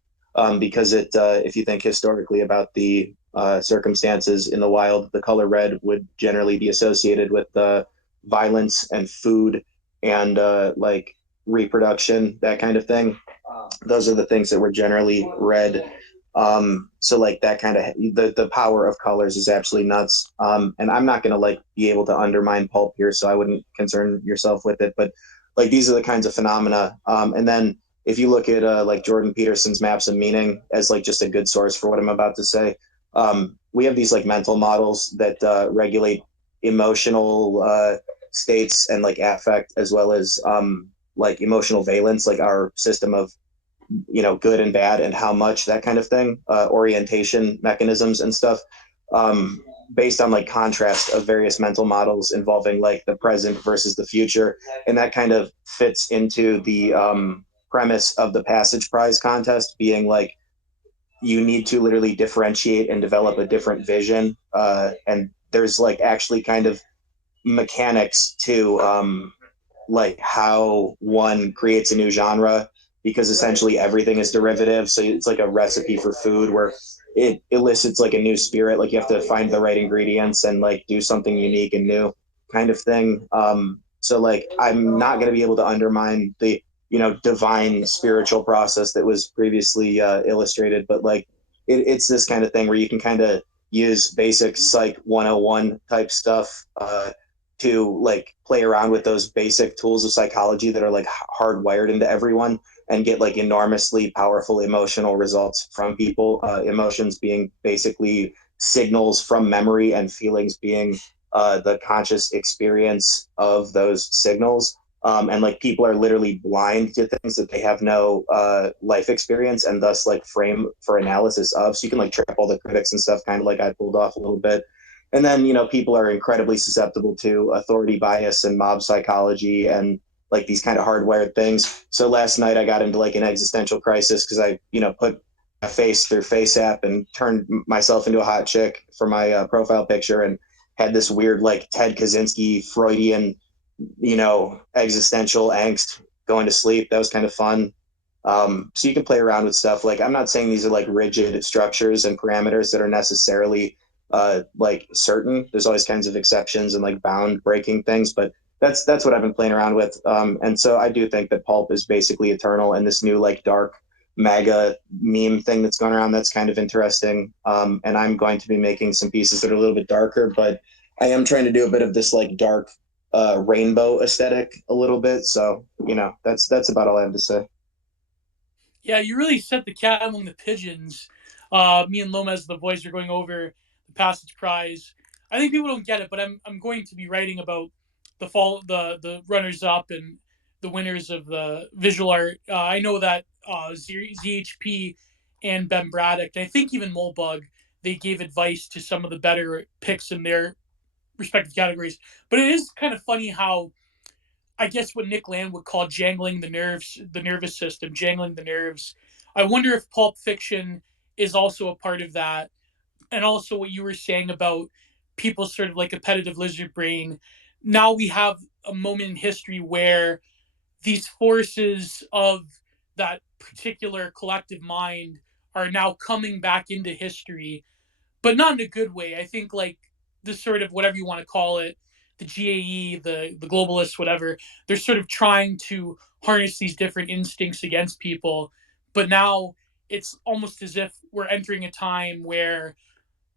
because if you think historically about the circumstances in the wild, the color red would generally be associated with violence and food and like reproduction, that kind of thing. Those are the things that were generally red. So like that kind of the power of colors is absolutely nuts. And I'm not gonna like be able to undermine pulp here, so I wouldn't concern yourself with it. But like these are the kinds of phenomena. And then if you look at like Jordan Peterson's Maps of Meaning as like just a good source for what I'm about to say, we have these like mental models that regulate emotional states and like affect as well as like emotional valence, like our system of good and bad and how much, that kind of thing, orientation mechanisms and stuff, based on like contrast of various mental models involving like the present versus the future. And that kind of fits into the premise of the Passage Prize contest being like you need to literally differentiate and develop a different vision, and there's like actually kind of mechanics to like how one creates a new genre, because essentially everything is derivative. So it's like a recipe for food where it elicits like a new spirit. Like you have to find the right ingredients and like do something unique and new, kind of thing. So like I'm not going to be able to undermine the divine spiritual process that was previously illustrated, but like it's this kind of thing where you can kind of use basic psych 101 type stuff to like play around with those basic tools of psychology that are like hardwired into everyone and get like enormously powerful emotional results from people. Emotions being basically signals from memory, and feelings being the conscious experience of those signals. And like people are literally blind to things that they have no life experience and thus like frame for analysis of. So you can like trip all the critics and stuff, kind of like I pulled off a little bit. And then people are incredibly susceptible to authority bias and mob psychology and like these kind of hardwired things. So last night I got into like an existential crisis because I put a face through face app and turned myself into a hot chick for my profile picture, and had this weird like Ted Kaczynski Freudian, existential angst going to sleep. That was kind of fun. So you can play around with stuff. Like, I'm not saying these are like rigid structures and parameters that are necessarily like certain. There's always kinds of exceptions and like bound breaking things, but that's what I've been playing around with. And so I do think that pulp is basically eternal, and this new like dark MAGA meme thing that's going around, that's kind of interesting. And I'm going to be making some pieces that are a little bit darker, but I am trying to do a bit of this like dark rainbow aesthetic a little bit. So that's about all I have to say. Yeah, you really set the cat among the pigeons. Me and Lomez, the boys, are going over the Passage Prize. I think people don't get it, but I'm going to be writing about the runners up and the winners of the visual art. I know that ZHP and Ben Braddock, and I think even Molebug, they gave advice to some of the better picks in their respective categories. But it is kind of funny how, I guess, what Nick Land would call jangling the nerves, the nervous system, jangling the nerves. I wonder if Pulp Fiction is also a part of that, and also what you were saying about people's sort of like appetitive lizard brain. Now we have a moment in history where these forces of that particular collective mind are now coming back into history, but not in a good way. I think like the sort of whatever you want to call it, the GAE, the globalists, whatever, they're sort of trying to harness these different instincts against people. But now it's almost as if we're entering a time where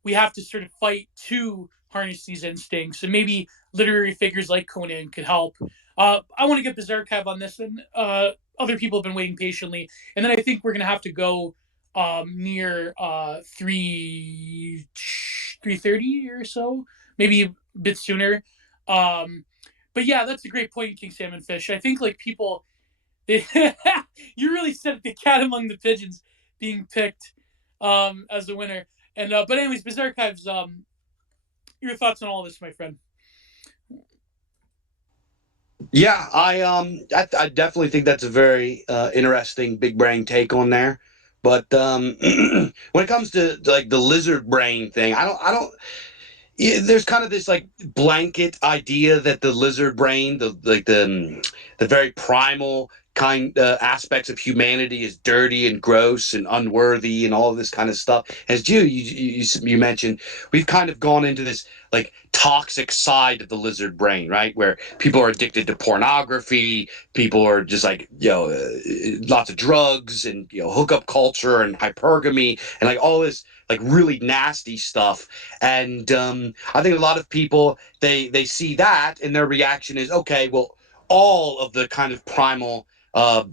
we have to sort of fight to harness these instincts, and maybe literary figures like Conan could help. I want to get Bizarchive on this, and other people have been waiting patiently, and then I think we're gonna have to go near 3:30 or so, maybe a bit sooner. Um, but yeah, that's a great point, King Salmon Fish. I think like people, they, you really set the cat among the pigeons being picked as the winner. And but anyways, Bizarchives, your thoughts on all this, my friend? Yeah, I definitely think that's a very interesting big brain take on there. But when it comes to like the lizard brain thing, I don't. Yeah, there's kind of this like blanket idea that the lizard brain, the very primal kind aspects of humanity is dirty and gross and unworthy and all of this kind of stuff. As you mentioned, we've kind of gone into this like toxic side of the lizard brain, right? Where people are addicted to pornography, people are just like lots of drugs and hookup culture and hypergamy and like all this like really nasty stuff. And I think a lot of people they see that and their reaction is, okay, well, all of the kind of primal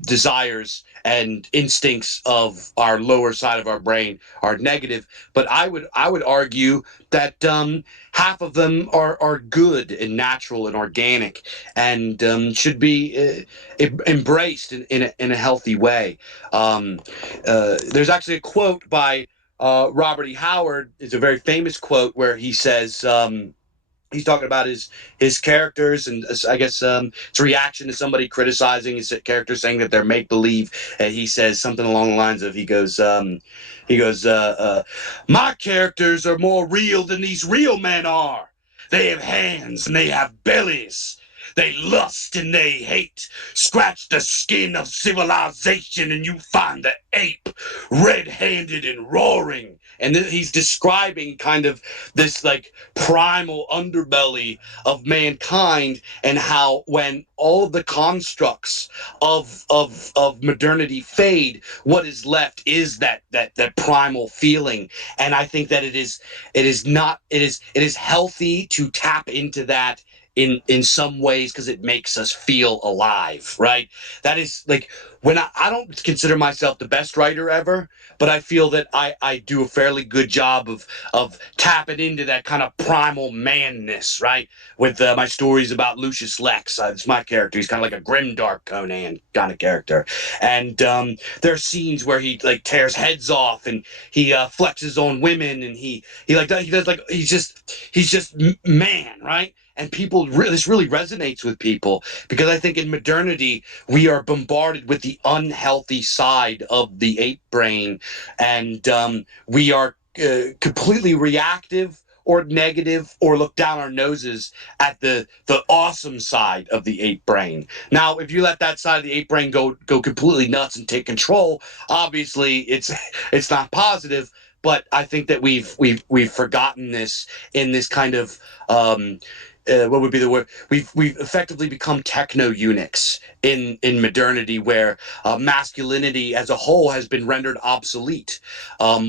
desires and instincts of our lower side of our brain are negative. But I would argue that half of them are good and natural and organic and should be embraced in a healthy way. There's actually a quote by Robert E. Howard. It's a very famous quote where he says, he's talking about his characters and I guess his reaction to somebody criticizing his characters, saying that they're make believe. And he says something along the lines of, my characters are more real than these real men are. They have hands and they have bellies. They lust and they hate. Scratch the skin of civilization and you find the ape red-handed and roaring. And he's describing kind of this like primal underbelly of mankind, and how when all of the constructs of modernity fade, what is left is that primal feeling. And I think that it is healthy to tap into that in some ways, because it makes us feel alive, right? That is like, when I don't consider myself the best writer ever, but I feel that I do a fairly good job of tapping into that kind of primal manness, right? With my stories about Lucius Lex. It's my character. He's kind of like a grimdark Conan kind of character. And there are scenes where he like tears heads off and he flexes on women, and he like he does like he's just man, right? And this really resonates with people, because I think in modernity we are bombarded with the unhealthy side of the ape brain, and we are completely reactive or negative or look down our noses at the awesome side of the ape brain. Now, if you let that side of the ape brain go completely nuts and take control, obviously it's not positive. But I think that we've forgotten this in this kind of what would be the word? We've effectively become techno eunuchs in modernity, where masculinity as a whole has been rendered obsolete.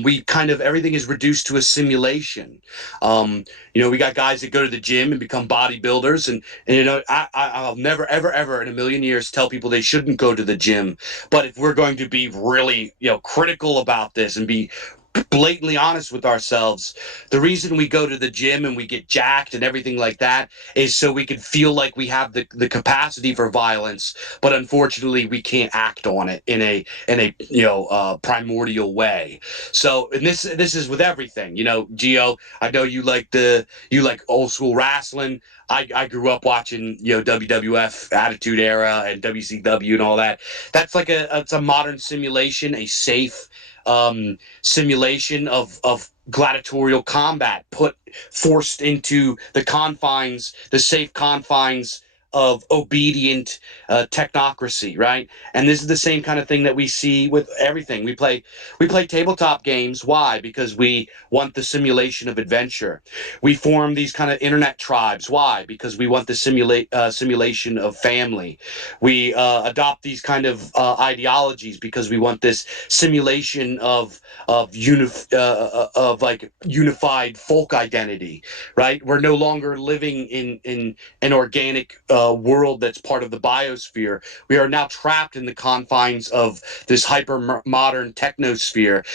We kind of everything is reduced to a simulation. We got guys that go to the gym and become bodybuilders, and I'll never ever in a million years tell people they shouldn't go to the gym. But if we're going to be really critical about this and be blatantly honest with ourselves, the reason we go to the gym and we get jacked and everything like that is so we can feel like we have the capacity for violence, but unfortunately we can't act on it in a primordial way. So, and this is with everything. Gio, I know you like old school wrestling. I grew up watching WWF Attitude Era and WCW and all that. That's like it's a modern simulation, a safe simulation of gladiatorial combat forced into the safe confines of obedient technocracy, right? And this is the same kind of thing that we see with everything. We play tabletop games. Why? Because we want the simulation of adventure. We form these kind of internet tribes. Why? Because we want the simulation of family. We adopt these kind of ideologies because we want this simulation of like unified folk identity, right? We're no longer living in an organic world that's part of the biosphere. We are now trapped in the confines of this hyper modern technosphere,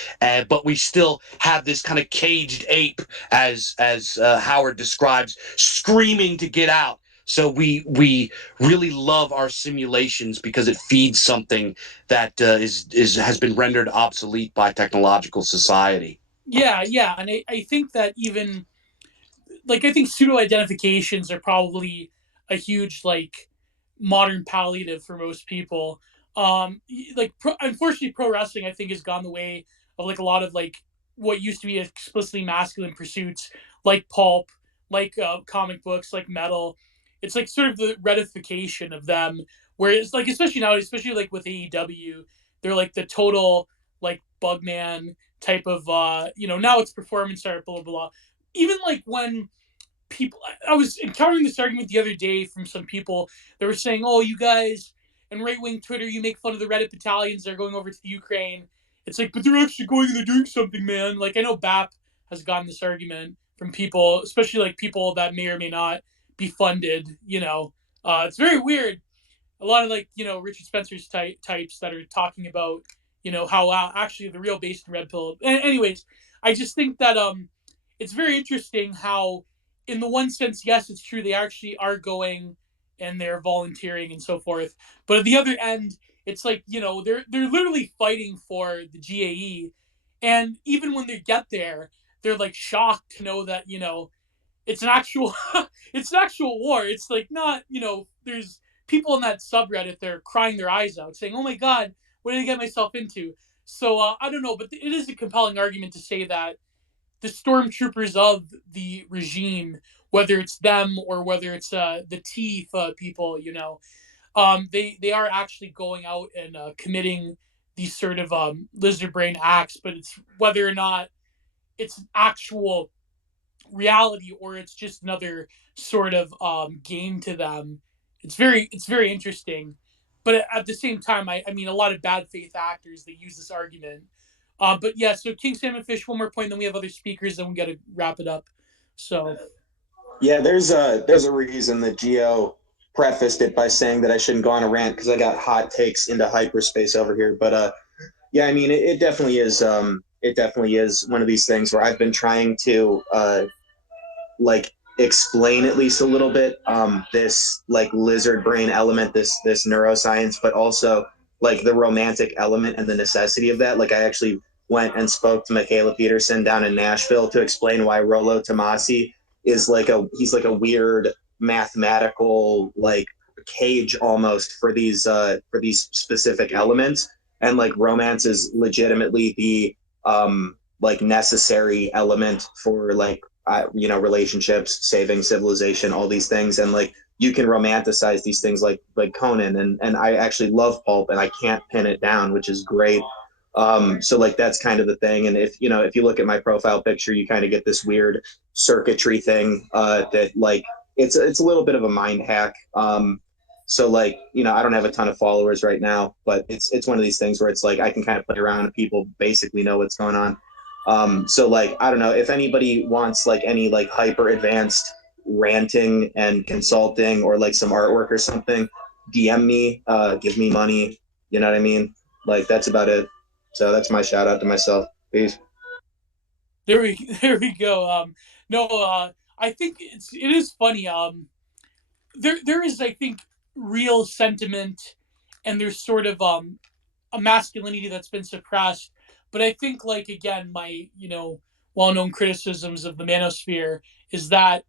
but we still have this kind of caged ape, as Howard describes, screaming to get out. So we really love our simulations because it feeds something that has been rendered obsolete by technological society. Yeah, and I think that even I think pseudo identifications are probably a huge modern palliative for most people. Unfortunately, pro wrestling I think has gone the way of a lot of what used to be explicitly masculine pursuits, like pulp, comic books, like metal. It's sort of the retification of them, whereas especially nowadays, especially with AEW, they're the total Bugman type of now it's performance art, blah blah blah. Even when people, I was encountering this argument the other day from some people that were saying, oh, you guys and right wing Twitter, you make fun of the Reddit battalions that are going over to the Ukraine. It's but they're actually going and they're doing something, man. I know BAP has gotten this argument from people, especially people that may or may not be funded. It's very weird. A lot of Richard Spencer's types that are talking about how actually the real base in Red Pill. Anyways, I just think that it's very interesting how, in the one sense, yes, it's true, they actually are going and they're volunteering and so forth. But at the other end, it's they're literally fighting for the GAE, and even when they get there, they're shocked to know that it's an actual it's an actual war. It's not there's people in that subreddit, they're crying their eyes out, saying, "Oh my God, what did I get myself into?" So I don't know, but it is a compelling argument to say that the stormtroopers of the regime, whether it's them or whether it's the teeth people, they are actually going out and committing these sort of lizard brain acts, but it's whether or not it's actual reality or it's just another sort of game to them. It's very interesting, but at the same time, I mean, a lot of bad faith actors, they use this argument. But yeah, so King Salmon Fish, one more point, then we have other speakers, then we got to wrap it up. So Yeah, there's a reason that Geo prefaced it by saying that I shouldn't go on a rant because I got hot takes into hyperspace over here. But yeah, I mean, it definitely is. It definitely is one of these things where I've been trying to like explain at least a little bit this like lizard brain element, this neuroscience, but also like the romantic element and the necessity of that. Like I actually went and spoke to Michaela Peterson down in Nashville to explain why Rollo Tomasi is he's like a weird mathematical like cage almost for these specific elements, and like romance is legitimately the like necessary element for like relationships, saving civilization, all these things, and like you can romanticize these things like Conan, and I actually love pulp, and I can't pin it down, which is great. So like that's kind of the thing, and if you look at my profile picture, you kind of get this weird circuitry thing that like it's a little bit of a mind hack. So like I don't have a ton of followers right now, but it's one of these things where it's like I can kind of play around and people basically know what's going on. So like I don't know if anybody wants like any like hyper advanced ranting and consulting or like some artwork or something, DM me, give me money. You know what I mean? Like that's about it. So that's my shout out to myself. Peace. There we go. No, I think it is funny. There is, I think, real sentiment, and there's sort of a masculinity that's been suppressed. But I think, like, again, my well known criticisms of the manosphere is that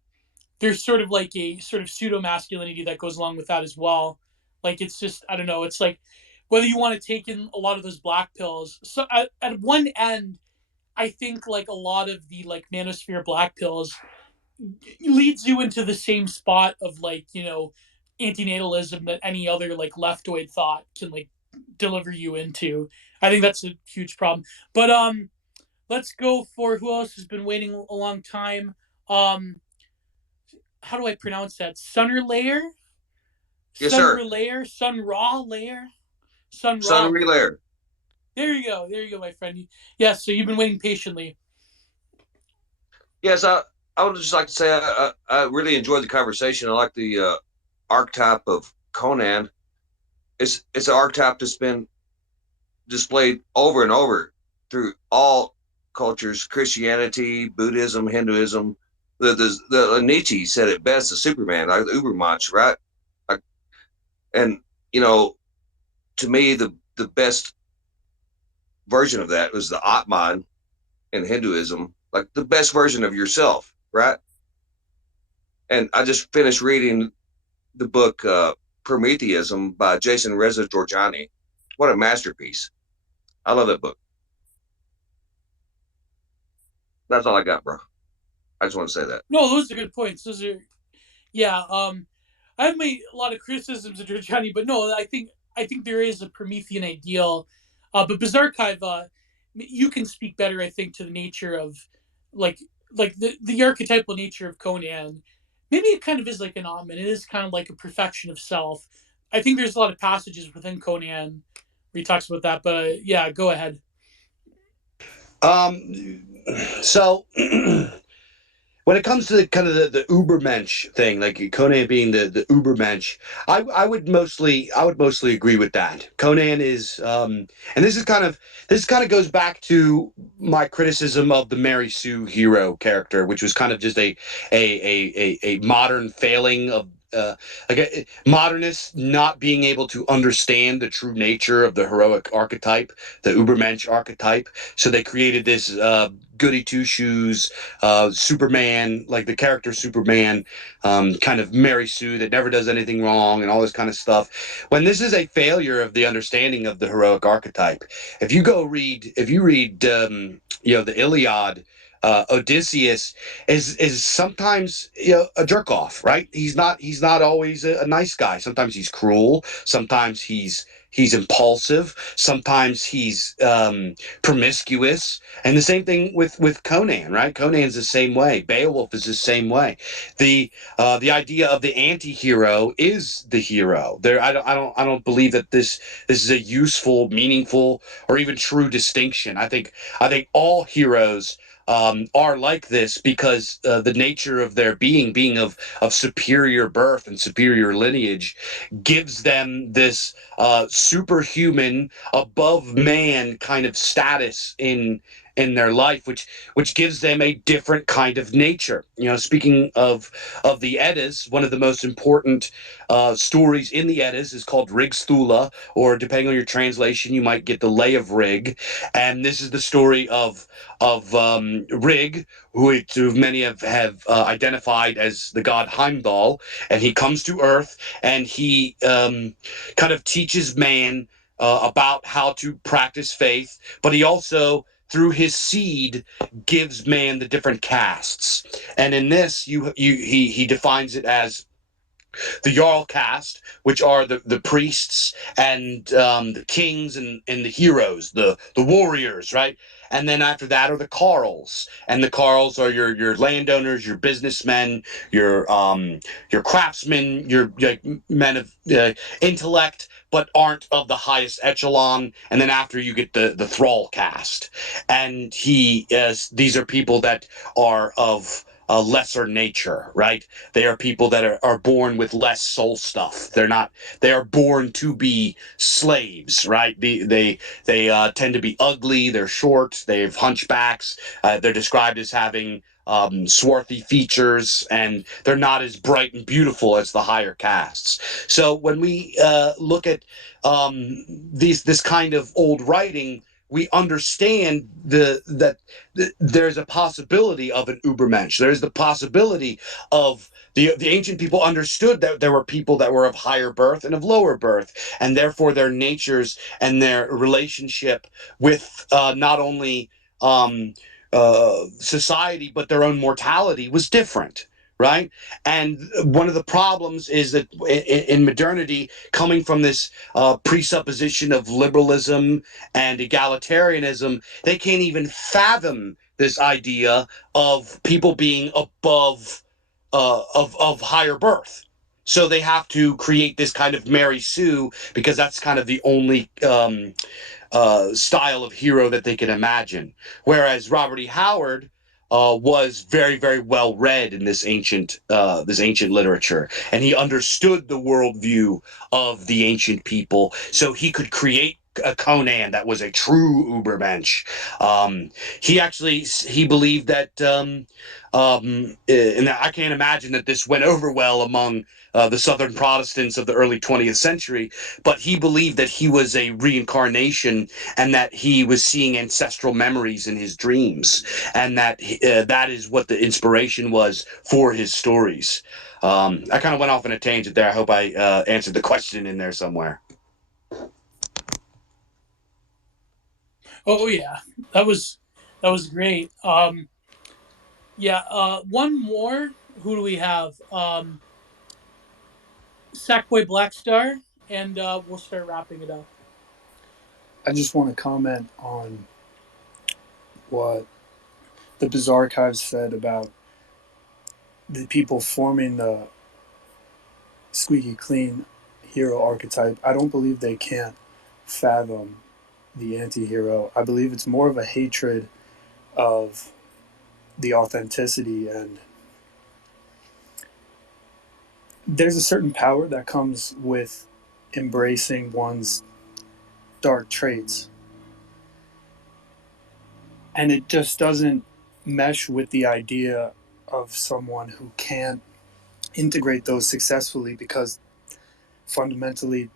there's sort of like a sort of pseudo masculinity that goes along with that as well. Like, it's just, I don't know. It's like whether you want to take in a lot of those black pills. So at one end, I think like a lot of the like manosphere black pills leads you into the same spot of like antinatalism that any other like leftoid thought can like deliver you into. I think that's a huge problem. But let's go for who else has been waiting a long time. Um, how do I pronounce that? Sunner Layer, Yes, sir. Sun Raw Layer, Sun Son Raw of Layer. Relayer. There you go, my friend. Yes, so you've been waiting patiently. Yes, I would just like to say I really enjoyed the conversation. I like the archetype of Conan. It's an archetype that's been displayed over and over through all cultures: Christianity, Buddhism, Hinduism. The Nietzsche said it best: the Superman, like the Ubermensch, right? Like, and to me, the best version of that was the Atman in Hinduism, like the best version of yourself, right? And I just finished reading the book Prometheism by Jason Reza Georgiani. What a masterpiece! I love that book. That's all I got, bro. I just want to say that. No, those are good points. Those are yeah. I've made a lot of criticisms of Giorgiani, but no, I think there is a Promethean ideal. But Bizarchive, you can speak better, I think, to the nature of like the archetypal nature of Conan. Maybe it kind of is like an Atman. It is kind of like a perfection of self. I think there's a lot of passages within Conan where he talks about that. But yeah, go ahead. Um, so when it comes to the kind of the Ubermensch thing, like Conan being the Ubermensch, I would mostly agree with that. Conan is, and this kind of goes back to my criticism of the Mary Sue hero character, which was kind of just a modern failing of. Like modernists not being able to understand the true nature of the heroic archetype, the Ubermensch archetype, so they created this goody two shoes Superman, like the character Superman, kind of Mary Sue that never does anything wrong and all this kind of stuff. When this is a failure of the understanding of the heroic archetype, if you read, the Iliad. Odysseus is sometimes a jerk off, right? He's not always a nice guy. Sometimes he's cruel. Sometimes he's impulsive. Sometimes he's promiscuous. And the same thing with Conan, right? Conan's the same way. Beowulf is the same way. The idea of the anti-hero is the hero. I don't believe that this is a useful, meaningful, or even true distinction. I think all heroes are like this because the nature of their being of superior birth and superior lineage, gives them this superhuman, above man kind of status in their life, which gives them a different kind of nature. Speaking of the Eddas, one of the most important stories in the Eddas is called Rigstula, or depending on your translation, you might get the Lay of Rig, and this is the story of Rig, who many have identified as the god Heimdall, and he comes to Earth and he kind of teaches man about how to practice faith, but he also through his seed gives man the different castes. And in this, he defines it as the Jarl caste, which are the priests and the kings and the heroes, the warriors, right? And then after that are the Carls, and the Carls are your landowners, your businessmen, your craftsmen, your like men of intellect, but aren't of the highest echelon. And then after you get the thrall caste, and these are people that are of a lesser nature, right? They are people that are born with less soul stuff. They are born to be slaves, right? They tend to be ugly. They're short. They have hunchbacks. They're described as having swarthy features, and they're not as bright and beautiful as the higher castes. So when we look at this kind of old writing, we understand that there's a possibility of an Ubermensch. There's the possibility of the ancient people understood that there were people that were of higher birth and of lower birth, and therefore their natures and their relationship with not only society but their own mortality was different. Right. And one of the problems is that in modernity, coming from this presupposition of liberalism and egalitarianism, they can't even fathom this idea of people being above of higher birth. So they have to create this kind of Mary Sue because that's kind of the only style of hero that they can imagine. Whereas Robert E. Howard was very, very well read in this ancient literature, and he understood the worldview of the ancient people, so he could create a Conan that was a true Ubermensch. He believed that, and I can't imagine that this went over well among the Southern Protestants of the early 20th century, but he believed that he was a reincarnation and that he was seeing ancestral memories in his dreams, and that that is what the inspiration was for his stories. I kind of went off on a tangent there. I hope I answered the question in there somewhere. Oh yeah, that was great. Yeah, one more. Who do we have? Sackboy Blackstar, and we'll start wrapping it up. I just want to comment on what the Bizarchives said about the people forming the squeaky clean hero archetype. I don't believe they can't fathom the anti-hero. I believe it's more of a hatred of the authenticity, and there's a certain power that comes with embracing one's dark traits, and it just doesn't mesh with the idea of someone who can't integrate those successfully because fundamentally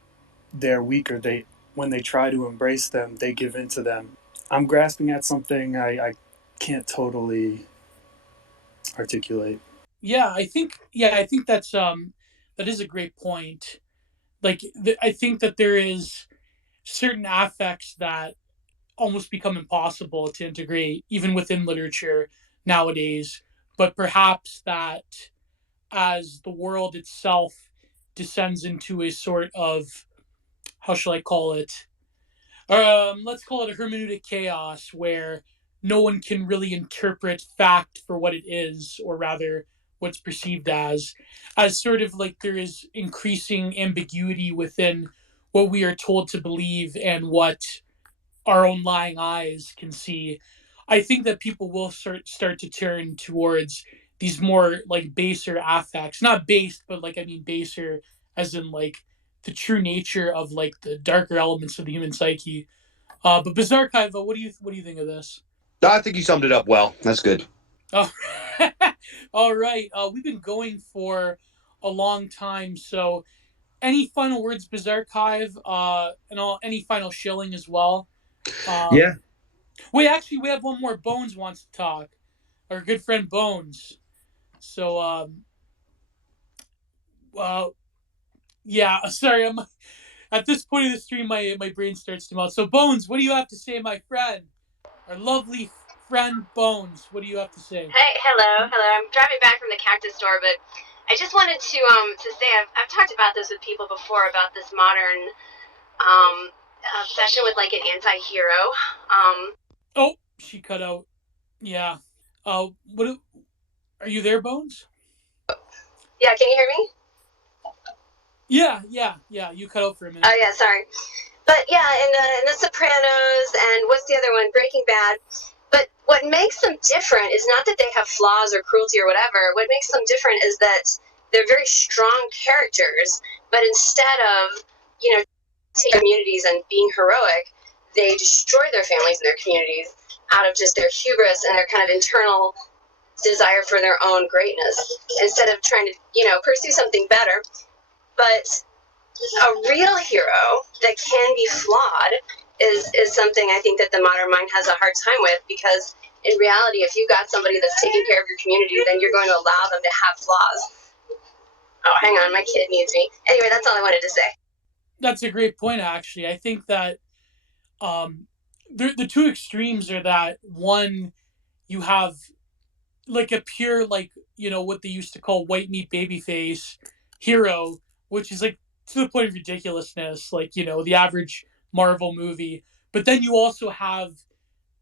they're weaker. They When they try to embrace them, they give in to them. I'm grasping at something I can't totally articulate. Yeah, I think that is a great point. Like I think that there is certain affects that almost become impossible to integrate even within literature nowadays, but perhaps that as the world itself descends into a sort of, how shall I call it, let's call it a hermeneutic chaos where no one can really interpret fact for what it is, or rather what's perceived as sort of like there is increasing ambiguity within what we are told to believe and what our own lying eyes can see. I think that people will start to turn towards these more like baser affects, not based, but like I mean baser as in like the true nature of like the darker elements of the human psyche. But Bizarchive, what do you think of this? I think you summed it up well. That's good. Oh, all right. We've been going for a long time, so any final words, Bizarchive, and any final shilling as well. Yeah. Wait, actually, we have one more. Bones wants to talk. Our good friend Bones. So, uh, yeah. Sorry, I'm at this point of the stream. My brain starts to melt. So, Bones, what do you have to say, my friend? our lovely friend Bones. What do you have to say? Hey, hello. I'm driving back from the cactus store, but I just wanted to say I've talked about this with people before about this modern obsession with like an anti-hero. Oh, she cut out. Yeah. What are you there, Bones? Yeah, can you hear me? Yeah. You cut out for a minute. Oh yeah, sorry. But yeah, in the Sopranos and what's the other one? Breaking Bad. But what makes them different is not that they have flaws or cruelty or whatever. What makes them different is that they're very strong characters, but instead of, taking communities and being heroic, they destroy their families and their communities out of just their hubris and their kind of internal desire for their own greatness instead of trying to, pursue something better. But a real hero that can be flawed is something I think that the modern mind has a hard time with, because in reality, if you've got somebody that's taking care of your community, then you're going to allow them to have flaws. Oh, hang on, my kid needs me. Anyway, that's all I wanted to say. That's a great point, actually. I think that the two extremes are that one, you have like a pure, like, what they used to call white meat babyface hero, which is like to the point of ridiculousness, like, the average Marvel movie. But then you also have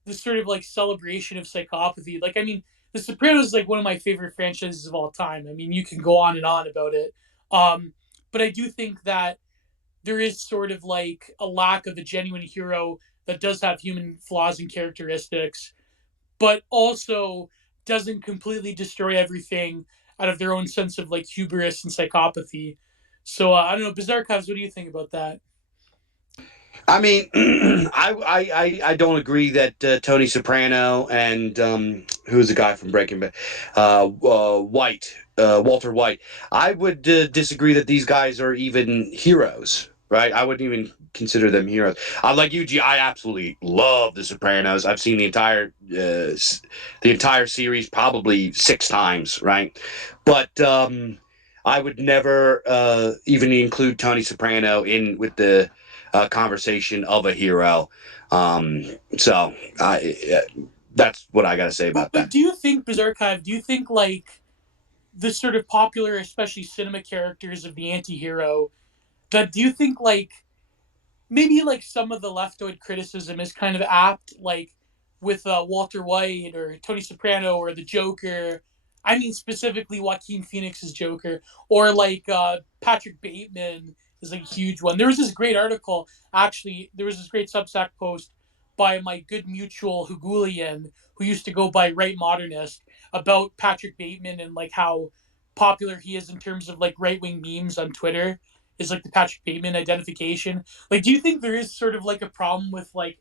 this sort of like celebration of psychopathy. Like, I mean, The Sopranos is like one of my favorite franchises of all time. I mean, you can go on and on about it. But I do think that there is sort of like a lack of a genuine hero that does have human flaws and characteristics, but also doesn't completely destroy everything out of their own sense of like hubris and psychopathy. So I don't know, Bizarchives, what do you think about that? I mean, I don't agree that Tony Soprano and who's the guy from Breaking Bad, Walter White. I would disagree that these guys are even heroes. Right? I wouldn't even consider them heroes. Like you, G, I absolutely love The Sopranos. I've seen the entire series probably 6 times. Right? But I would never even include Tony Soprano in with the conversation of a hero. So that's what I got to say But, about but that. do you think, Bizarchive, do you think like the sort of popular, especially cinema characters of the anti-hero, that do you think like maybe like some of the leftoid criticism is kind of apt, like with Walter White or Tony Soprano or the Joker. I mean specifically Joaquin Phoenix's Joker, or like Patrick Bateman is like a huge one. There was this great article, actually. There was this great Substack post by my good mutual Hugulian, who used to go by Right Modernist, about Patrick Bateman and like how popular he is in terms of like right wing memes on Twitter. Is like the Patrick Bateman identification. Like, do you think there is sort of like a problem with like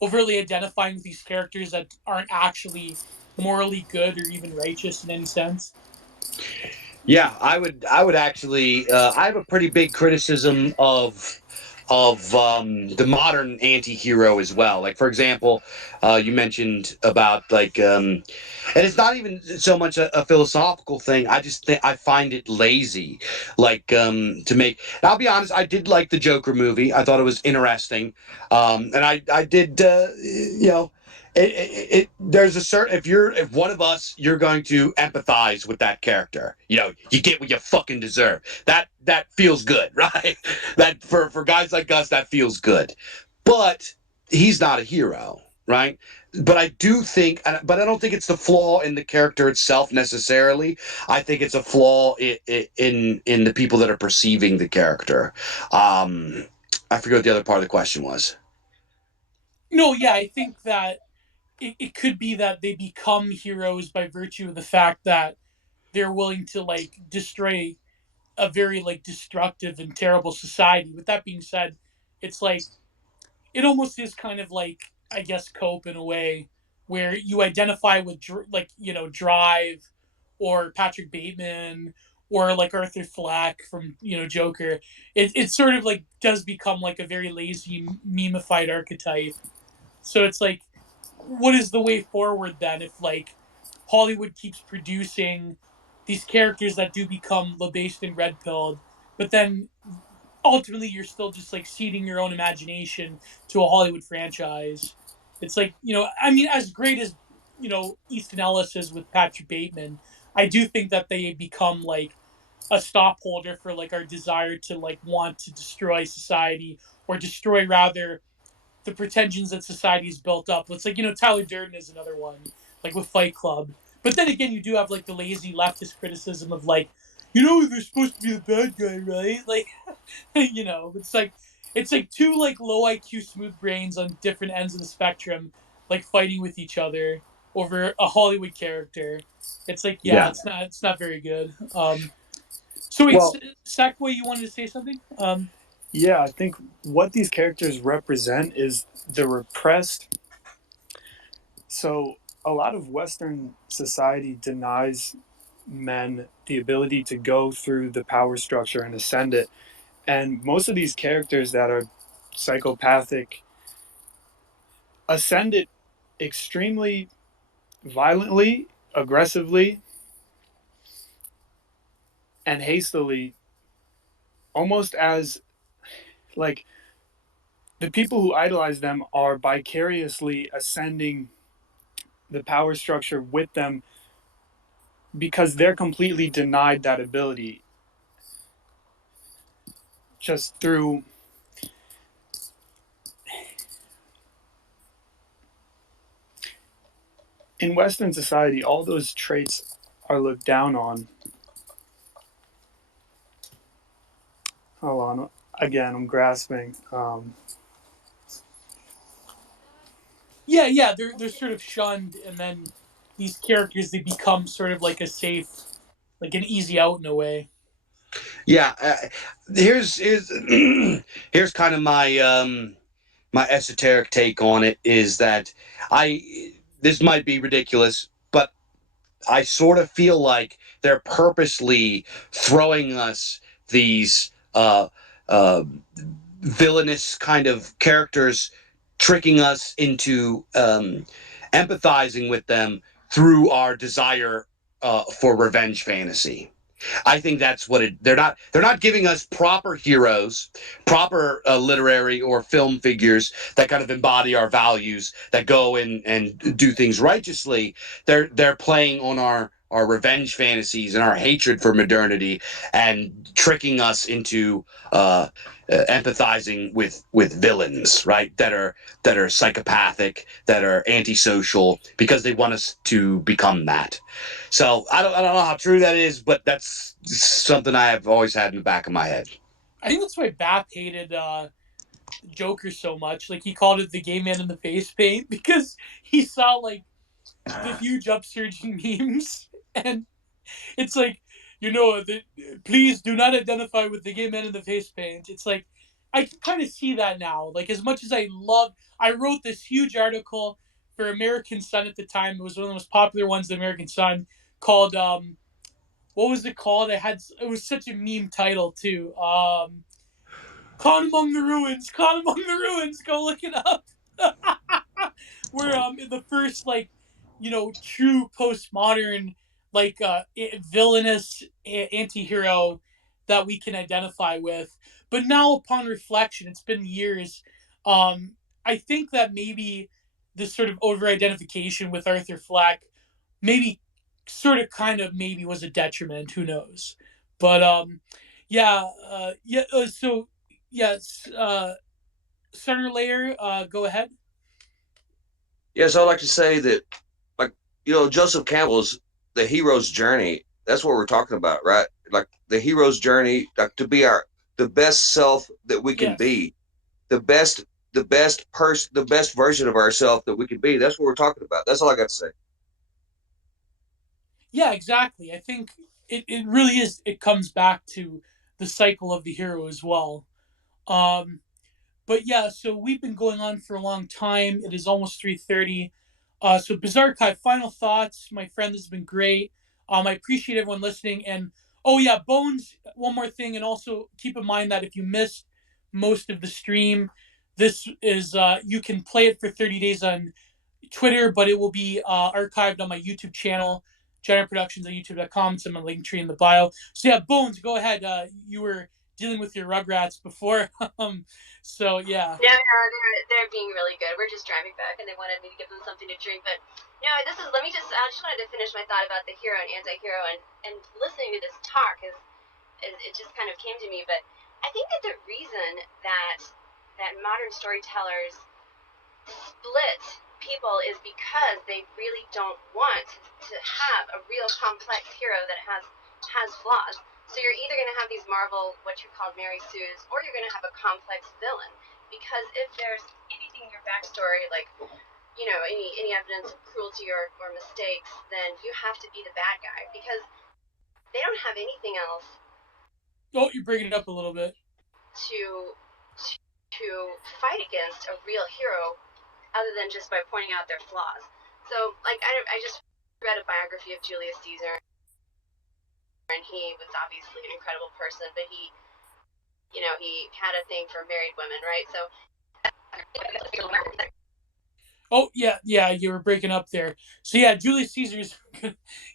overly identifying with these characters that aren't actually morally good or even righteous in any sense? Yeah, I would actually. I have a pretty big criticism of the modern anti-hero as well. Like, for example, you mentioned about like and it's not even so much a philosophical thing. I just think I find it lazy, like to make. And I'll be honest, I did like the Joker movie. I thought it was interesting, and I did there's a certain, if one of us, you're going to empathize with that character. You get what you fucking deserve. That feels good, right? That for guys like us, that feels good. But he's not a hero, right? But I do think, but I don't think it's the flaw in the character itself necessarily. I think it's a flaw in the people that are perceiving the character. I forget what the other part of the question was. No, yeah, I think that it could be that they become heroes by virtue of the fact that they're willing to like destroy a very like destructive and terrible society. With that being said, it's like it almost is kind of like, I guess, cope in a way where you identify with like Drive or Patrick Bateman or like Arthur Fleck from Joker. It sort of like does become like a very lazy memeified archetype. So it's like, what is the way forward then if like Hollywood keeps producing these characters that do become labased and red pilled, but then ultimately you're still just like seeding your own imagination to a Hollywood franchise. It's like, I mean, as great as Easton Ellis is with Patrick Bateman, I do think that they become like a stopholder for like our desire to like want to destroy society, or destroy rather the pretensions that society is built up. It's like, Tyler Durden is another one, like with Fight Club. But then again, you do have like the lazy leftist criticism of like, they're supposed to be the bad guy, right? Like, it's like two like low IQ smooth brains on different ends of the spectrum, like fighting with each other over a Hollywood character. It's like, yeah, Yeah. it's not very good. So wait, Well, Sackboy, you wanted to say something? yeah, I think what these characters represent is the repressed. So a lot of Western society denies men the ability to go through the power structure and ascend it. And most of these characters that are psychopathic ascend it extremely violently, aggressively, and hastily, almost as like the people who idolize them are vicariously ascending the power structure with them because they're completely denied that ability just through in Western society all those traits are looked down on. Hold on, again I'm grasping. Yeah, they're sort of shunned, and then these characters, they become sort of like a safe, like an easy out in a way. Yeah. Here's here's kind of my esoteric take on it is that I this might be ridiculous, but I sort of feel like they're purposely throwing us these villainous kind of characters, tricking us into empathizing with them through our desire for revenge fantasy. I think that's what it. They're not giving us proper heroes, proper literary or film figures that kind of embody our values, that go in and do things righteously. They're playing on our revenge fantasies and our hatred for modernity, and tricking us into empathizing with villains, right? That are psychopathic, that are antisocial, because they want us to become that. So I don't know how true that is, but that's something I have always had in the back of my head. I think that's why Bap hated Joker so much. Like, he called it the gay man in the face paint because he saw like the huge upsurge in memes, and it's like, please do not identify with the gay man in the face paint. It's like, I can kind of see that now. Like, as much as I wrote this huge article for American Sun at the time. It was one of the most popular ones, the American Sun, called what was it called? It was such a meme title too. Con Among the Ruins. Con Among the Ruins. Go look it up. Where the first like true postmodern like villainous anti-hero that we can identify with. But now upon reflection, it's been years. I think that maybe this sort of over identification with Arthur Fleck maybe sort of kind of maybe was a detriment. Who knows? But so yes, Senator Layer, go ahead. Yes, I'd like to say that, like, Joseph Campbell's The Hero's Journey. That's what we're talking about, right? Like the hero's journey, like to be the best self that we can Yes. be, the best person, the best version of ourselves that we can be. That's what we're talking about. That's all I got to say. Yeah, exactly. I think it really is. It comes back to the cycle of the hero as well. Um, but yeah, so we've been going on for a long time. It is almost 3:30. So Bizarchive, final thoughts, my friend. This has been great. I appreciate everyone listening. And oh yeah, Bones. One more thing, and also keep in mind that if you missed most of the stream, this is you can play it for 30 days on Twitter, but it will be archived on my YouTube channel, Giant Productions on YouTube.com. It's in my link tree in the bio. So yeah, Bones, go ahead. You were dealing with your Rugrats before. So yeah. No, no, they're being really good. We're just driving back, and they wanted me to give them something to drink. But no, this is. Let me just. I just wanted to finish my thought about the hero and anti-hero, and listening to this talk is it just kind of came to me. But I think that the reason that modern storytellers split people is because they really don't want to have a real complex hero that has flaws. So you're either going to have these Marvel, what you called Mary Sue's, or you're going to have a complex villain. Because if there's anything in your backstory, like, you know, any evidence of cruelty or mistakes, then you have to be the bad guy. Because they don't have anything else Oh, you're bringing it up a little bit. to to fight against a real hero other than just by pointing out their flaws. So, like, I just read a biography of Julius Caesar, and he was obviously an incredible person, but he had a thing for married women, right? So, Oh yeah, you were breaking up there. So yeah, Julius Caesar's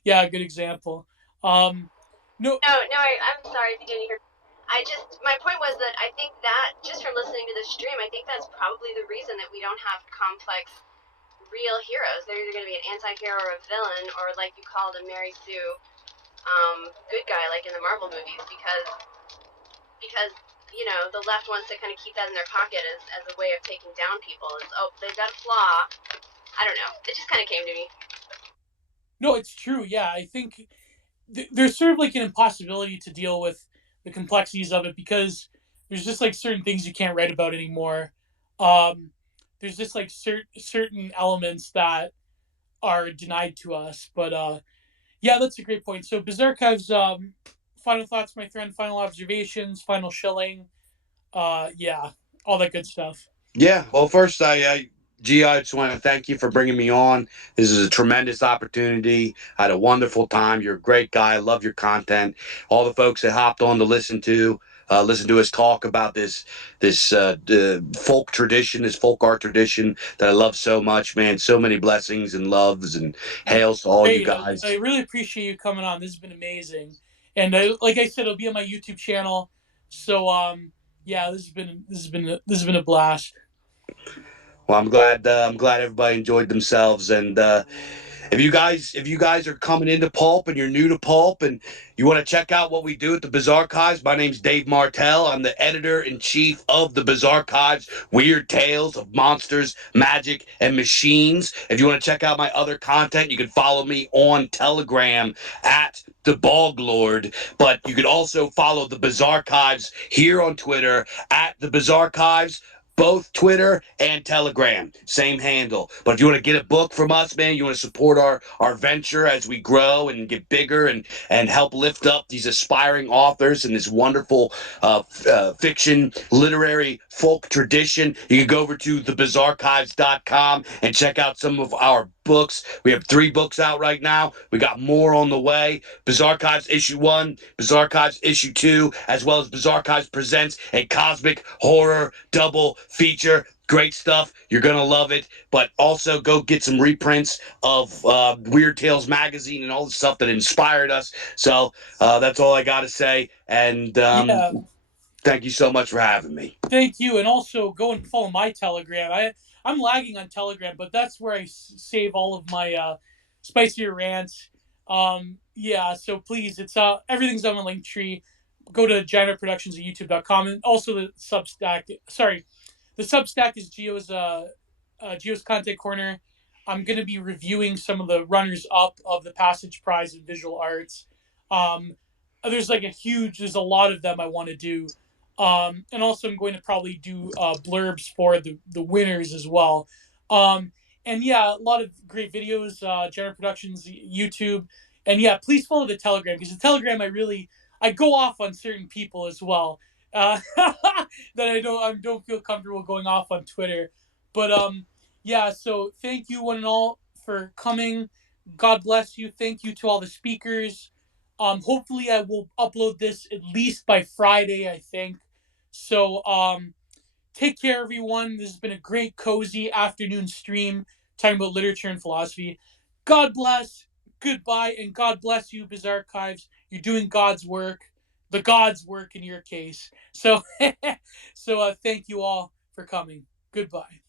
yeah, a good example. No, I'm sorry if you didn't hear. My point was that I think that just from listening to this stream, I think that's probably the reason that we don't have complex real heroes. They're either going to be an anti-hero or a villain, or like you called a Mary Sue, good guy, like in the Marvel movies, because the left wants to kind of keep that in their pocket as a way of taking down people. It's, oh, they've got a flaw. I don't know. It just kind of came to me. no, it's true. Yeah, I think there's sort of like an impossibility to deal with the complexities of it because there's just like certain things you can't write about anymore. Um, there's just like certain elements that are denied to us. But yeah, that's a great point. So Bizarchives, final thoughts, my friend, final observations, final shilling. Yeah, all that good stuff. Yeah. Well, first, G, I just want to thank you for bringing me on. This is a tremendous opportunity. I had a wonderful time. You're a great guy. I love your content. All the folks that hopped on to listen to us talk about this folk tradition, this folk art tradition that I love so much, man. So many blessings and loves and hails to all you Great. I guys. really appreciate you coming on. This has been amazing. And like I said, it'll be on my YouTube channel. So yeah, this has been a blast. Well, I'm glad everybody enjoyed themselves, and if you guys are coming into Pulp and you're new to Pulp and you want to check out what we do at the Bizarchives, my name's Dave Martell. I'm the editor-in-chief of the Bizarchives, Weird Tales of Monsters, Magic, and Machines. If you want to check out my other content, you can follow me on Telegram at the Bog Lord. But you could also follow the Bizarchives here on Twitter at the Bizarchives, both Twitter and Telegram, same handle. But if you want to get a book from us, man, you want to support our venture as we grow and get bigger and help lift up these aspiring authors and this wonderful fiction, literary folk tradition, you can go over to thebizarchives.com and check out some of our books. We have 3 books out right now. We got more on the way. Bizarchives issue 1, Bizarchives issue 2, as well as Bizarchives presents a cosmic horror double feature. Great stuff. You're going to love it. But also go get some reprints of Weird Tales magazine and all the stuff that inspired us. So that's all I got to say. And Yeah, thank you so much for having me. thank you. And also go and follow my Telegram. I'm lagging on Telegram, but that's where I save all of my spicier rants. Yeah, so please, it's everything's on the link tree. Go to Genre Productions at youtube.com, and also the Substack. Sorry, the Substack is Geo's Content Corner. I'm going to be reviewing some of the runners up of the Passage Prize in Visual Arts. Um, there's a lot of them I want to do. And also, I'm going to probably do blurbs for the winners as well. And yeah, a lot of great videos, General Productions, YouTube. And yeah, please follow the Telegram because the Telegram, I go off on certain people as well. That I don't feel comfortable going off on Twitter. But yeah, so thank you one and all for coming. God bless you. Thank you to all the speakers. Hopefully I will upload this at least by Friday, I think. So take care everyone. This has been a great cozy afternoon stream talking about literature and philosophy. God bless, goodbye, and God bless you, Bizarchives. You're doing God's work. the gods work in your case. So, so thank you all for coming. Goodbye.